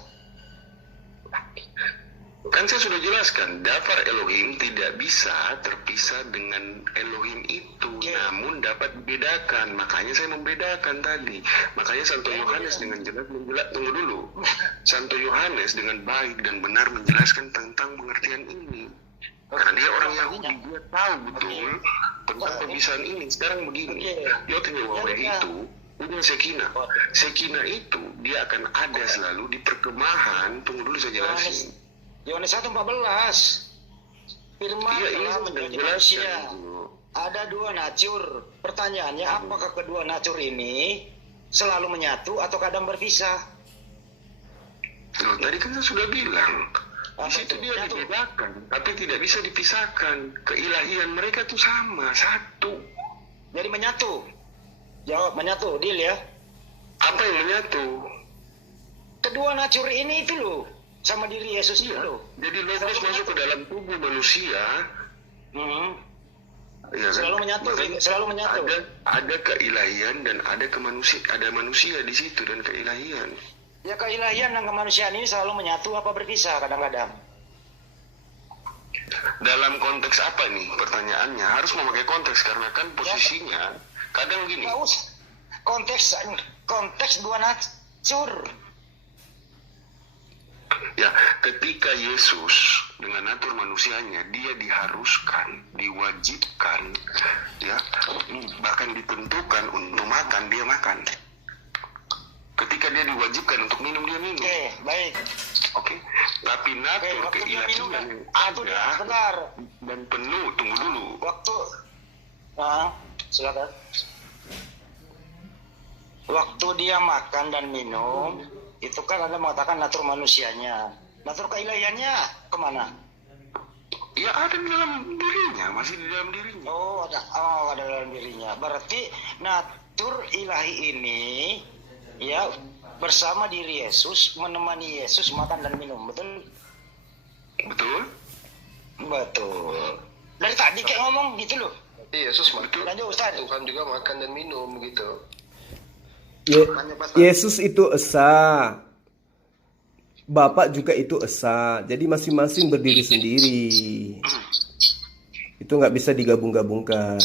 Kan saya sudah jelaskan, Dafar Elohim tidak bisa terpisah dengan Elohim itu, Oke. namun dapat dibedakan. Makanya saya membedakan tadi. Makanya Santo Yohanes dengan jelas tunggu dulu. Santo Yohanes dengan baik dan benar menjelaskan tentang pengertian ini. Karena dia orang Yahudi, dia tahu betul tentang perpisahan ini. Sekarang begini, Yod Yewawe itu punya Sekina. Sekina itu dia akan ada selalu di perkemahan. Tunggu dulu saya jelasin. Yohanes 1:14. Firman Iya, ini telah saya menjadi jelaskan. manusia. Ada dua natur. Pertanyaannya, apakah kedua natur ini selalu menyatu atau kadang berpisah? Loh, tadi kan saya sudah bilang, di Apa situ itu? dia Nyatu. dibedakan, tapi tidak bisa dipisahkan. Keilahian mereka tuh sama, satu. Jadi menyatu. Jawab menyatu, deal ya. Apa yang menyatu? Kedua natur ini itu loh, sama diri Yesus itu loh. Jadi logos masuk ke dalam tubuh manusia, ya kan? Selalu menyatu, Makanya selalu menyatu. Ada keilahian dan ada ada manusia di situ dan keilahian. Ya keilahian dan kemanusiaan ini selalu menyatu apa berpisah kadang-kadang? Dalam konteks apa nih pertanyaannya? Harus memakai konteks karena kan posisinya kadang gini. Nggak usah. konteks dua natur. Ya, ketika Yesus dengan natur manusianya, dia diharuskan, diwajibkan, ya, bahkan ditentukan untuk makan, dia makan. Ketika dia diwajibkan untuk minum, dia minum. Oke, baik. Oke, tapi natur Waktu dia minum, keilahian yang waktu dia ada benar. dan penuh, tunggu dulu. Silakan. Waktu dia makan dan minum, itu kan Anda mengatakan natur manusianya. Natur keilahiannya kemana? Ya ada di dalam dirinya, masih di dalam dirinya. Ada dalam dirinya. Berarti natur ilahi ini ya bersama diri Yesus, menemani Yesus makan dan minum, betul? Betul? Betul. Dari tadi kayak ngomong gitu loh. Yesus makan. Lanjut Ustaz. Tuhan juga makan dan minum gitu. Yesus itu esa, Bapak juga itu esa. Jadi masing-masing berdiri sendiri. Itu nggak bisa digabung-gabungkan.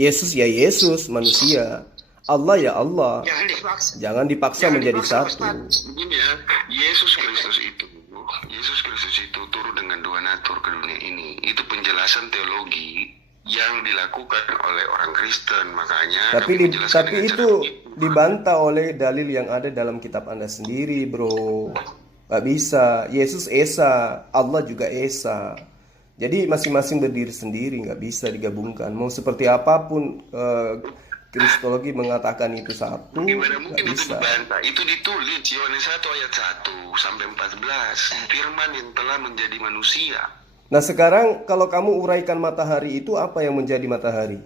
Yesus ya Yesus, manusia. Allah ya Allah. Jangan dipaksa menjadi satu. Begini ya, Yesus Kristus itu turun dengan dua natur ke dunia ini. Itu penjelasan teologi yang dilakukan oleh orang Kristen, makanya tapi itu dibantah oleh dalil yang ada dalam kitab Anda sendiri, bro. Gak bisa. Yesus esa, Allah juga esa. Jadi masing-masing berdiri sendiri, nggak bisa digabungkan. Mau seperti apapun Kristologi mengatakan itu satu, gimana nggak mungkin itu bisa. dibantah? Itu ditulis Yohanes 1 ayat 1 sampai 14. Firman yang telah menjadi manusia. Nah sekarang kalau kamu uraikan matahari itu apa yang menjadi matahari?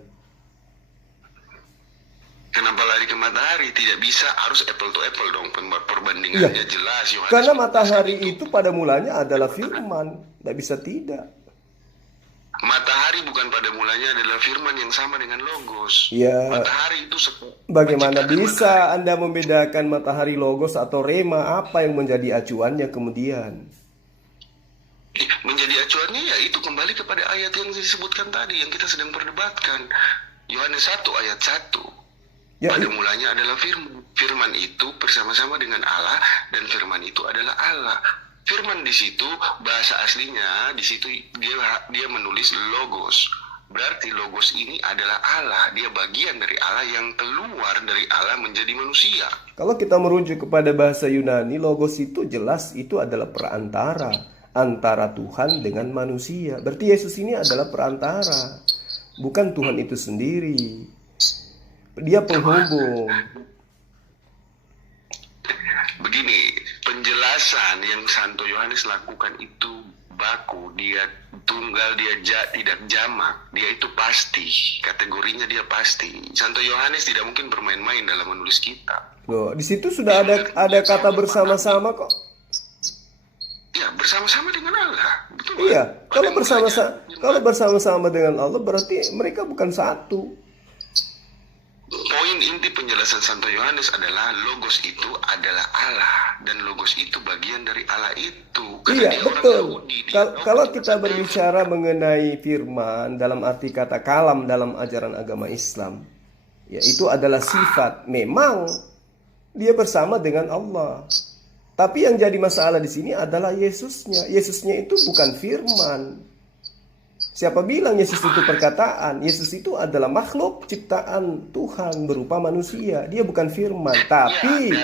Kenapa lari ke matahari? Tidak bisa, harus apple to apple dong. Perbandingannya jelas. Yohanes Karena matahari itu pada mulanya adalah firman. Tidak bisa tidak. Matahari bukan pada mulanya adalah firman yang sama dengan logos. Ya. Matahari itu Bagaimana bisa Anda membedakan matahari logos atau rema? Apa yang menjadi acuannya kemudian? Menjadi acuannya ya itu kembali kepada ayat yang disebutkan tadi yang kita sedang perdebatkan. Yohanes 1 ayat 1. Ya, Pada mulanya adalah firman. Firman itu bersama-sama dengan Allah dan firman itu adalah Allah. Firman di situ bahasa aslinya di situ dia menulis logos. Berarti logos ini adalah Allah. Dia bagian dari Allah yang keluar dari Allah menjadi manusia. Kalau kita merujuk kepada bahasa Yunani, logos itu jelas itu adalah perantara antara Tuhan dengan manusia. Berarti Yesus ini adalah perantara, bukan Tuhan itu sendiri. Dia penghubung. Begini, penjelasan yang Santo Yohanes lakukan itu baku, dia tunggal, dia tidak jamak, dia itu pasti, kategorinya dia pasti. Santo Yohanes tidak mungkin bermain-main dalam menulis kitab. Loh, di situ sudah ada kata bersama-sama kok. Ya, bersama-sama dengan Allah. Betul. Iya, kalau bersama-sama dengan Allah berarti mereka bukan satu. Poin inti penjelasan Santo Yohanes adalah logos itu adalah Allah dan logos itu bagian dari Allah itu. Iya, betul. Kalau kita berbicara mengenai firman dalam arti kata kalam dalam ajaran agama Islam, ya itu adalah sifat. Memang dia bersama dengan Allah. Tapi yang jadi masalah di sini adalah Yesusnya. Yesusnya itu bukan firman. Siapa bilang Yesus itu perkataan? Yesus itu adalah makhluk ciptaan Tuhan berupa manusia. Dia bukan firman, tapi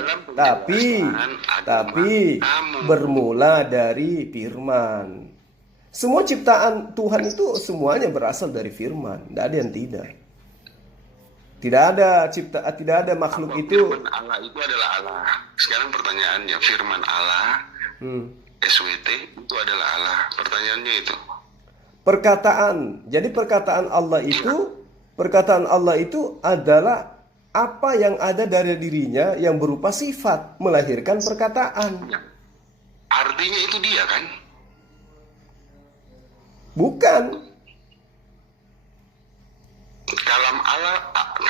bermula dari firman. Semua ciptaan Tuhan itu semuanya berasal dari firman. Tidak ada yang tidak. Tidak ada makhluk itu. Firman Allah itu adalah Allah. Sekarang pertanyaannya, firman Allah, SWT itu adalah Allah. Pertanyaannya itu. Perkataan. Jadi perkataan Allah itu adalah apa yang ada dari dirinya yang berupa sifat melahirkan perkataan. Artinya itu dia kan? Bukan. Kalam Allah.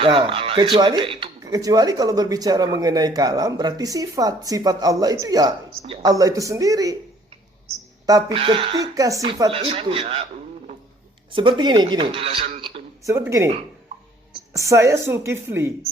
Nah, kecuali kalau berbicara mengenai kalam berarti sifat Allah itu ya Allah itu sendiri. Tapi ketika sifat itu seperti gini. Saya Zulkifli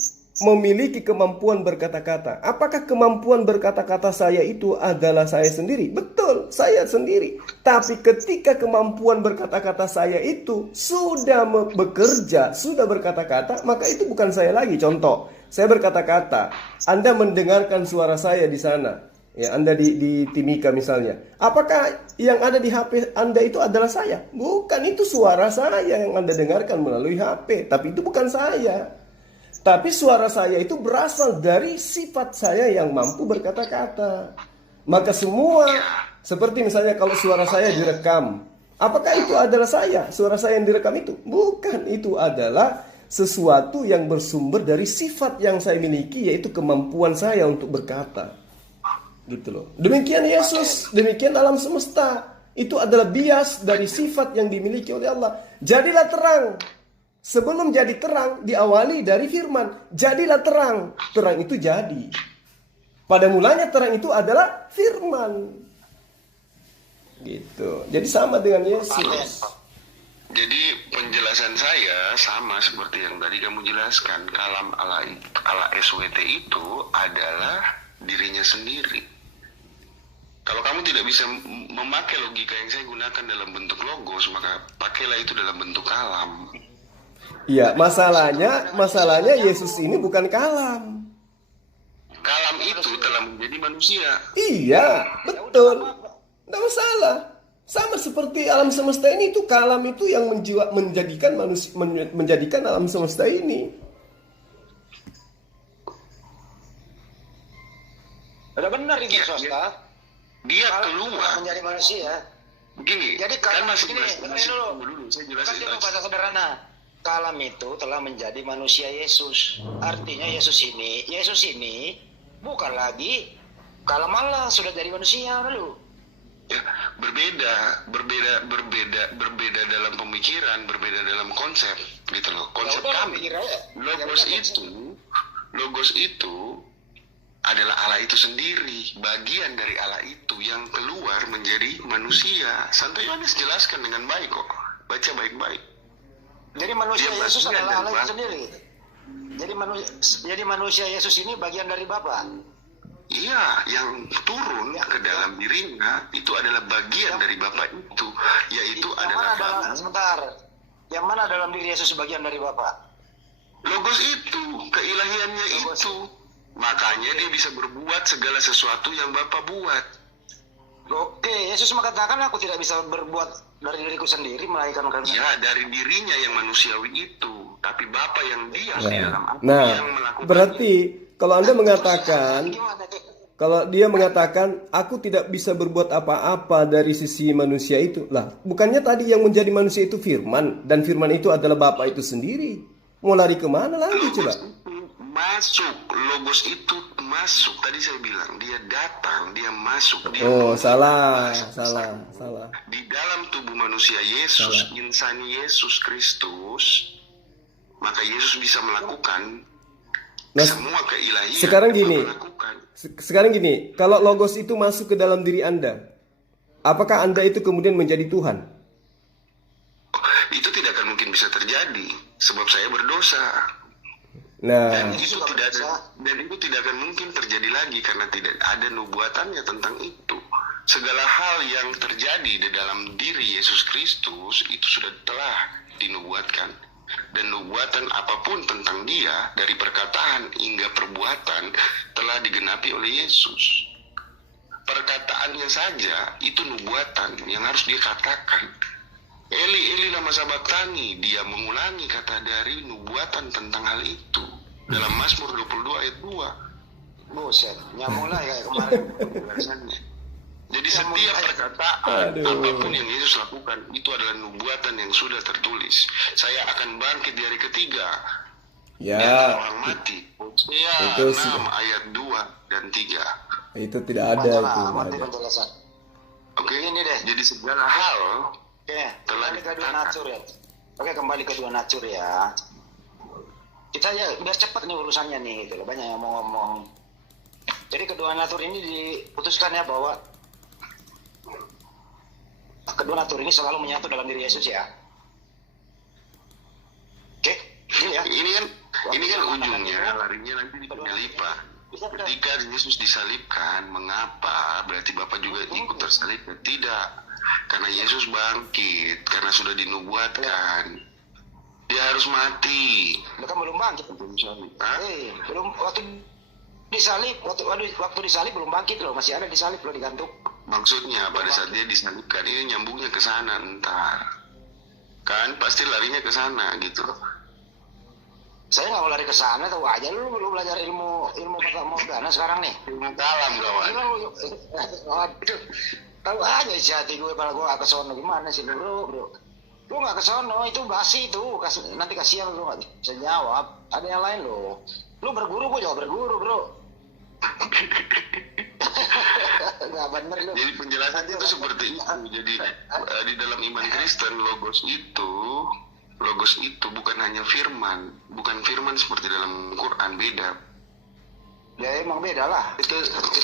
memiliki kemampuan berkata-kata. Apakah kemampuan berkata-kata saya itu adalah saya sendiri? Betul, saya sendiri. Tapi ketika kemampuan berkata-kata saya itu sudah bekerja, sudah berkata-kata, maka itu bukan saya lagi. Contoh, saya berkata-kata, Anda mendengarkan suara saya di sana. Ya, Anda di Timika misalnya. Apakah yang ada di HP Anda itu adalah saya? Bukan, itu suara saya yang Anda dengarkan melalui HP. Tapi itu bukan saya. Tapi suara saya itu berasal dari sifat saya yang mampu berkata-kata. Maka semua, seperti misalnya kalau suara saya direkam, apakah itu adalah saya? Suara saya yang direkam itu? Bukan, itu adalah sesuatu yang bersumber dari sifat yang saya miliki, yaitu kemampuan saya untuk berkata. Gitu loh. Demikian Yesus, demikian alam semesta. Itu adalah bias dari sifat yang dimiliki oleh Allah. Jadilah terang. Sebelum jadi terang diawali dari firman. Jadilah terang. Terang itu jadi. Pada mulanya terang itu adalah firman. Gitu. Jadi sama dengan Yesus. Jadi penjelasan saya sama seperti yang tadi kamu jelaskan. Kalam ala SWT itu adalah dirinya sendiri. Kalau kamu tidak bisa memakai logika yang saya gunakan dalam bentuk logos, maka pakailah itu dalam bentuk kalam. Iya, masalahnya Yesus ini bukan kalam. Kalam itu telah menjadi manusia. Iya, betul. Tidak masalah. Sama seperti alam semesta ini, itu kalam itu yang menjadikan manusia, menjadikan alam semesta ini. Udah benar itu, Sosta. Dia keluar menjadi manusia. Begini. Jadi kalam masih dulu. Saya Kan jelasin dulu bahasa sederhana. Kalam itu telah menjadi manusia Yesus. Artinya Yesus ini bukan lagi kalam Allah, sudah jadi manusia dulu. Ya, berbeda dalam pemikiran, berbeda dalam konsep, gitu loh. Konsep kami. Logos itu adalah Allah itu sendiri, bagian dari Allah itu yang keluar menjadi manusia. Santo Yohanes jelaskan dengan baik kok. Baca baik-baik. Jadi manusia Yesus adalah Allah itu sendiri. Jadi manusia Yesus ini bagian dari Bapa. Iya, yang turun ke dalam dirinya itu adalah bagian dari Bapa itu, yaitu Yang mana dalam diri Yesus bagian dari Bapa? Logos itu, keilahiannya itu. Makanya dia bisa berbuat segala sesuatu yang Bapa buat. Oke, Yesus mengatakan aku tidak bisa berbuat dari diriku sendiri, melainkan karena ya dari dirinya yang manusiawi itu, tapi Bapa yang dia di dalam aku yang melakukan. Berarti kalau Anda mengatakan, kalau dia mengatakan aku tidak bisa berbuat apa-apa dari sisi manusia itu, lah bukannya tadi yang menjadi manusia itu firman, dan firman itu adalah Bapa itu sendiri. Mau lari kemana lagi coba? Logos itu masuk. Tadi saya bilang dia datang, dia masuk. Salah. Di dalam tubuh manusia Yesus, insan Yesus Kristus, maka Yesus bisa melakukan semua keilahian. Sekarang gini, kalau logos itu masuk ke dalam diri Anda, apakah Anda itu kemudian menjadi Tuhan? Itu tidak akan mungkin bisa terjadi, sebab saya berdosa. Dan itu tidak akan mungkin terjadi lagi karena tidak ada nubuatannya tentang itu. Segala hal yang terjadi di dalam diri Yesus Kristus itu sudah telah dinubuatkan. Dan nubuatan apapun tentang dia, dari perkataan hingga perbuatan, telah digenapi oleh Yesus. Perkataannya saja itu nubuatan yang harus dia katakan. Eli lama sabachthani, dia mengulangi kata dari nubuatan tentang hal itu dalam Mazmur 22 ayat 2. Buset, nyambung lah kayak kemarin. Jadi setiap perkataan apapun yang Yesus lakukan itu adalah nubuatan yang sudah tertulis. Saya akan bangkit di hari ketiga. Ya. Orang mati. Hosea 6 ayat 2 dan 3. Itu tidak ada itu. Oke, ini deh. Jadi segala hal kembali ke dua natur ya. Oke, kembali ke dua natur ya. Kita ya biar cepat nih urusannya nih gitu loh. Banyak yang mau ngomong. Jadi kedua natur ini diputuskan ya bahwa kedua natur ini selalu menyatu dalam diri Yesus ya. Oke, ini ya. Ini kan Ini kan ujungnya larinya nanti di penyalipan. Ketika Yesus disalibkan, mengapa? Berarti Bapak juga ikut tersalib? Tidak, karena Yesus bangkit, karena sudah dinubuatkan. Dia harus mati. Kan belum bangkit. Hah? Belum waktu disalib, waktu disalib belum bangkit loh, masih ada disalib loh, digantung. Maksudnya pada saat dia disalibkan ini nyambungnya ke sana ntar. Kan pasti larinya ke sana gitu loh. Saya nggak mau lari ke sana, tahu aja lu belajar ilmu Morgana sekarang nih. Ilmu kalam kawan. Waduh, tahu aja isi hati gue kalau gue nggak ke sono gimana sih bro. Lu nggak ke sono itu basi itu, nanti kasihan lu nggak bisa jawab. Ada yang lain lo. Lu berguru, gue juga berguru bro. Nggak bener lu. Jadi penjelasan itu seperti itu. Jadi di dalam iman Kristen Logos itu bukan hanya firman, bukan firman seperti dalam Quran, beda. Ya emang beda lah. Itu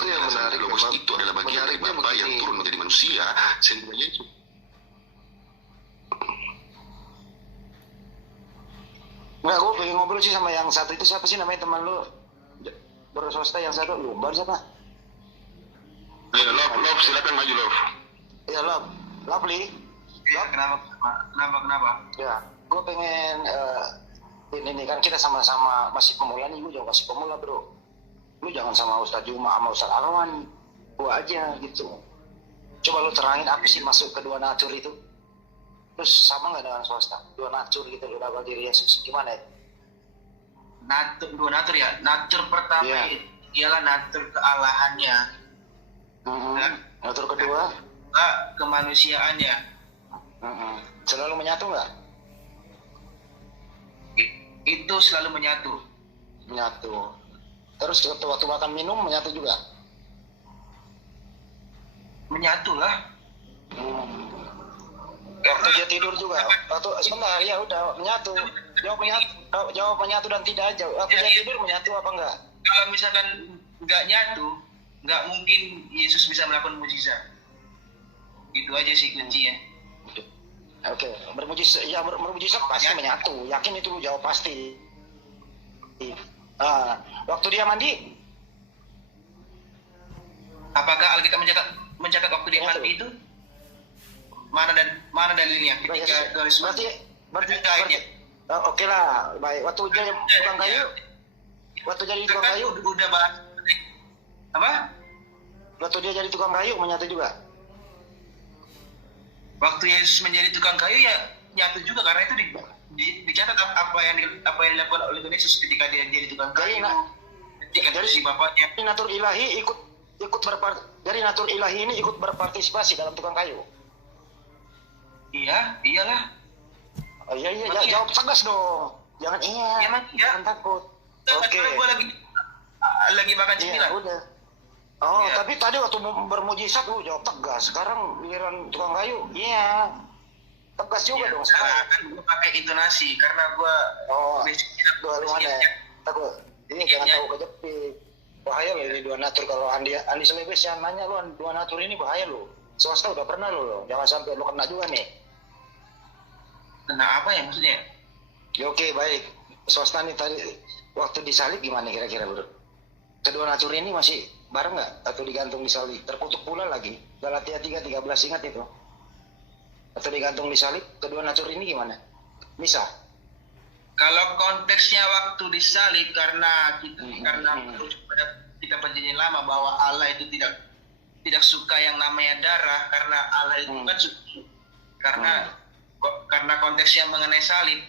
yang menarik. Logos itu adalah bagian dari Bapa yang turun menjadi manusia sehingga Yesus. Nggak, gue pengen ngobrol sih sama yang satu itu, siapa sih namanya teman lu berswasta yang satu, lupa siapa? Ya, Love, silakan maju Love. Ya Lovely. Ya, kenapa? Ya, gue pengen ini kan kita sama-sama masih pemula nih, gue juga masih pemula bro. Lu jangan sama Ustadz Juma sama Ustadz Arwan, gue aja gitu. Coba lu terangin apa sih masuk kedua natur itu? Terus sama nggak dengan swasta? Dua natur gitu, lu dapat diri Yesus gimana ya? Dua natur ya. Natur pertama ialah natur kealahannya. Natur kedua? Kemanusiaannya. Selalu menyatu nggak? Itu selalu menyatu. Menyatu. Terus waktu makan minum menyatu juga? Menyatu lah. Waktu dia tidur juga. Waktu sebentar ya udah menyatu. Jawab menyatu dan tidak aja. Waktu dia tidur menyatu apa enggak? Kalau misalkan nggak nyatu, nggak mungkin Yesus bisa melakukan mukjizat. Itu aja sih kuncinya. Oke, bermujizat pasti menyatu. Yakin itu lu jawab pasti. Waktu dia mandi, apakah Alkitab mencatat waktu dia mandi itu? Mana dalilnya? Ketika berarti oke lah, baik. Waktu jadi tukang kayu, udah bahas apa? Waktu dia jadi tukang kayu menyatu juga. Waktu Yesus menjadi tukang kayu ya nyatu juga, karena itu dicatat apa yang dilakukan oleh Yesus ketika dia jadi tukang kayu. Ketika si bapaknya. Natur ilahi dari natur ilahi ini ikut berpartisipasi dalam tukang kayu. Iyalah. Oh iya, jawab tegas dong. Jangan jangan takut. Oke. Gue lagi makan cemilan. Udah. Tapi tadi waktu bermujizat lu jawab tegas. Sekarang giliran tukang kayu, tegas juga dong sekarang. Kan gue pakai intonasi karena gue takut. Ini jangan tahu kejepit. Bahaya loh ini dua natur. Kalau Andi Selebes yang nanya lu dua natur ini bahaya loh. Swasta udah pernah lo. Jangan sampai lu kena juga nih. Kena apa ya maksudnya? Ya, oke, baik. Swasta nih tadi waktu disalib gimana kira-kira bro? Kedua natur ini masih bareng nggak atau digantung di salib? Terkutuk pula lagi. Galatia 3:13 ingat itu. Atau digantung di salib, kedua natur ini gimana? Bisa? Kalau konteksnya waktu disalib karena kita perjanjian lama bahwa Allah itu tidak suka yang namanya darah, karena Allah itu kan suci. Karena konteksnya mengenai salib.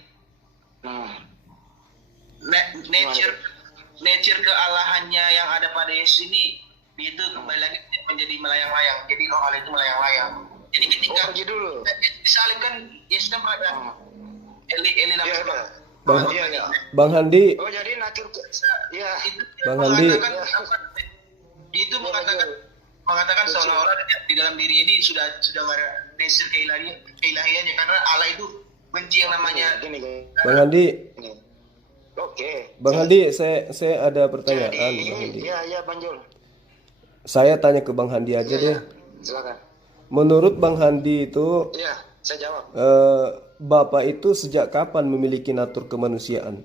Nature kealahannya yang ada pada Yesus ini itu kembali lagi menjadi melayang-layang. Jadi Allah itu melayang-layang. Jadi ketika disalib kan Yesus kan pada Eli Bang Handi. Oh jadi natur Bang Handi. Itu mengatakan seolah-olah di dalam diri ini sudah ada nature keilahiannya, karena Allah itu benci yang namanya Bang Handi. Oke. Bang Handi, saya ada pertanyaan. Bang Handi. Iya, Bang Jul. Saya tanya ke Bang Handi aja deh. Silakan. Menurut Bang Handi itu, saya jawab. Bapak itu sejak kapan memiliki natur kemanusiaan?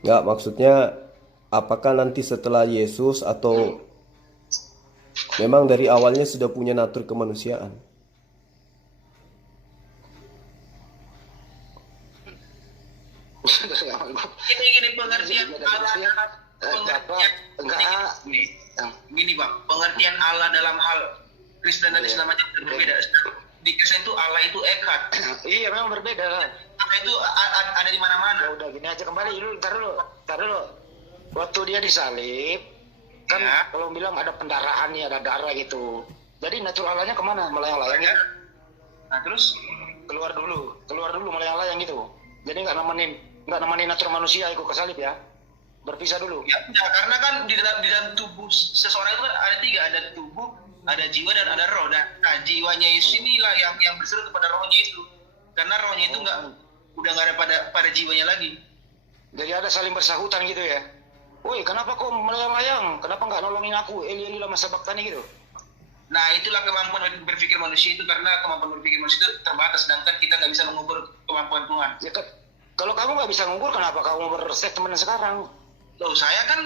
Nggak, maksudnya apakah nanti setelah Yesus atau memang dari awalnya sudah punya natur kemanusiaan? Gini pengertian Allah gini bang, pengertian Allah dalam hal Kristen dan Islam aja berbeda. Di Kristen itu Allah itu echad. Iya, memang berbeda lah. Allah itu ada di mana-mana. Ya udah gini aja, kembali dulu, ntar dulu. Waktu dia disalib, kan Ya. kalau bilang ada pendarahan nih, ada darah gitu. Jadi natur Allahnya kemana? Melayang-layang gitu. Nah terus Keluar dulu melayang-layang gitu. Jadi nggak nemenin natur manusia ikut ke salib ya. Berpisah dulu. ya enggak, karena kan di dalam tubuh seseorang itu kan ada tiga, ada tubuh, ada jiwa dan ada roh. Nah jiwanya Yesus inilah yang berseru kepada rohnya itu, karena rohnya itu udah nggak ada pada jiwanya lagi. Jadi ada saling bersahutan gitu ya. Woi, kenapa kok melayang-layang? Kenapa nggak nolongin aku? Eli lama sabaktani gitu. Nah itulah kemampuan berpikir manusia itu, karena kemampuan berpikir manusia itu terbatas, sedangkan kita nggak bisa mengukur kemampuan Tuhan. Ya kan, kalau kamu nggak bisa ngukur, kenapa kamu berstatement sekarang? Loh, saya kan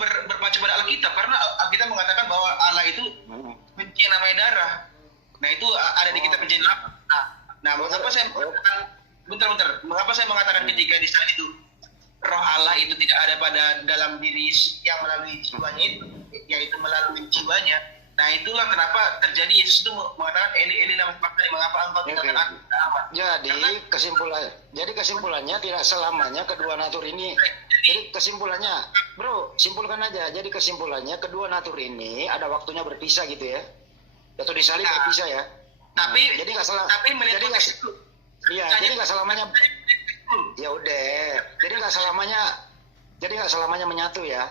berpacu pada Alkitab, karena Alkitab mengatakan bahwa Allah itu benci yang namanya darah. Nah itu ada di kitab Injil. Nah mengapa saya mengatakan ketika di saat itu roh Allah itu tidak ada pada dalam diri yang melalui jiwanya itu, yaitu melalui jiwanya. Nah itulah kenapa terjadi Yesus itu mengatakan Eli lama sabachthani, mengapa engkau tinggalkan aku? Jadi kesimpulannya tidak selamanya kedua natur ini. Jadi kesimpulannya, bro, simpulkan aja. Jadi kesimpulannya kedua natur ini ada waktunya berpisah gitu ya. Atau disalib berpisah ya. Tapi jadi nggak salah. Tapi melihat konteks itu. Iya, jadi nggak selamanya. Ya udah. Jadi nggak selamanya menyatu ya.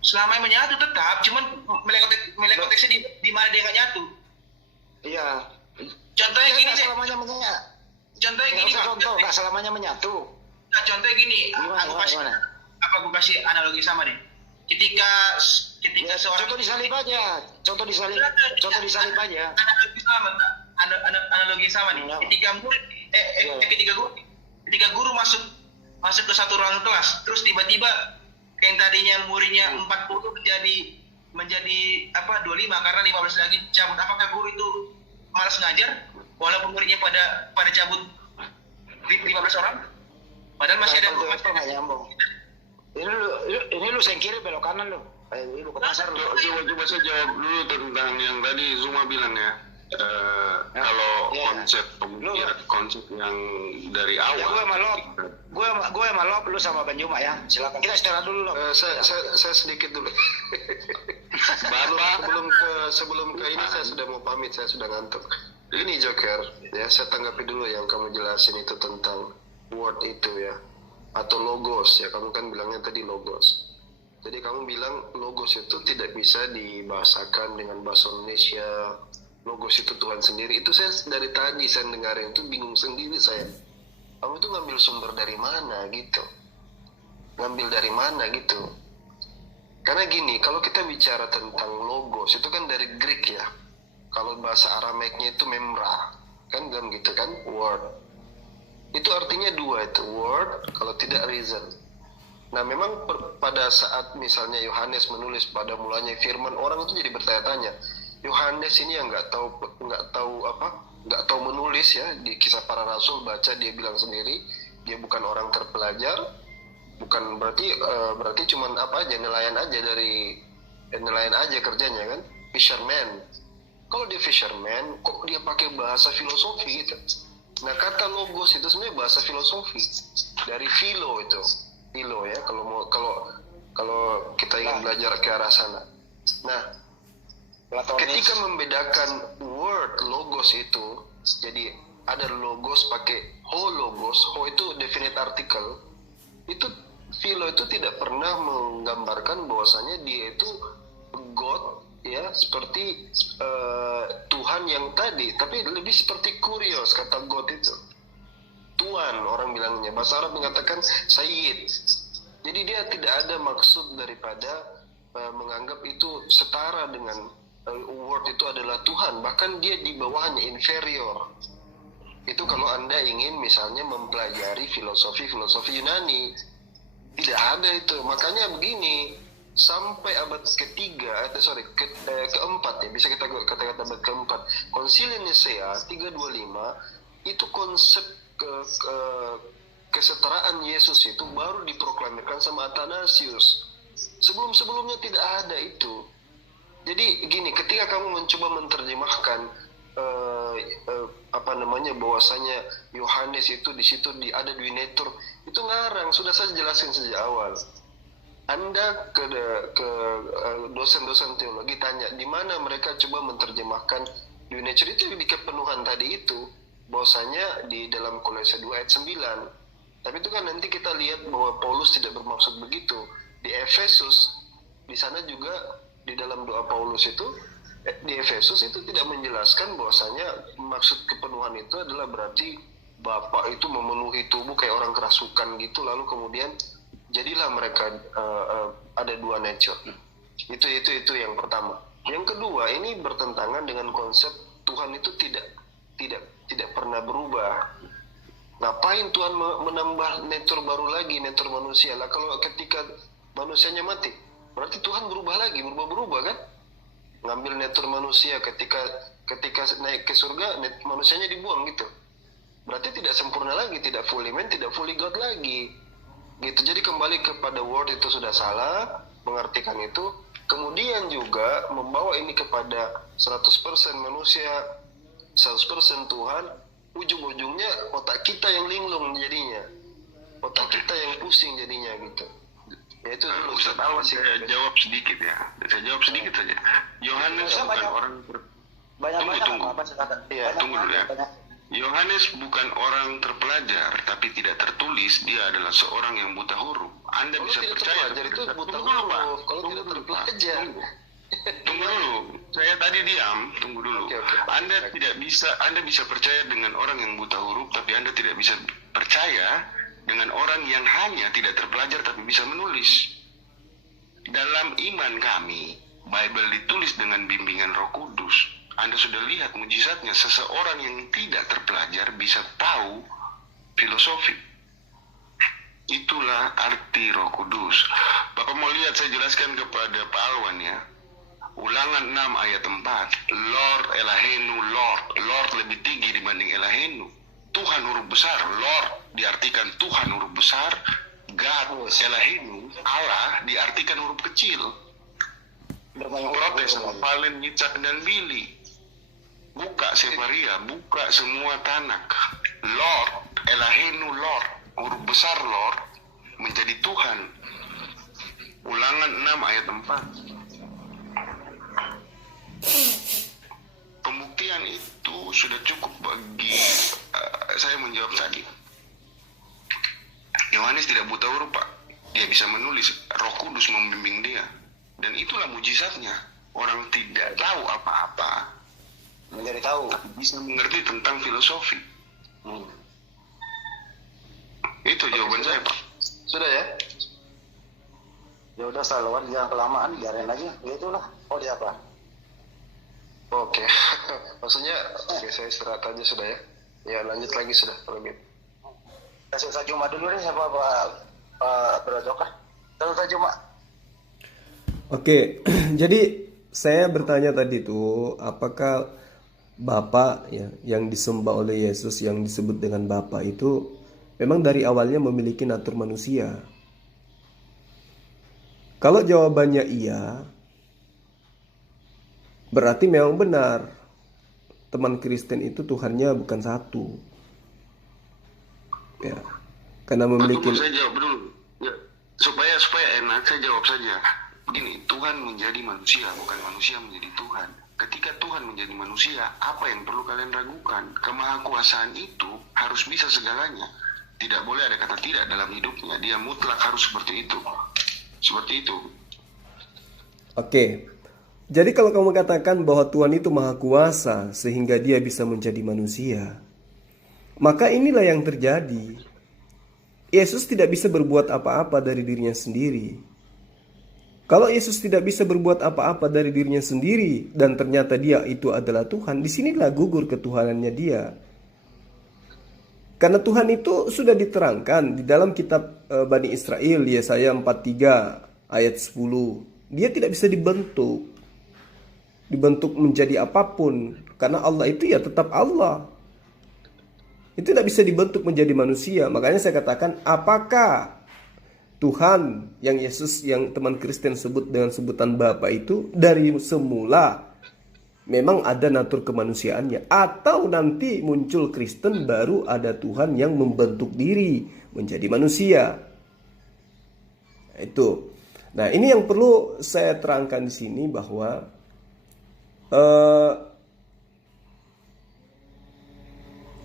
Selama yang menyatu tetap, cuman melihat konteksnya di mana dia nggak nyatu. Iya. Contohnya gini deh. Selamanya menyatu. Contohnya gini, nggak selamanya menyatu. Nah, contohnya gini, Gimana? aku kasih analogi sama deh. Ketika seorang Contoh disalib aja. Analogi sama nih. Ketika guru masuk ke satu ruang kelas, terus tiba-tiba yang tadinya muridnya 40 menjadi 25 karena 15 lagi cabut. Apakah guru itu malas ngajar walaupun muridnya pada cabut 15 orang? Padahal masih ada guru nggak nyambung. Ini lu sengkiri belok kanan lu. Lu ke pasar lu. Coba saya jawab dulu tentang yang tadi Zuma bilang ya. Kalau konsep yang dari awal. Ya, gue sama Lop, lu sama Bang Juma ya. Silakan kita istirahat dulu Lop. Saya sedikit dulu. sebelum ke ini saya sudah mau pamit, saya sudah ngantuk. Ini Joker, ya saya tanggapi dulu yang kamu jelasin itu tentang word itu ya, atau logos ya, kamu kan bilangnya tadi logos. Jadi kamu bilang logos itu tidak bisa dibahasakan dengan bahasa Indonesia. Logos itu Tuhan sendiri. Itu saya dari tadi saya dengarin itu bingung sendiri saya. Kamu itu ngambil sumber dari mana gitu? Ngambil dari mana gitu? Karena gini, kalau kita bicara tentang logos itu kan dari Greek ya. Kalau bahasa Aramaiknya itu memra, kan gitu kan, word. Itu artinya dua itu, word, kalau tidak reason. Nah memang pada saat misalnya Yohanes menulis pada mulanya firman, orang itu jadi bertanya-tanya, Yohanes ini yang nggak tahu menulis ya, di Kisah Para Rasul baca dia bilang sendiri dia bukan orang terpelajar, bukan berarti cuman nelayan aja kerjanya kan, fisherman. Kalau dia fisherman, kok dia pakai bahasa filosofi gitu? Nah kata logos itu sebenarnya bahasa filosofi dari philo ya, kalau kita ingin belajar ke arah sana. Nah ketika membedakan word logos itu, jadi ada logos pakai ho logos, ho itu definite article, itu philo itu tidak pernah menggambarkan bahwasanya dia itu God ya, seperti Tuhan yang tadi, tapi lebih seperti kurios kata God itu. Tuan orang bilangnya, bahasa Arab mengatakan Sayyid. Jadi dia tidak ada maksud daripada menganggap itu setara dengan word itu adalah Tuhan, bahkan dia di bawahnya, inferior. Itu kalau Anda ingin misalnya mempelajari filosofi Yunani. Tidak ada itu. Makanya begini, sampai abad keempat ya, bisa kita katakan abad keempat, Konsili Nisea 325, itu konsep kesetaraan Yesus itu baru diproklamirkan sama Athanasius. Sebelumnya tidak ada itu. Jadi gini, ketika kamu mencoba menerjemahkan bahwasanya Yohanes itu di situ ada duinator, itu ngarang. Sudah saya jelaskan sejak awal. Anda ke dosen-dosen teologi tanya di mana mereka coba menerjemahkan duinator itu di kepenuhan tadi itu, bahwasanya di dalam Kolose 2 ayat 9. Tapi itu kan nanti kita lihat bahwa Paulus tidak bermaksud begitu. Di Efesus, di sana juga di dalam doa Paulus itu, di Efesus itu tidak menjelaskan bahwasanya maksud kepenuhan itu adalah berarti Bapa itu memenuhi tubuh kayak orang kerasukan gitu, lalu kemudian jadilah mereka ada dua nature. Itu yang pertama. Yang kedua, ini bertentangan dengan konsep Tuhan itu tidak pernah berubah. Ngapain Tuhan menambah nature baru lagi, nature manusia lah? Kalau ketika manusianya mati, berarti Tuhan berubah lagi, berubah kan? Ngambil nature manusia, ketika naik ke surga, manusianya dibuang gitu. Berarti tidak sempurna lagi, tidak fully man, tidak fully God lagi. Gitu. Jadi kembali kepada word itu sudah salah, mengartikan itu. Kemudian juga membawa ini kepada 100% manusia, 100% Tuhan. Ujung-ujungnya otak kita yang linglung jadinya, otak kita yang pusing jadinya gitu. Ya itu dulu. Ustaz Alwan, saya jawab sedikit ya. Saya jawab sedikit saja. Yohanes bukan orang tunggu dulu ya. Yohanes bukan orang terpelajar, tapi tidak tertulis. Dia adalah seorang yang buta huruf. Anda kalau bisa percaya itu buta huruf. Kalau tidak terpelajar. Tunggu dulu, saya tadi diam. Tunggu dulu. Okay. Anda bisa percaya dengan orang yang buta huruf, tapi Anda tidak bisa percaya dengan orang yang hanya tidak terpelajar tapi bisa menulis. Dalam iman kami, Bible ditulis dengan bimbingan Roh Kudus. Anda sudah lihat mujizatnya, seseorang yang tidak terpelajar bisa tahu filosofi. Itulah arti Roh Kudus. Bapak mau lihat, saya jelaskan kepada Pak Alwan ya. Ulangan 6 ayat 4. Lord Elohenu, Lord lebih tinggi dibanding Elohenu. Tuhan huruf besar, Lord diartikan Tuhan huruf besar. God Elohenu, Allah diartikan huruf kecil. Protes sama Valen, Yitzhak dan Billy. Buka Sefaria, buka semua Tanak. Lord Elohenu, Lord huruf besar, Lord menjadi Tuhan. Ulangan 6 ayat 4. Pembuktian itu sudah cukup bagi saya menjawab tadi. Yohanes tidak buta huruf, Pak. Dia bisa menulis, Roh Kudus membimbing dia. Dan itulah mujizatnya. Orang tidak tahu apa-apa menjadi tahu, bisa mengerti tentang filosofi. Itu jawaban saya, Pak. Sudah ya? ya udah Salwan, jangan kelamaan, biarin aja, gitulah. Oh dia apa? Oke. Maksudnya, saya istirahat aja sudah ya. Ya lanjut lagi sudah kalau gitu. Selesai Jumat dulu deh, siapa Pak Brodokah? Selesai Jumat. Oke, jadi saya bertanya tadi tuh, apakah Bapa ya yang disembah oleh Yesus, yang disebut dengan Bapa itu memang dari awalnya memiliki natur manusia? Kalau jawabannya iya, berarti memang benar teman Kristen itu Tuhannya bukan satu. Ya, karena memiliki. Saya jawab dulu. Ya, supaya enak saya jawab saja. Begini, Tuhan menjadi manusia, bukan manusia menjadi Tuhan. Ketika Tuhan menjadi manusia, apa yang perlu kalian ragukan? Kemahakuasaan itu harus bisa segalanya. Tidak boleh ada kata tidak dalam hidupnya. Dia mutlak harus seperti itu. Seperti itu. Oke. Jadi kalau kamu katakan bahwa Tuhan itu maha kuasa sehingga dia bisa menjadi manusia, maka inilah yang terjadi. Yesus tidak bisa berbuat apa-apa dari dirinya sendiri. Kalau Yesus tidak bisa berbuat apa-apa dari dirinya sendiri dan ternyata dia itu adalah Tuhan, disinilah gugur ketuhanannya dia. Karena Tuhan itu sudah diterangkan di dalam kitab Bani Israel, Yesaya 43 ayat 10. Dia tidak bisa dibentuk menjadi apapun, karena Allah itu ya tetap Allah. Itu tidak bisa dibentuk menjadi manusia. Makanya saya katakan, apakah Tuhan yang Yesus, yang teman Kristen sebut dengan sebutan Bapa itu dari semula memang ada natur kemanusiaannya, atau nanti muncul Kristen baru ada Tuhan yang membentuk diri menjadi manusia? Itu. Nah, ini yang perlu saya terangkan di sini, bahwa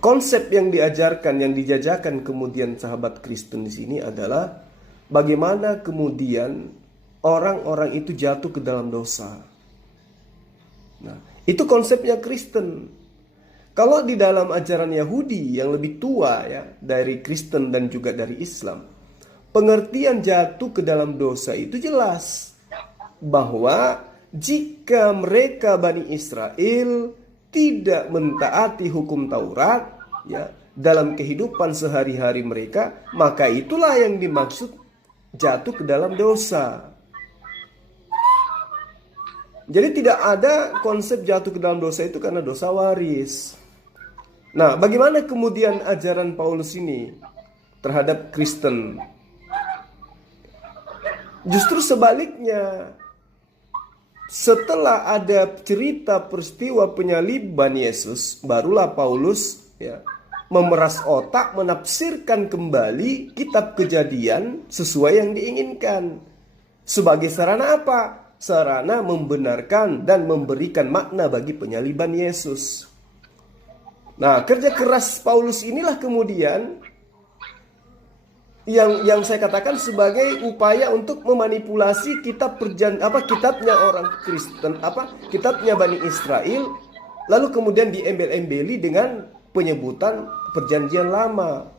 konsep yang diajarkan, yang dijajakan kemudian sahabat Kristen di sini adalah bagaimana kemudian orang-orang itu jatuh ke dalam dosa. Nah, itu konsepnya Kristen. Kalau di dalam ajaran Yahudi yang lebih tua ya, dari Kristen dan juga dari Islam, pengertian jatuh ke dalam dosa itu jelas, bahwa jika mereka Bani Israel tidak mentaati hukum Taurat ya, dalam kehidupan sehari-hari mereka, maka itulah yang dimaksud jatuh ke dalam dosa. Jadi tidak ada konsep jatuh ke dalam dosa itu karena dosa waris. Nah, bagaimana kemudian ajaran Paulus ini terhadap Kristen? Justru sebaliknya. Setelah ada cerita peristiwa penyaliban Yesus, barulah Paulus ya, memeras otak, menafsirkan kembali kitab Kejadian sesuai yang diinginkan. Sebagai sarana apa? Sarana membenarkan dan memberikan makna bagi penyaliban Yesus. Nah, kerja keras Paulus inilah kemudian yang saya katakan sebagai upaya untuk memanipulasi kitabnya orang Kristen, kitabnya Bani Israel, lalu kemudian diembel-embeli dengan penyebutan Perjanjian Lama.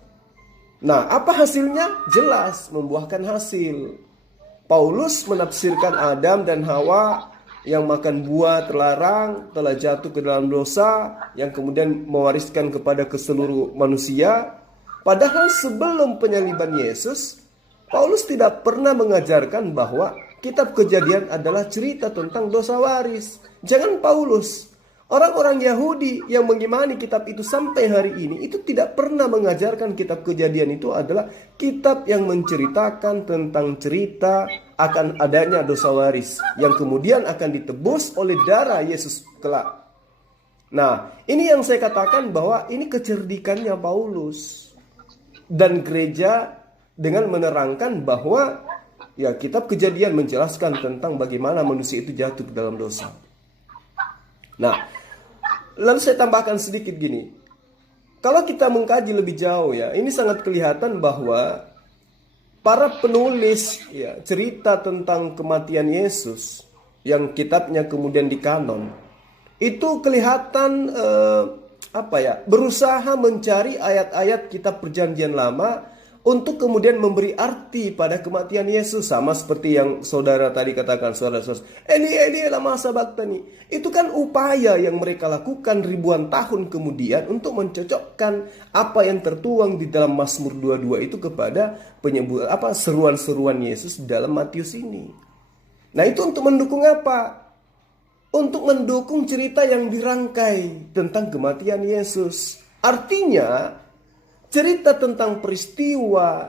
Nah, apa hasilnya? Jelas membuahkan hasil. Paulus menafsirkan Adam dan Hawa yang makan buah terlarang telah jatuh ke dalam dosa, yang kemudian mewariskan kepada keseluruh manusia. Padahal sebelum penyaliban Yesus, Paulus tidak pernah mengajarkan bahwa kitab Kejadian adalah cerita tentang dosa waris. Jangan Paulus, orang-orang Yahudi yang mengimani kitab itu sampai hari ini itu tidak pernah mengajarkan kitab Kejadian itu adalah kitab yang menceritakan tentang cerita akan adanya dosa waris yang kemudian akan ditebus oleh darah Yesus kelak. Nah, ini yang saya katakan bahwa ini kecerdikannya Paulus dan gereja dengan menerangkan bahwa ya kitab Kejadian menjelaskan tentang bagaimana manusia itu jatuh ke dalam dosa. Nah, lalu saya tambahkan sedikit gini. Kalau kita mengkaji lebih jauh ya, ini sangat kelihatan bahwa para penulis ya, cerita tentang kematian Yesus yang kitabnya kemudian dikanon, itu kelihatan berusaha mencari ayat-ayat kitab Perjanjian Lama untuk kemudian memberi arti pada kematian Yesus. Sama seperti yang saudara tadi katakan, saudara-saudara, Eli lama sabachthani. Itu kan upaya yang mereka lakukan ribuan tahun kemudian untuk mencocokkan apa yang tertuang di dalam Mazmur 22 itu kepada seruan-seruan Yesus dalam Matius ini. Nah, itu untuk mendukung apa? Untuk mendukung cerita yang dirangkai tentang kematian Yesus. Artinya cerita tentang peristiwa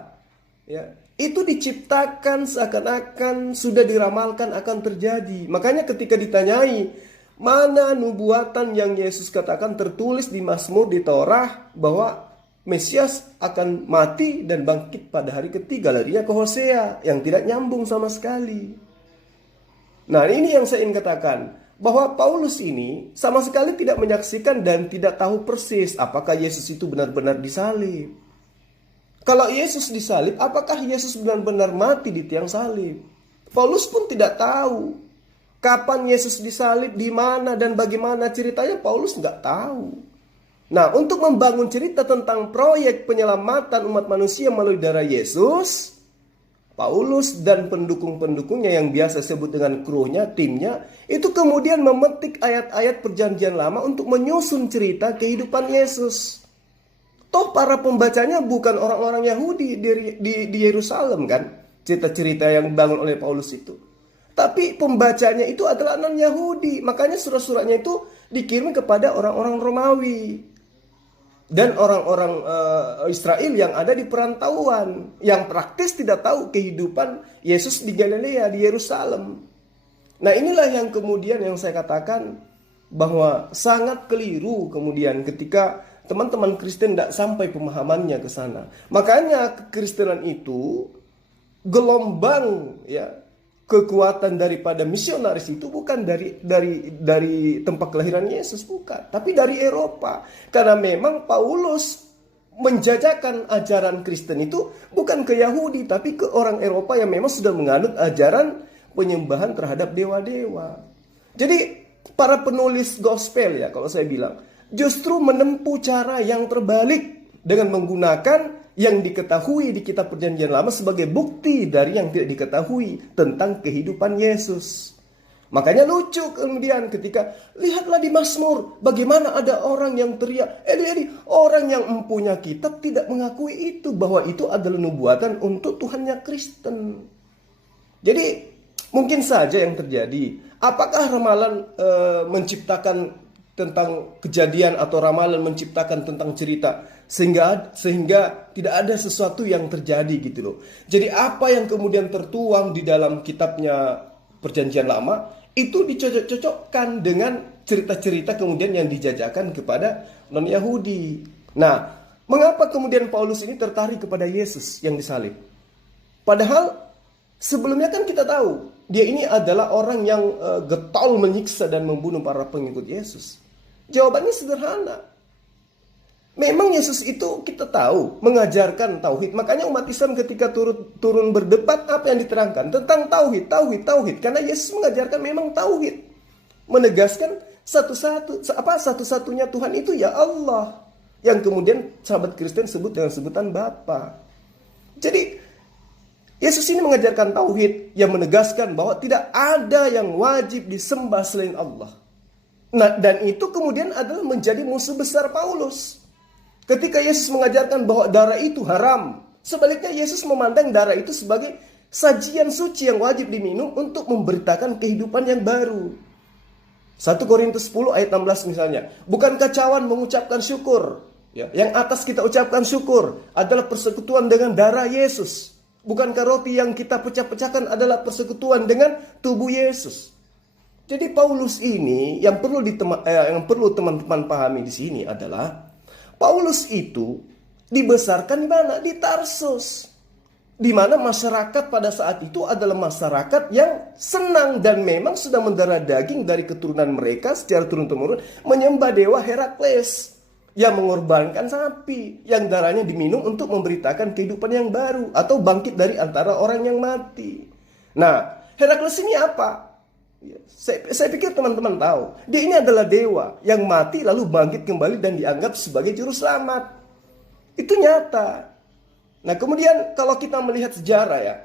ya, itu diciptakan seakan-akan sudah diramalkan akan terjadi. Makanya ketika ditanyai mana nubuatan yang Yesus katakan tertulis di Mazmur, di Torah, bahwa Mesias akan mati dan bangkit pada hari ketiga, larinya ke Hosea yang tidak nyambung sama sekali. Nah, ini yang saya ingin katakan, bahwa Paulus ini sama sekali tidak menyaksikan dan tidak tahu persis apakah Yesus itu benar-benar disalib. Kalau Yesus disalib, apakah Yesus benar-benar mati di tiang salib? Paulus pun tidak tahu kapan Yesus disalib, di mana dan bagaimana ceritanya, Paulus nggak tahu. Nah, untuk membangun cerita tentang proyek penyelamatan umat manusia melalui darah Yesus, Paulus dan pendukung-pendukungnya yang biasa sebut dengan krunya, timnya, itu kemudian memetik ayat-ayat Perjanjian Lama untuk menyusun cerita kehidupan Yesus. Toh para pembacanya bukan orang-orang Yahudi di Yerusalem kan, cerita-cerita yang dibangun oleh Paulus itu. Tapi pembacanya itu adalah non-Yahudi, makanya surat-suratnya itu dikirim kepada orang-orang Romawi dan orang-orang Israel yang ada di perantauan, yang praktis tidak tahu kehidupan Yesus di Galilea, di Yerusalem. Nah, inilah yang kemudian yang saya katakan bahwa sangat keliru kemudian ketika teman-teman Kristen tidak sampai pemahamannya ke sana. Makanya kekristenan itu gelombang ya kekuatan daripada misionaris itu bukan dari tempat kelahiran Yesus, bukan, tapi dari Eropa. Karena memang Paulus menjajakan ajaran Kristen itu bukan ke Yahudi, tapi ke orang Eropa yang memang sudah menganut ajaran penyembahan terhadap dewa-dewa. Jadi para penulis gospel ya, kalau saya bilang, justru menempuh cara yang terbalik dengan menggunakan yang diketahui di kitab perjanjian lama sebagai bukti dari yang tidak diketahui tentang kehidupan Yesus. Makanya lucu kemudian ketika lihatlah di Mazmur bagaimana ada orang yang teriak, Eli, orang yang mempunyai kitab tidak mengakui itu, bahwa itu adalah nubuatan untuk Tuhannya Kristen. Jadi mungkin saja yang terjadi, apakah ramalan menciptakan tentang kejadian atau ramalan menciptakan tentang cerita sehingga tidak ada sesuatu yang terjadi gitu loh. Jadi apa yang kemudian tertuang di dalam kitabnya Perjanjian Lama itu dicocok-cocokkan dengan cerita-cerita kemudian yang dijajakan kepada non-Yahudi. Nah, mengapa kemudian Paulus ini tertarik kepada Yesus yang disalib? Padahal sebelumnya kan kita tahu dia ini adalah orang yang getol menyiksa dan membunuh para pengikut Yesus. Jawabannya sederhana. Memang Yesus itu kita tahu mengajarkan tauhid. Makanya umat Islam ketika turun berdebat, apa yang diterangkan? Tentang tauhid. Karena Yesus mengajarkan memang tauhid. Menegaskan satu-satunya Tuhan itu ya Allah. Yang kemudian sahabat Kristen sebut dengan sebutan Bapa. Jadi Yesus ini mengajarkan tauhid yang menegaskan bahwa tidak ada yang wajib disembah selain Allah. Nah, dan itu kemudian adalah menjadi musuh besar Paulus. Ketika Yesus mengajarkan bahwa darah itu haram, sebaliknya Yesus memandang darah itu sebagai sajian suci yang wajib diminum untuk memberitakan kehidupan yang baru. 1 Korintus 10 ayat 16 misalnya. Bukankah cawan mengucapkan syukur? Ya, yang atas kita ucapkan syukur adalah persekutuan dengan darah Yesus. Bukankah roti yang kita pecah-pecahkan adalah persekutuan dengan tubuh Yesus? Jadi Paulus ini yang perlu teman-teman pahami di sini adalah Paulus itu dibesarkan di mana? Di Tarsus. Di mana masyarakat pada saat itu adalah masyarakat yang senang dan memang sudah mendarah daging dari keturunan mereka secara turun-temurun menyembah dewa Herakles yang mengorbankan sapi yang darahnya diminum untuk memberitakan kehidupan yang baru atau bangkit dari antara orang yang mati. Nah, Herakles ini apa? Saya pikir teman-teman tahu, dia ini adalah dewa yang mati lalu bangkit kembali dan dianggap sebagai juru selamat. Itu nyata. Nah, kemudian kalau kita melihat sejarah ya,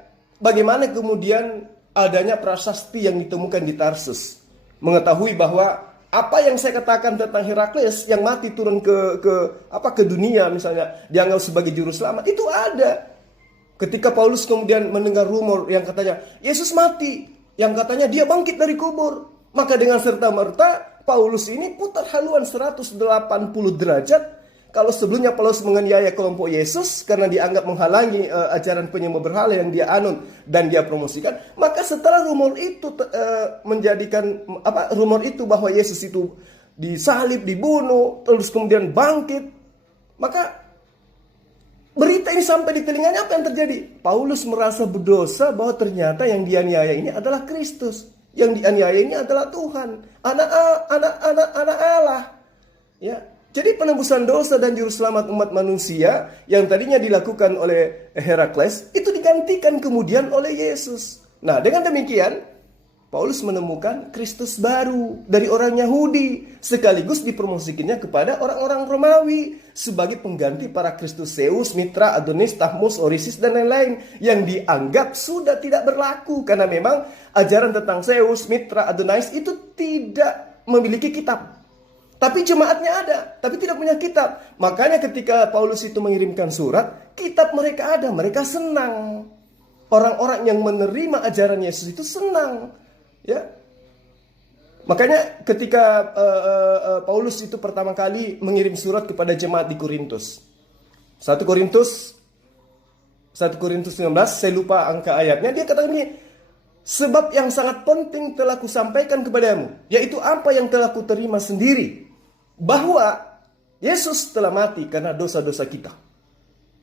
bagaimana kemudian adanya prasasti yang ditemukan di Tarsus, mengetahui bahwa apa yang saya katakan tentang Herakles yang mati turun ke dunia misalnya dianggap sebagai juru selamat itu ada. Ketika Paulus kemudian mendengar rumor yang katanya Yesus mati, yang katanya dia bangkit dari kubur, maka dengan serta-merta Paulus ini putar haluan 180 derajat. Kalau sebelumnya Paulus menganiaya kelompok Yesus karena dianggap menghalangi ajaran penyembah berhala yang dia anut dan dia promosikan, maka setelah rumor itu rumor itu bahwa Yesus itu disalib, dibunuh, terus kemudian bangkit, maka berita ini sampai di telinganya, apa yang terjadi? Paulus merasa berdosa bahwa ternyata yang dianiaya ini adalah Kristus, yang dianiaya ini adalah Tuhan, anak Allah. Ya. Jadi penebusan dosa dan juru selamat umat manusia yang tadinya dilakukan oleh Herakles itu digantikan kemudian oleh Yesus. Nah, dengan demikian Paulus menemukan Kristus baru dari orang Yahudi sekaligus dipromosikannya kepada orang-orang Romawi sebagai pengganti para Kristus Zeus, Mitra, Adonis, Tahmus, Orisis dan lain-lain yang dianggap sudah tidak berlaku karena memang ajaran tentang Zeus, Mitra, Adonis itu tidak memiliki kitab. Tapi jemaatnya ada, tapi tidak punya kitab. Makanya ketika Paulus itu mengirimkan surat, kitab mereka ada, mereka senang. Orang-orang yang menerima ajaran Yesus itu senang. Ya. Makanya ketika Paulus itu pertama kali mengirim surat kepada jemaat di Korintus. 1 Korintus 19, saya lupa angka ayatnya, dia katakan ini, sebab yang sangat penting telah kusampaikan kepadamu, yaitu apa yang telah kuterima sendiri, bahwa Yesus telah mati karena dosa-dosa kita.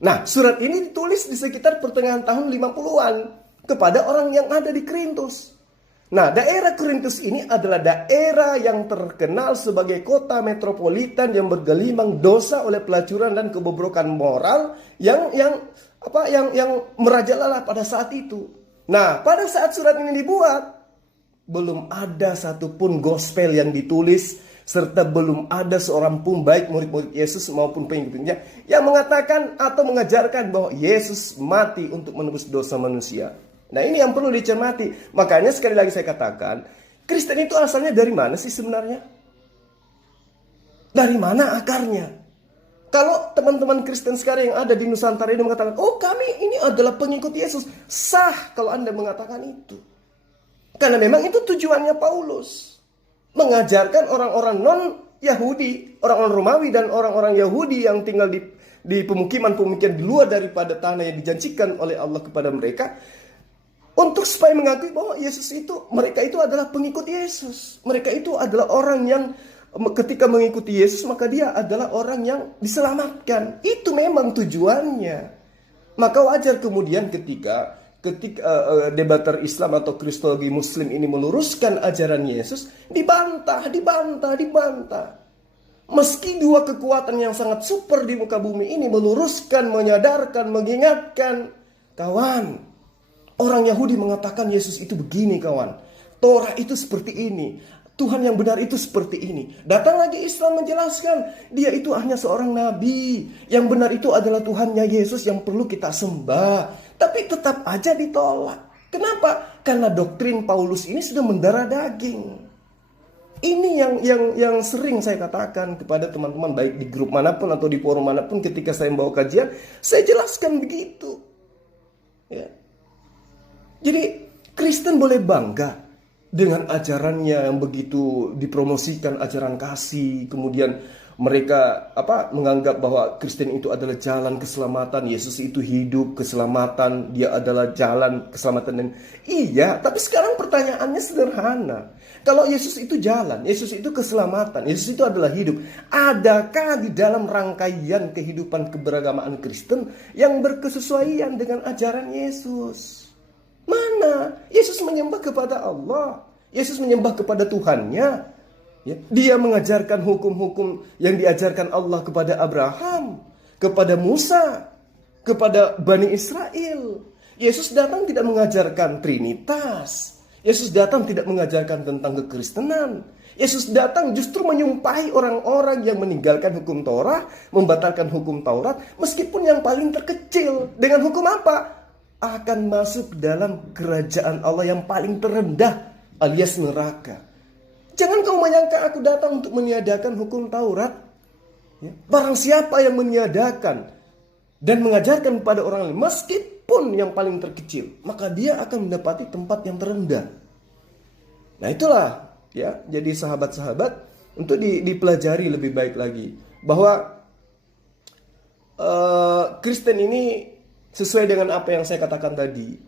Nah, surat ini ditulis di sekitar pertengahan tahun 50-an kepada orang yang ada di Korintus. Nah, daerah Korintus ini adalah daerah yang terkenal sebagai kota metropolitan yang bergelimang dosa oleh pelacuran dan kebobrokan moral yang merajalela pada saat itu. Nah, pada saat surat ini dibuat, belum ada satupun gospel yang ditulis, serta belum ada seorang pun baik murid-murid Yesus maupun pengikutnya yang mengatakan atau mengajarkan bahwa Yesus mati untuk menebus dosa manusia. Nah, ini yang perlu dicermati. Makanya sekali lagi saya katakan, Kristen itu asalnya dari mana sih sebenarnya? Dari mana akarnya? Kalau teman-teman Kristen sekarang yang ada di Nusantara ini mengatakan, oh kami ini adalah pengikut Yesus, sah kalau Anda mengatakan itu. Karena memang itu tujuannya Paulus. Mengajarkan orang-orang non-Yahudi, orang-orang Romawi dan orang-orang Yahudi yang tinggal di pemukiman-pemukiman di luar daripada tanah yang dijanjikan oleh Allah kepada mereka, untuk supaya mengakui bahwa mereka itu adalah pengikut Yesus. Mereka itu adalah orang yang ketika mengikuti Yesus maka dia adalah orang yang diselamatkan. Itu memang tujuannya. Maka wajar kemudian ketika debater Islam atau Kristologi Muslim ini meluruskan ajaran Yesus, dibantah. Meski dua kekuatan yang sangat super di muka bumi ini meluruskan, menyadarkan, mengingatkan, kawan, orang Yahudi mengatakan Yesus itu begini kawan, Torah itu seperti ini, Tuhan yang benar itu seperti ini. Datang lagi Islam menjelaskan, dia itu hanya seorang nabi, yang benar itu adalah Tuhannya Yesus yang perlu kita sembah. Tapi tetap aja ditolak. Kenapa? Karena doktrin Paulus ini sudah mendarah daging. Ini yang sering saya katakan kepada teman-teman baik di grup manapun atau di forum manapun ketika saya membawa kajian, saya jelaskan begitu. Ya. Jadi Kristen boleh bangga dengan ajarannya yang begitu dipromosikan, ajaran kasih, kemudian mereka menganggap bahwa Kristen itu adalah jalan keselamatan, Yesus itu hidup keselamatan, dia adalah jalan keselamatan. Dan iya, tapi sekarang pertanyaannya sederhana. Kalau Yesus itu jalan, Yesus itu keselamatan, Yesus itu adalah hidup, adakah di dalam rangkaian kehidupan keberagamaan Kristen yang berkesesuaian dengan ajaran Yesus? Mana? Yesus menyembah kepada Allah, Yesus menyembah kepada Tuhannya. Ya, dia mengajarkan hukum-hukum yang diajarkan Allah kepada Abraham, kepada Musa, kepada Bani Israel. Yesus datang tidak mengajarkan Trinitas. Yesus datang tidak mengajarkan tentang kekristenan. Yesus datang justru menyumpahi orang-orang yang meninggalkan hukum Torah, membatalkan hukum Taurat, meskipun yang paling terkecil. Dengan hukum apa? Akan masuk dalam kerajaan Allah yang paling terendah, alias neraka. Jangan kau menyangka aku datang untuk meniadakan hukum Taurat. Ya. Barang siapa yang meniadakan dan mengajarkan kepada orang lain, meskipun yang paling terkecil, maka dia akan mendapati tempat yang terendah. Nah itulah ya, jadi sahabat-sahabat untuk dipelajari lebih baik lagi bahwa Kristen ini sesuai dengan apa yang saya katakan tadi.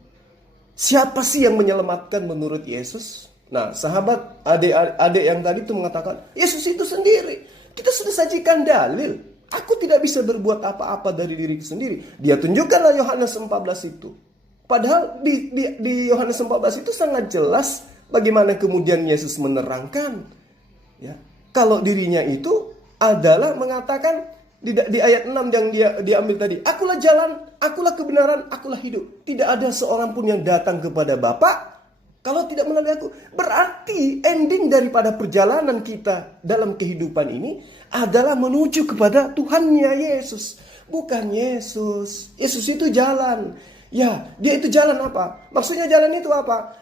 Siapa sih yang menyelamatkan menurut Yesus? Nah, sahabat, adik yang tadi itu mengatakan, Yesus itu sendiri. Kita sudah sajikan dalil. Aku tidak bisa berbuat apa-apa dari diriku sendiri. Dia tunjukkanlah Yohanes 14 itu. Padahal di Yohanes 14 itu sangat jelas bagaimana kemudian Yesus menerangkan. Ya, kalau dirinya itu adalah mengatakan di ayat 6 yang dia diambil tadi. Akulah jalan, akulah kebenaran, akulah hidup. Tidak ada seorang pun yang datang kepada Bapa kalau tidak melalui aku. Berarti ending daripada perjalanan kita dalam kehidupan ini adalah menuju kepada Tuhannya Yesus. Bukan Yesus. Yesus itu jalan. Ya, dia itu jalan apa? Maksudnya jalan itu apa?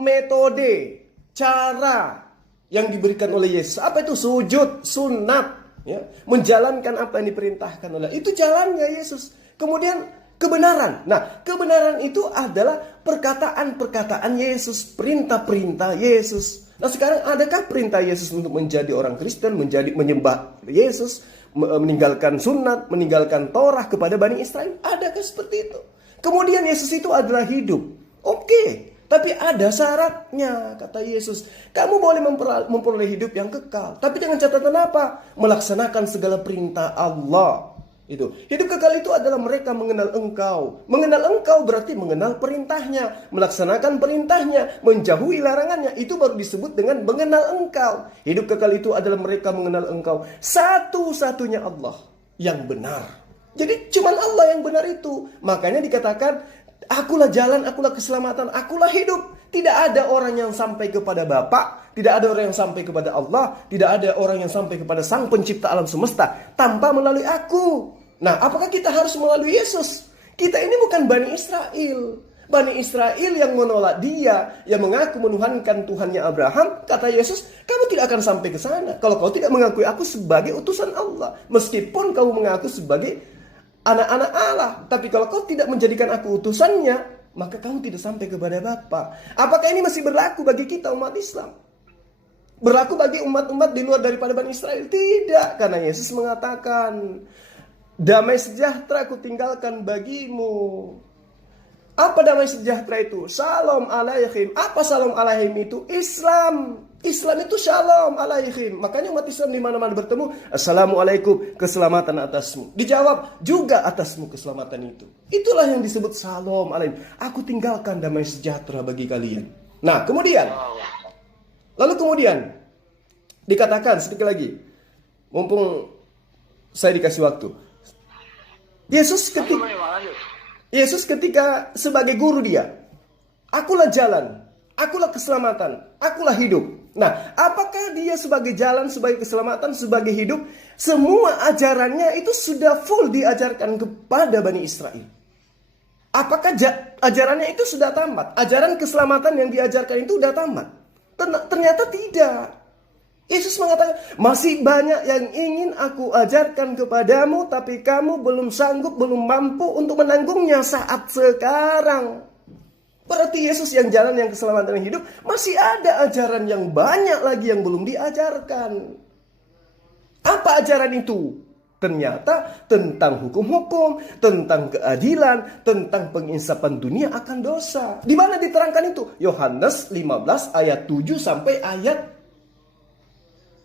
Metode, cara, yang diberikan oleh Yesus. Apa itu? Sujud, sunat. Ya, menjalankan apa yang diperintahkan oleh. Itu jalannya Yesus. Kemudian kebenaran. Nah, kebenaran itu adalah perkataan-perkataan Yesus, perintah-perintah Yesus. Nah, sekarang adakah perintah Yesus untuk menjadi orang Kristen, menyembah Yesus, meninggalkan sunat, meninggalkan Torah kepada Bani Israel? Adakah seperti itu? Kemudian Yesus itu adalah hidup. Oke. Tapi ada syaratnya, kata Yesus. Kamu boleh memperoleh hidup yang kekal. Tapi dengan catatan apa? Melaksanakan segala perintah Allah. Itu. Hidup kekal itu adalah mereka mengenal Engkau. Mengenal Engkau berarti mengenal perintahnya. Melaksanakan perintahnya. Menjauhi larangannya. Itu baru disebut dengan mengenal Engkau. Hidup kekal itu adalah mereka mengenal Engkau. Satu-satunya Allah yang benar. Jadi cuma Allah yang benar itu. Makanya dikatakan, akulah jalan, akulah keselamatan, akulah hidup. Tidak ada orang yang sampai kepada Bapa, tidak ada orang yang sampai kepada Allah, tidak ada orang yang sampai kepada Sang Pencipta alam semesta tanpa melalui aku. Nah, apakah kita harus melalui Yesus? Kita ini bukan Bani Israel. Bani Israel yang menolak Dia, yang mengaku menuhankan Tuhannya Abraham, kata Yesus, kamu tidak akan sampai ke sana kalau kau tidak mengakui aku sebagai utusan Allah. Meskipun kamu mengaku sebagai anak-anak Allah. Tapi kalau kau tidak menjadikan aku utusannya, maka kamu tidak sampai kepada Bapa. Apakah ini masih berlaku bagi kita umat Islam? Berlaku bagi umat-umat di luar daripada Bani Israel? Tidak. Karena Yesus mengatakan, damai sejahtera aku tinggalkan bagimu. Apa damai sejahtera itu? Shalom alaihim. Apa shalom alaihim itu? Islam. Islam itu shalom alaihim. Makanya umat Islam di mana-mana bertemu, assalamualaikum, keselamatan atasmu. Dijawab, juga atasmu keselamatan itu. Itulah yang disebut shalom alaihim. Aku tinggalkan damai sejahtera bagi kalian. Nah, kemudian dikatakan sedikit lagi, mumpung saya dikasih waktu. Yesus ketika sebagai guru Dia, akulah jalan, akulah keselamatan, akulah hidup. Nah, apakah Dia sebagai jalan, sebagai keselamatan, sebagai hidup? Semua ajarannya itu sudah full diajarkan kepada Bani Israel. Apakah ajarannya itu sudah tamat? Ajaran keselamatan yang diajarkan itu sudah tamat? Ternyata tidak. Yesus mengatakan, masih banyak yang ingin aku ajarkan kepadamu, tapi kamu belum sanggup, belum mampu untuk menanggungnya saat sekarang. Berarti Yesus yang jalan, yang keselamatan, yang hidup, masih ada ajaran yang banyak lagi yang belum diajarkan. Apa ajaran itu? Ternyata tentang hukum-hukum, tentang keadilan, tentang penginsapan dunia akan dosa. Di mana diterangkan itu? Yohanes 15 ayat 7 sampai ayat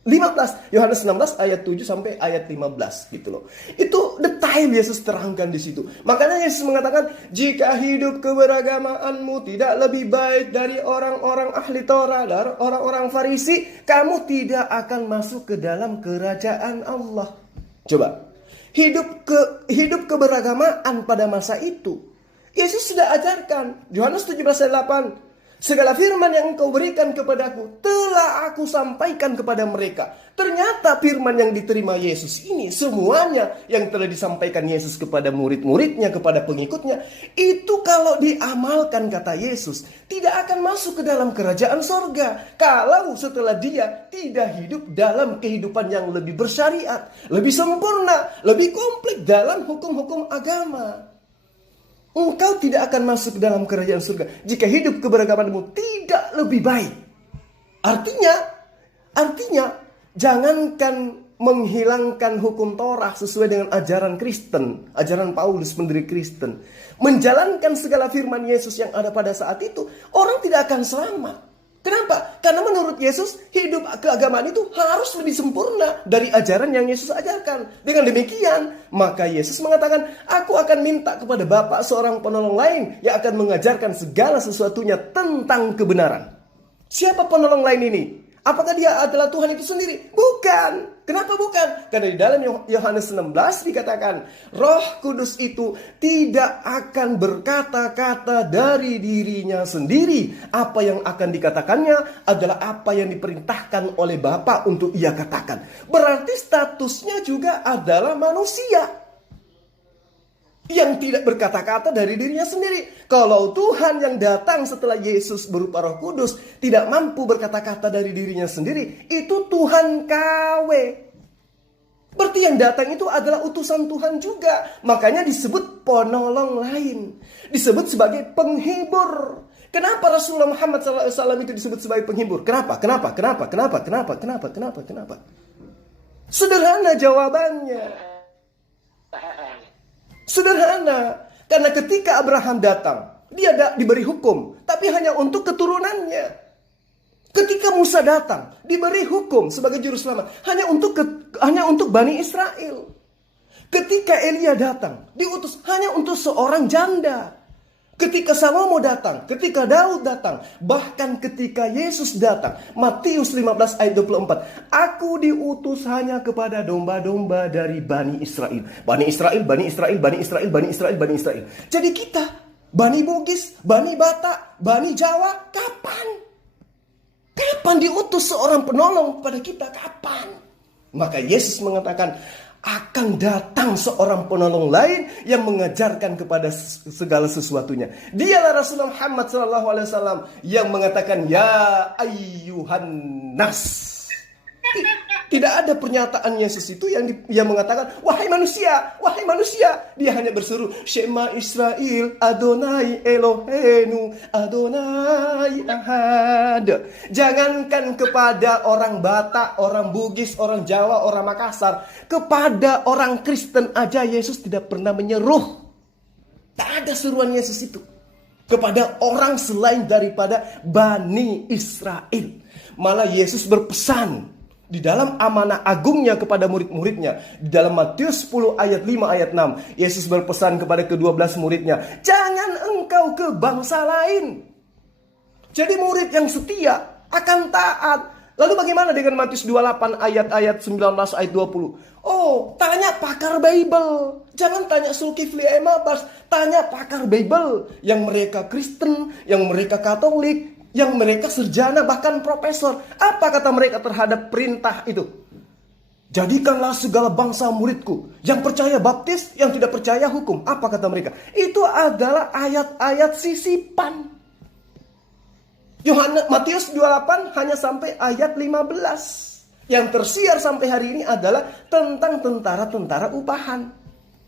15. Yohanes 16 ayat 7 sampai ayat 15 gitu loh. Itu detail Yesus terangkan di situ. Makanya Yesus mengatakan, jika hidup keberagamaanmu tidak lebih baik dari orang-orang ahli Torah, dari orang-orang Farisi, kamu tidak akan masuk ke dalam kerajaan Allah. Coba, hidup keberagamaan pada masa itu Yesus sudah ajarkan. Yohanes 17 ayat 8. Segala firman yang engkau berikan kepadaku telah aku sampaikan kepada mereka. Ternyata firman yang diterima Yesus ini, semuanya yang telah disampaikan Yesus kepada murid-muridnya, kepada pengikutnya, itu kalau diamalkan, kata Yesus, tidak akan masuk ke dalam kerajaan sorga. Kalau setelah dia tidak hidup dalam kehidupan yang lebih bersyariat, lebih sempurna, lebih komplit dalam hukum-hukum agama. Engkau tidak akan masuk dalam kerajaan surga jika hidup keberagamanmu tidak lebih baik. Artinya, jangankan menghilangkan hukum Torah sesuai dengan ajaran Kristen, ajaran Paulus pendiri Kristen, menjalankan segala firman Yesus yang ada pada saat itu, orang tidak akan selamat. Kenapa? Karena menurut Yesus, hidup keagamaan itu harus lebih sempurna dari ajaran yang Yesus ajarkan. Dengan demikian, maka Yesus mengatakan, aku akan minta kepada Bapa seorang penolong lain yang akan mengajarkan segala sesuatunya tentang kebenaran. Siapa penolong lain ini? Apakah dia adalah Tuhan itu sendiri? Bukan. Kenapa bukan? Karena di dalam Yohanes 16 dikatakan, Roh Kudus itu tidak akan berkata-kata dari dirinya sendiri. Apa yang akan dikatakannya adalah apa yang diperintahkan oleh Bapa untuk ia katakan. Berarti statusnya juga adalah manusia. yang tidak berkata-kata dari dirinya sendiri. Kalau Tuhan yang datang setelah Yesus berupa Roh Kudus tidak mampu berkata-kata dari dirinya sendiri, itu Tuhan KW. Berarti yang datang itu adalah utusan Tuhan juga. Makanya disebut penolong lain, disebut sebagai penghibur. Kenapa Rasulullah Muhammad SAW itu disebut sebagai penghibur? Kenapa? Sederhana jawabannya. Sederhana, karena ketika Abraham datang, dia diberi hukum, tapi hanya untuk keturunannya. Ketika Musa datang, diberi hukum sebagai juru selamat, hanya untuk Bani Israel. Ketika Elia datang, diutus hanya untuk seorang janda. Ketika Salomo datang, ketika Daud datang, bahkan ketika Yesus datang, Matius 15 ayat 24, aku diutus hanya kepada domba-domba dari Bani Israel. Bani Israel. Jadi kita, Bani Bugis, Bani Batak, Bani Jawa, kapan? Kapan diutus seorang penolong kepada kita? Kapan? Maka Yesus mengatakan, akan datang seorang penolong lain yang mengajarkan kepada segala sesuatunya. Dialah Rasulullah Muhammad SAW yang mengatakan, ya ayyuhan nas. Tidak ada pernyataan Yesus itu yang mengatakan, wahai manusia. Dia hanya berseru, Shema Israel, Adonai Elohenu, Adonai Ahad. Jangankan kepada orang Batak, orang Bugis, orang Jawa, orang Makassar, kepada orang Kristen aja Yesus tidak pernah menyeru. Tak ada seruan Yesus itu kepada orang selain daripada Bani Israel. Malah Yesus berpesan di dalam amanah agungnya kepada murid-muridnya. Di dalam Matius 10 ayat 5 ayat 6. Yesus berpesan kepada ke-12 muridnya. Jangan engkau ke bangsa lain. Jadi murid yang setia akan taat. Lalu bagaimana dengan Matius 28 ayat 19 ayat 20? Oh, tanya pakar Bible. Jangan tanya Zulkifli Emabas. Tanya pakar Bible. Yang mereka Kristen, yang mereka Katolik, yang mereka sarjana bahkan profesor. Apa kata mereka terhadap perintah itu? Jadikanlah segala bangsa muridku. Yang percaya baptis, yang tidak percaya hukum. Apa kata mereka? Itu adalah ayat-ayat sisipan. Matius 28 hanya sampai ayat 15. Yang tersiar sampai hari ini adalah tentang tentara-tentara upahan.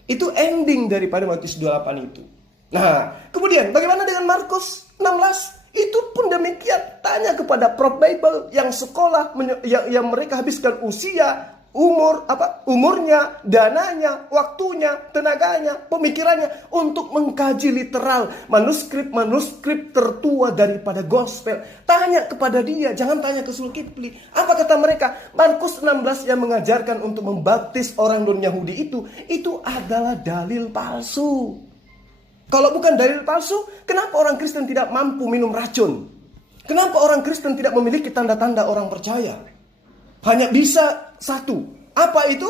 Itu ending daripada Matius 28 itu. Nah, kemudian bagaimana dengan Markus 16? Itu pun demikian. Tanya kepada Prof Bible yang sekolah, yang mereka habiskan usia, umurnya, dananya, waktunya, tenaganya, pemikirannya untuk mengkaji literal manuskrip tertua daripada gospel. Tanya kepada dia, jangan tanya ke Zulkifli. Apa kata mereka? Markus 16 yang mengajarkan untuk membaptis orang non-Yahudi itu adalah dalil palsu. Kalau bukan dalil palsu, kenapa orang Kristen tidak mampu minum racun? Kenapa orang Kristen tidak memiliki tanda-tanda orang percaya? Hanya bisa satu. Apa itu?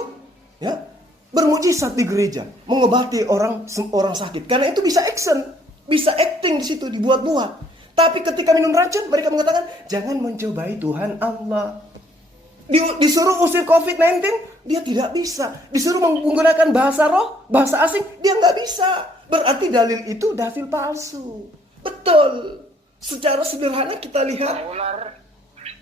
Ya, bermujizat di gereja, mengobati orang sakit. Karena itu bisa action, bisa acting di situ, dibuat-buat. Tapi ketika minum racun, mereka mengatakan, jangan mencobai Tuhan Allah. Disuruh usir COVID-19, dia tidak bisa. Disuruh menggunakan bahasa roh, bahasa asing, dia nggak bisa. Berarti dalil itu dalil palsu. Betul. Secara sederhana kita lihat.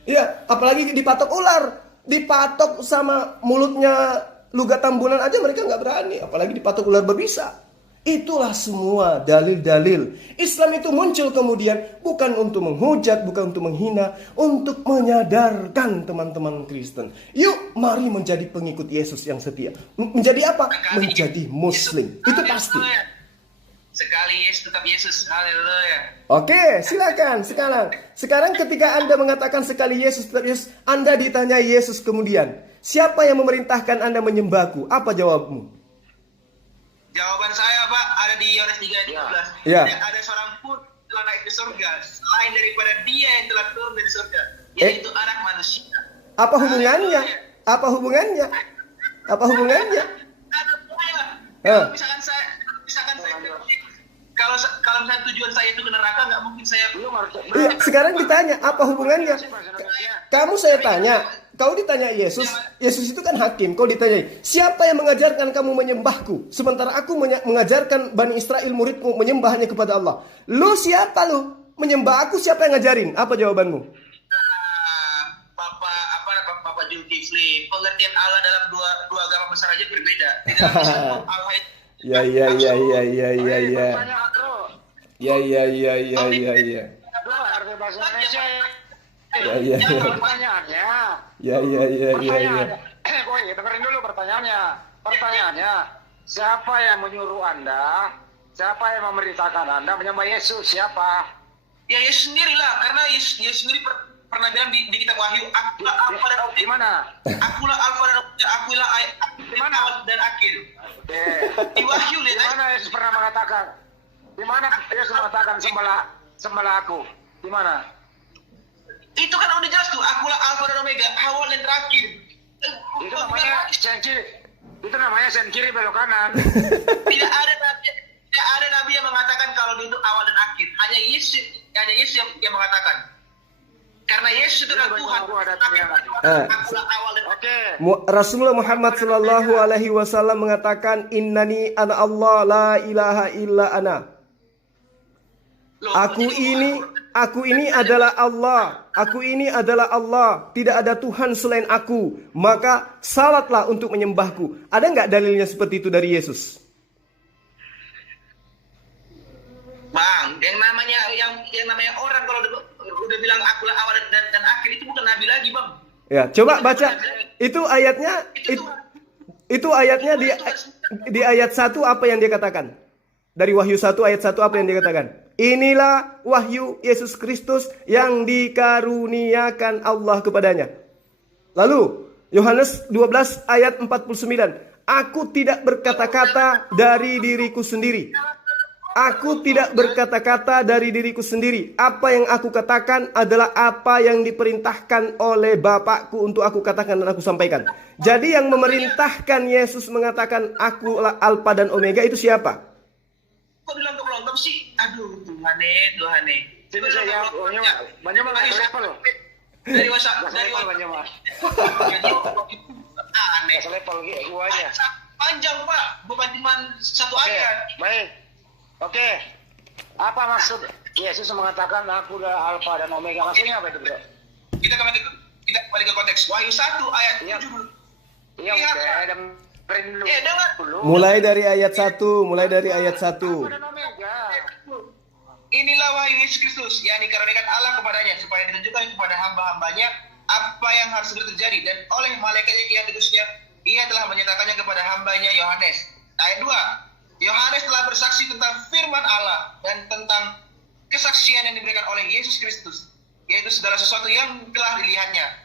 Ya, apalagi dipatok ular. Dipatok sama mulutnya Lugat Tambunan aja mereka nggak berani. Apalagi dipatok ular berbisa. Itulah semua dalil-dalil. Islam itu muncul kemudian bukan untuk menghujat, bukan untuk menghina, untuk menyadarkan teman-teman Kristen. Yuk, mari menjadi pengikut Yesus yang setia. Menjadi apa? Menjadi Muslim. Itu pasti. Sekali Yesus tetap Yesus. Haleluya. Oke, silakan sekarang ketika Anda mengatakan sekali Yesus tetap Yesus, Anda ditanya Yesus kemudian, siapa yang memerintahkan Anda menyembahku? Apa jawabmu? Jawaban saya, Pak, ada di Yohanes 3 ayat 13. Ya. Tidak ada seorang pun telah naik ke surga selain daripada Dia yang telah turun dari surga, yaitu Anak Manusia. Apa hubungannya? Apa hubungannya? Apa hubungannya? Kalau misalkan saya kalau misalnya tujuan saya itu ke neraka, nggak mungkin saya belum harus. Iya, sekarang ditanya apa hubungannya? Kamu saya tanya, kau ditanya Yesus, Yesus itu kan hakim. Kau ditanya, siapa yang mengajarkan kamu menyembahku? Sementara aku mengajarkan Bani Israel muridku menyembah hanya kepada Allah. Lu siapa lu? Menyembah aku siapa yang ngajarin? Apa jawabanmu? Bapak Zulkifli, pengertian Allah dalam dua agama besar aja berbeda. Tidak bisa Allah itu. Ya. Pertanyaan bro. Ya. Bro, arti bahasa Indonesia ya. Ya. Pertanyaannya. Ya. Dengerin dulu pertanyaannya. Siapa yang menyuruh Anda? Siapa yang memerintahkan Anda menyembah Yesus? Siapa? Ya Yesus sendiri lah, karena Yesus sendiri pernah bilang di kitab Wahyu, akulah Alfa dan Omega. Di mana? Akulah Alfa dan Omega, akulah awal dan akhir. Oke. Di Wahyu Di lihat. mana Yesus pernah mengatakan? Di mana Yesus mengatakan sembahlah aku? Di mana? Itu kan udah jelas tuh, akulah Alfa dan Omega, awal dan terakhir. Itu namanya sen kiri. Itu namanya sen kiri belok kanan. Tidak ada nabi yang mengatakan kalau dia itu awal dan akhir. Hanya Yesus yang mengatakan. Karena Yesus itu adalah Tuhan. Akulah awal dan akhir. Rasulullah Muhammad sallallahu alaihi wasallam mengatakan, innani ana Allah la ilaha illa ana. Aku ini adalah Allah. Aku ini adalah Allah. Tidak ada Tuhan selain aku. Maka salatlah untuk menyembahku. Ada nggak dalilnya seperti itu dari Yesus? Bang, yang namanya orang kalau udah bilang akulah awal dan akhir itu bukan nabi lagi, Bang. Ya, coba baca. Itu ayatnya. Itu ayatnya di ayat 1 apa yang dia katakan? Dari Wahyu 1 ayat 1 apa yang dia katakan? Inilah wahyu Yesus Kristus yang dikaruniakan Allah kepadanya. Lalu Yohanes 12 ayat 49. Aku tidak berkata-kata dari diriku sendiri. Aku tidak berkata-kata dari diriku sendiri. Apa yang aku katakan adalah apa yang diperintahkan oleh Bapakku untuk aku katakan dan aku sampaikan. Jadi yang memerintahkan Yesus mengatakan akulah Alfa dan Omega itu siapa? Kok bilang kebelontong sih? Aduh, Tuhan. Sini saya banyak banget selevel loh. Dari WhatsApp. Aneh. Selevel guanya. Panjang, Pak. Bukan cuma satu ayat. Baik. Oke. Apa maksud Yesus mengatakan aku adalah Alfa dan Omega? Maksudnya apa itu, Bro? Kita kembali ke konteks. Wahyu 1 ayat 7 dulu. Iya, udah dengerin dulu. Dengar. Mulai dari ayat 1. Alfa dan Omega. Inilah wahyu Yesus Kristus yang dikaruniakan Allah kepadanya supaya ditunjukkan kepada hamba-hambanya apa yang harus segera terjadi, dan oleh malaikatnya yang diutusnya ia telah menyatakannya kepada hambanya Yohanes. Ayat 2. Yohanes telah bersaksi tentang firman Allah dan tentang kesaksian yang diberikan oleh Yesus Kristus, yaitu segala sesuatu yang telah dilihatnya.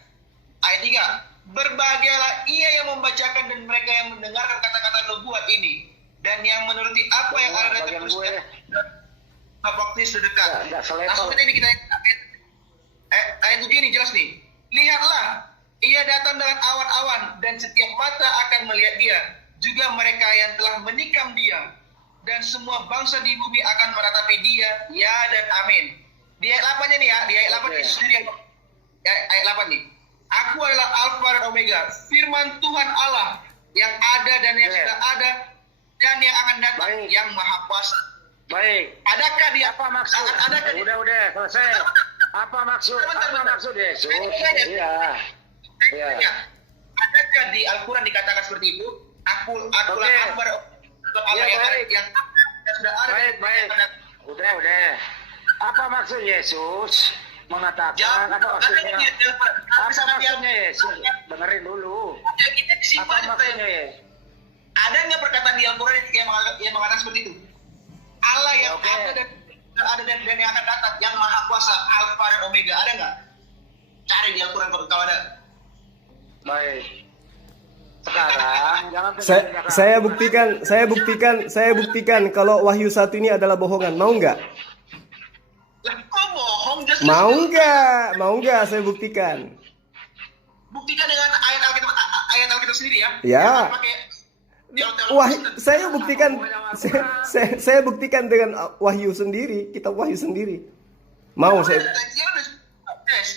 Ayat 3. Berbahagialah ia yang membacakan dan mereka yang mendengarkan kata-kata nubuat ini, dan yang menuruti apa yang ada dalam tertulisnya. Waktu sudah dekat. Langsung ini kita ayat 7 ini jelas nih. Lihatlah, ia datang dengan awan-awan dan setiap mata akan melihat dia, juga mereka yang telah menikam dia, dan semua bangsa di bumi akan meratapi dia, ya dan amin. Di ayat 8-nya nih ya, di ayat 8 ini sendiri yang ayat 8 nih. Aku adalah Alfa dan Omega, firman Tuhan Allah yang ada dan yang sudah ada dan yang akan datang, yang Maha Kuasa. Baik. Adakah dia Apa maksud? Udah selesai. Apa maksud Yesus? Iya. Adakah di Al-Quran dikatakan seperti itu? Akulah Alfa dan Allah yang sudah ada. Baik. Udah. Apa maksud Yesus mengatakan? Apa maksudnya Yesus? Dengerin dulu. Apa maksudnya? Ada nggak perkataan di Al-Quran yang mengatakan seperti itu? Allah yang ada dan yang akan datang, yang Maha Kuasa, Alfa dan Omega, ada nggak? Cari di Al-Quran kalau ada. Baik. Sekarang jangan saya buktikan kalau Wahyu 1 ini adalah bohongan. Mau nggak? Lah, kok bohong? Mau nggak saya buktikan? Buktikan dengan ayat Alkitab sendiri ya. Ya. Wah, saya buktikan dengan Wahyu sendiri, kitab Wahyu sendiri. Mau saya?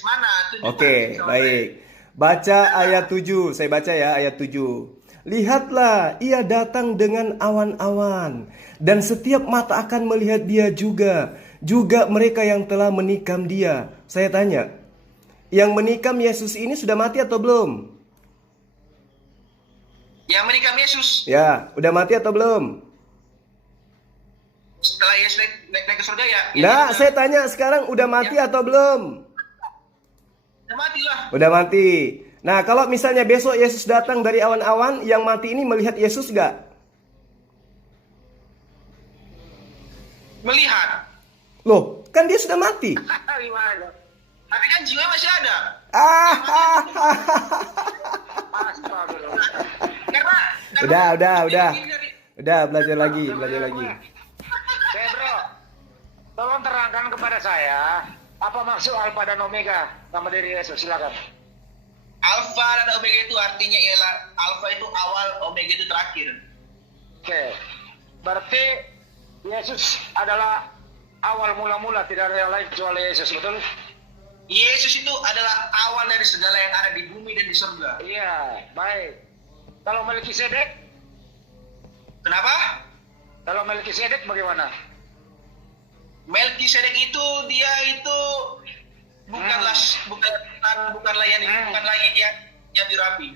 Mana? Oke, baik. Baca ayat 7. Saya baca ya ayat 7. Lihatlah, ia datang dengan awan-awan, dan setiap mata akan melihat dia juga. Juga mereka yang telah menikam dia. Saya tanya, yang menikam Yesus ini sudah mati atau belum? Yang menikam Yesus Ya, udah mati atau belum? setelah Yesus naik ke surga ya. Nah, saya tanya sekarang udah mati atau belum? Udah mati lah. Udah mati. Nah, kalau misalnya besok Yesus datang dari awan-awan, yang mati ini melihat Yesus gak? Melihat. Loh, kan dia sudah mati. Gimana? Tapi kan jiwa masih ada. Karena Udah, belajar lagi. Oke bro, tolong terangkan kepada saya apa maksud Alfa dan Omega nama diri Yesus, silakan. Alfa dan Omega itu artinya ialah Alfa itu awal, Omega itu terakhir. Oke, berarti Yesus adalah awal mula-mula, tidak ada yang lain kecuali Yesus, betul? Yesus itu adalah awal dari segala yang ada di bumi dan di surga. Iya, baik. Kalau Melkisedek? Kenapa? Kalau Melkisedek bagaimana? Melkisedek itu dia itu bukanlah yang dirapi.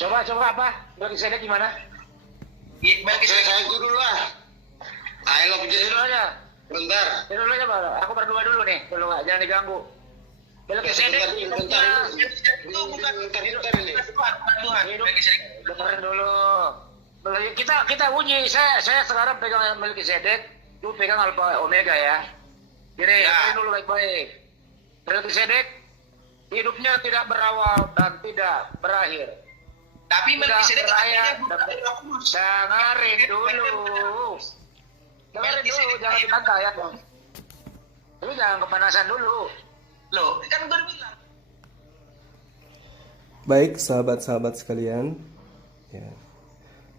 Coba apa? Melkisedek gimana? Melkisedek Saya dulu lah. Ayo Dulu aja. bentar. Dulu aja, Bang. Aku berdua dulu nih. Dulu jangan diganggu. Melkisedek itu bukan Tuhan. Melkisedek dengerin dulu. Kita uji. Saya sekarang pegang Melkisedek, lu pegang Alfa Omega ya. Gini, dengerin dulu baik-baik. Melkisedek hidupnya tidak berawal dan tidak berakhir. Tapi Melkisedek dengerin dulu. Dengerin dulu, jangan dibantah ya, Bang. Lu jangan kepanasan dulu. Loh, kan gue bilang. Baik, sahabat-sahabat sekalian. Ya.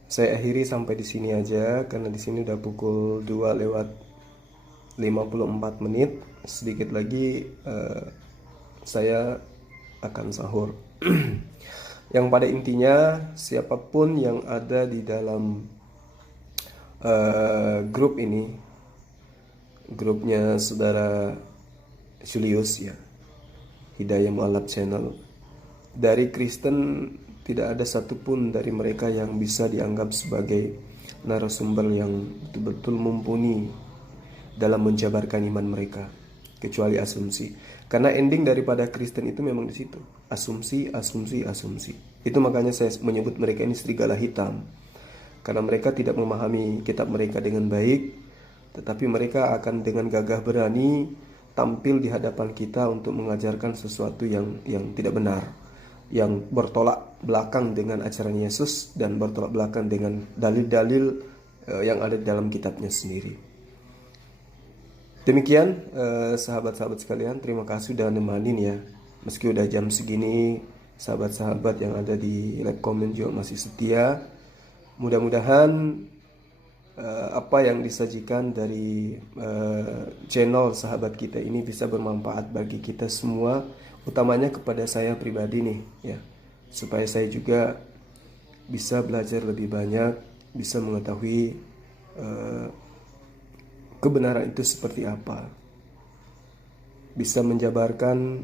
Saya akhiri sampai di sini aja karena di sini udah pukul 2:54. Sedikit lagi saya akan sahur. Yang pada intinya siapapun yang ada di dalam grup ini, grupnya saudara Julius ya, Hidayah Mu'alaf Channel, dari Kristen tidak ada satupun dari mereka yang bisa dianggap sebagai narasumber yang betul-betul mumpuni dalam menjabarkan iman mereka, kecuali asumsi. Karena ending daripada Kristen itu memang di situ, asumsi. Itu makanya saya menyebut mereka ini serigala hitam, karena mereka tidak memahami kitab mereka dengan baik, tetapi mereka akan dengan gagah berani tampil di hadapan kita untuk mengajarkan sesuatu yang tidak benar, yang bertolak belakang dengan ajaran Yesus dan bertolak belakang dengan dalil-dalil yang ada di dalam kitabnya sendiri. Demikian sahabat-sahabat sekalian, terima kasih sudah nemanin ya. Meski udah jam segini, sahabat-sahabat yang ada di like comment juga masih setia. Mudah-mudahan apa yang disajikan dari channel sahabat kita ini bisa bermanfaat bagi kita semua, utamanya kepada saya pribadi nih ya, supaya saya juga bisa belajar lebih banyak, bisa mengetahui kebenaran itu seperti apa, bisa menjabarkan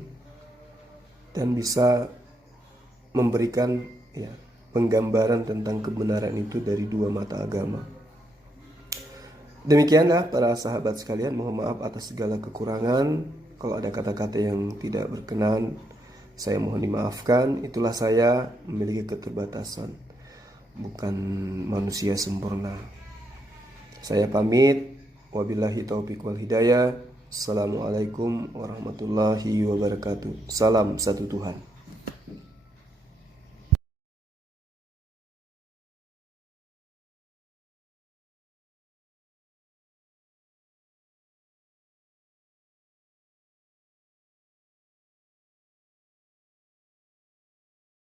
dan bisa memberikan ya penggambaran tentang kebenaran itu dari dua mata agama. Demikianlah para sahabat sekalian, mohon maaf atas segala kekurangan. Kalau ada kata-kata yang tidak berkenan, saya mohon dimaafkan. Itulah saya, memiliki keterbatasan, bukan manusia sempurna. Saya pamit. Wabillahi taufiq wal hidayah. Assalamualaikum warahmatullahi wabarakatuh. Salam satu Tuhan.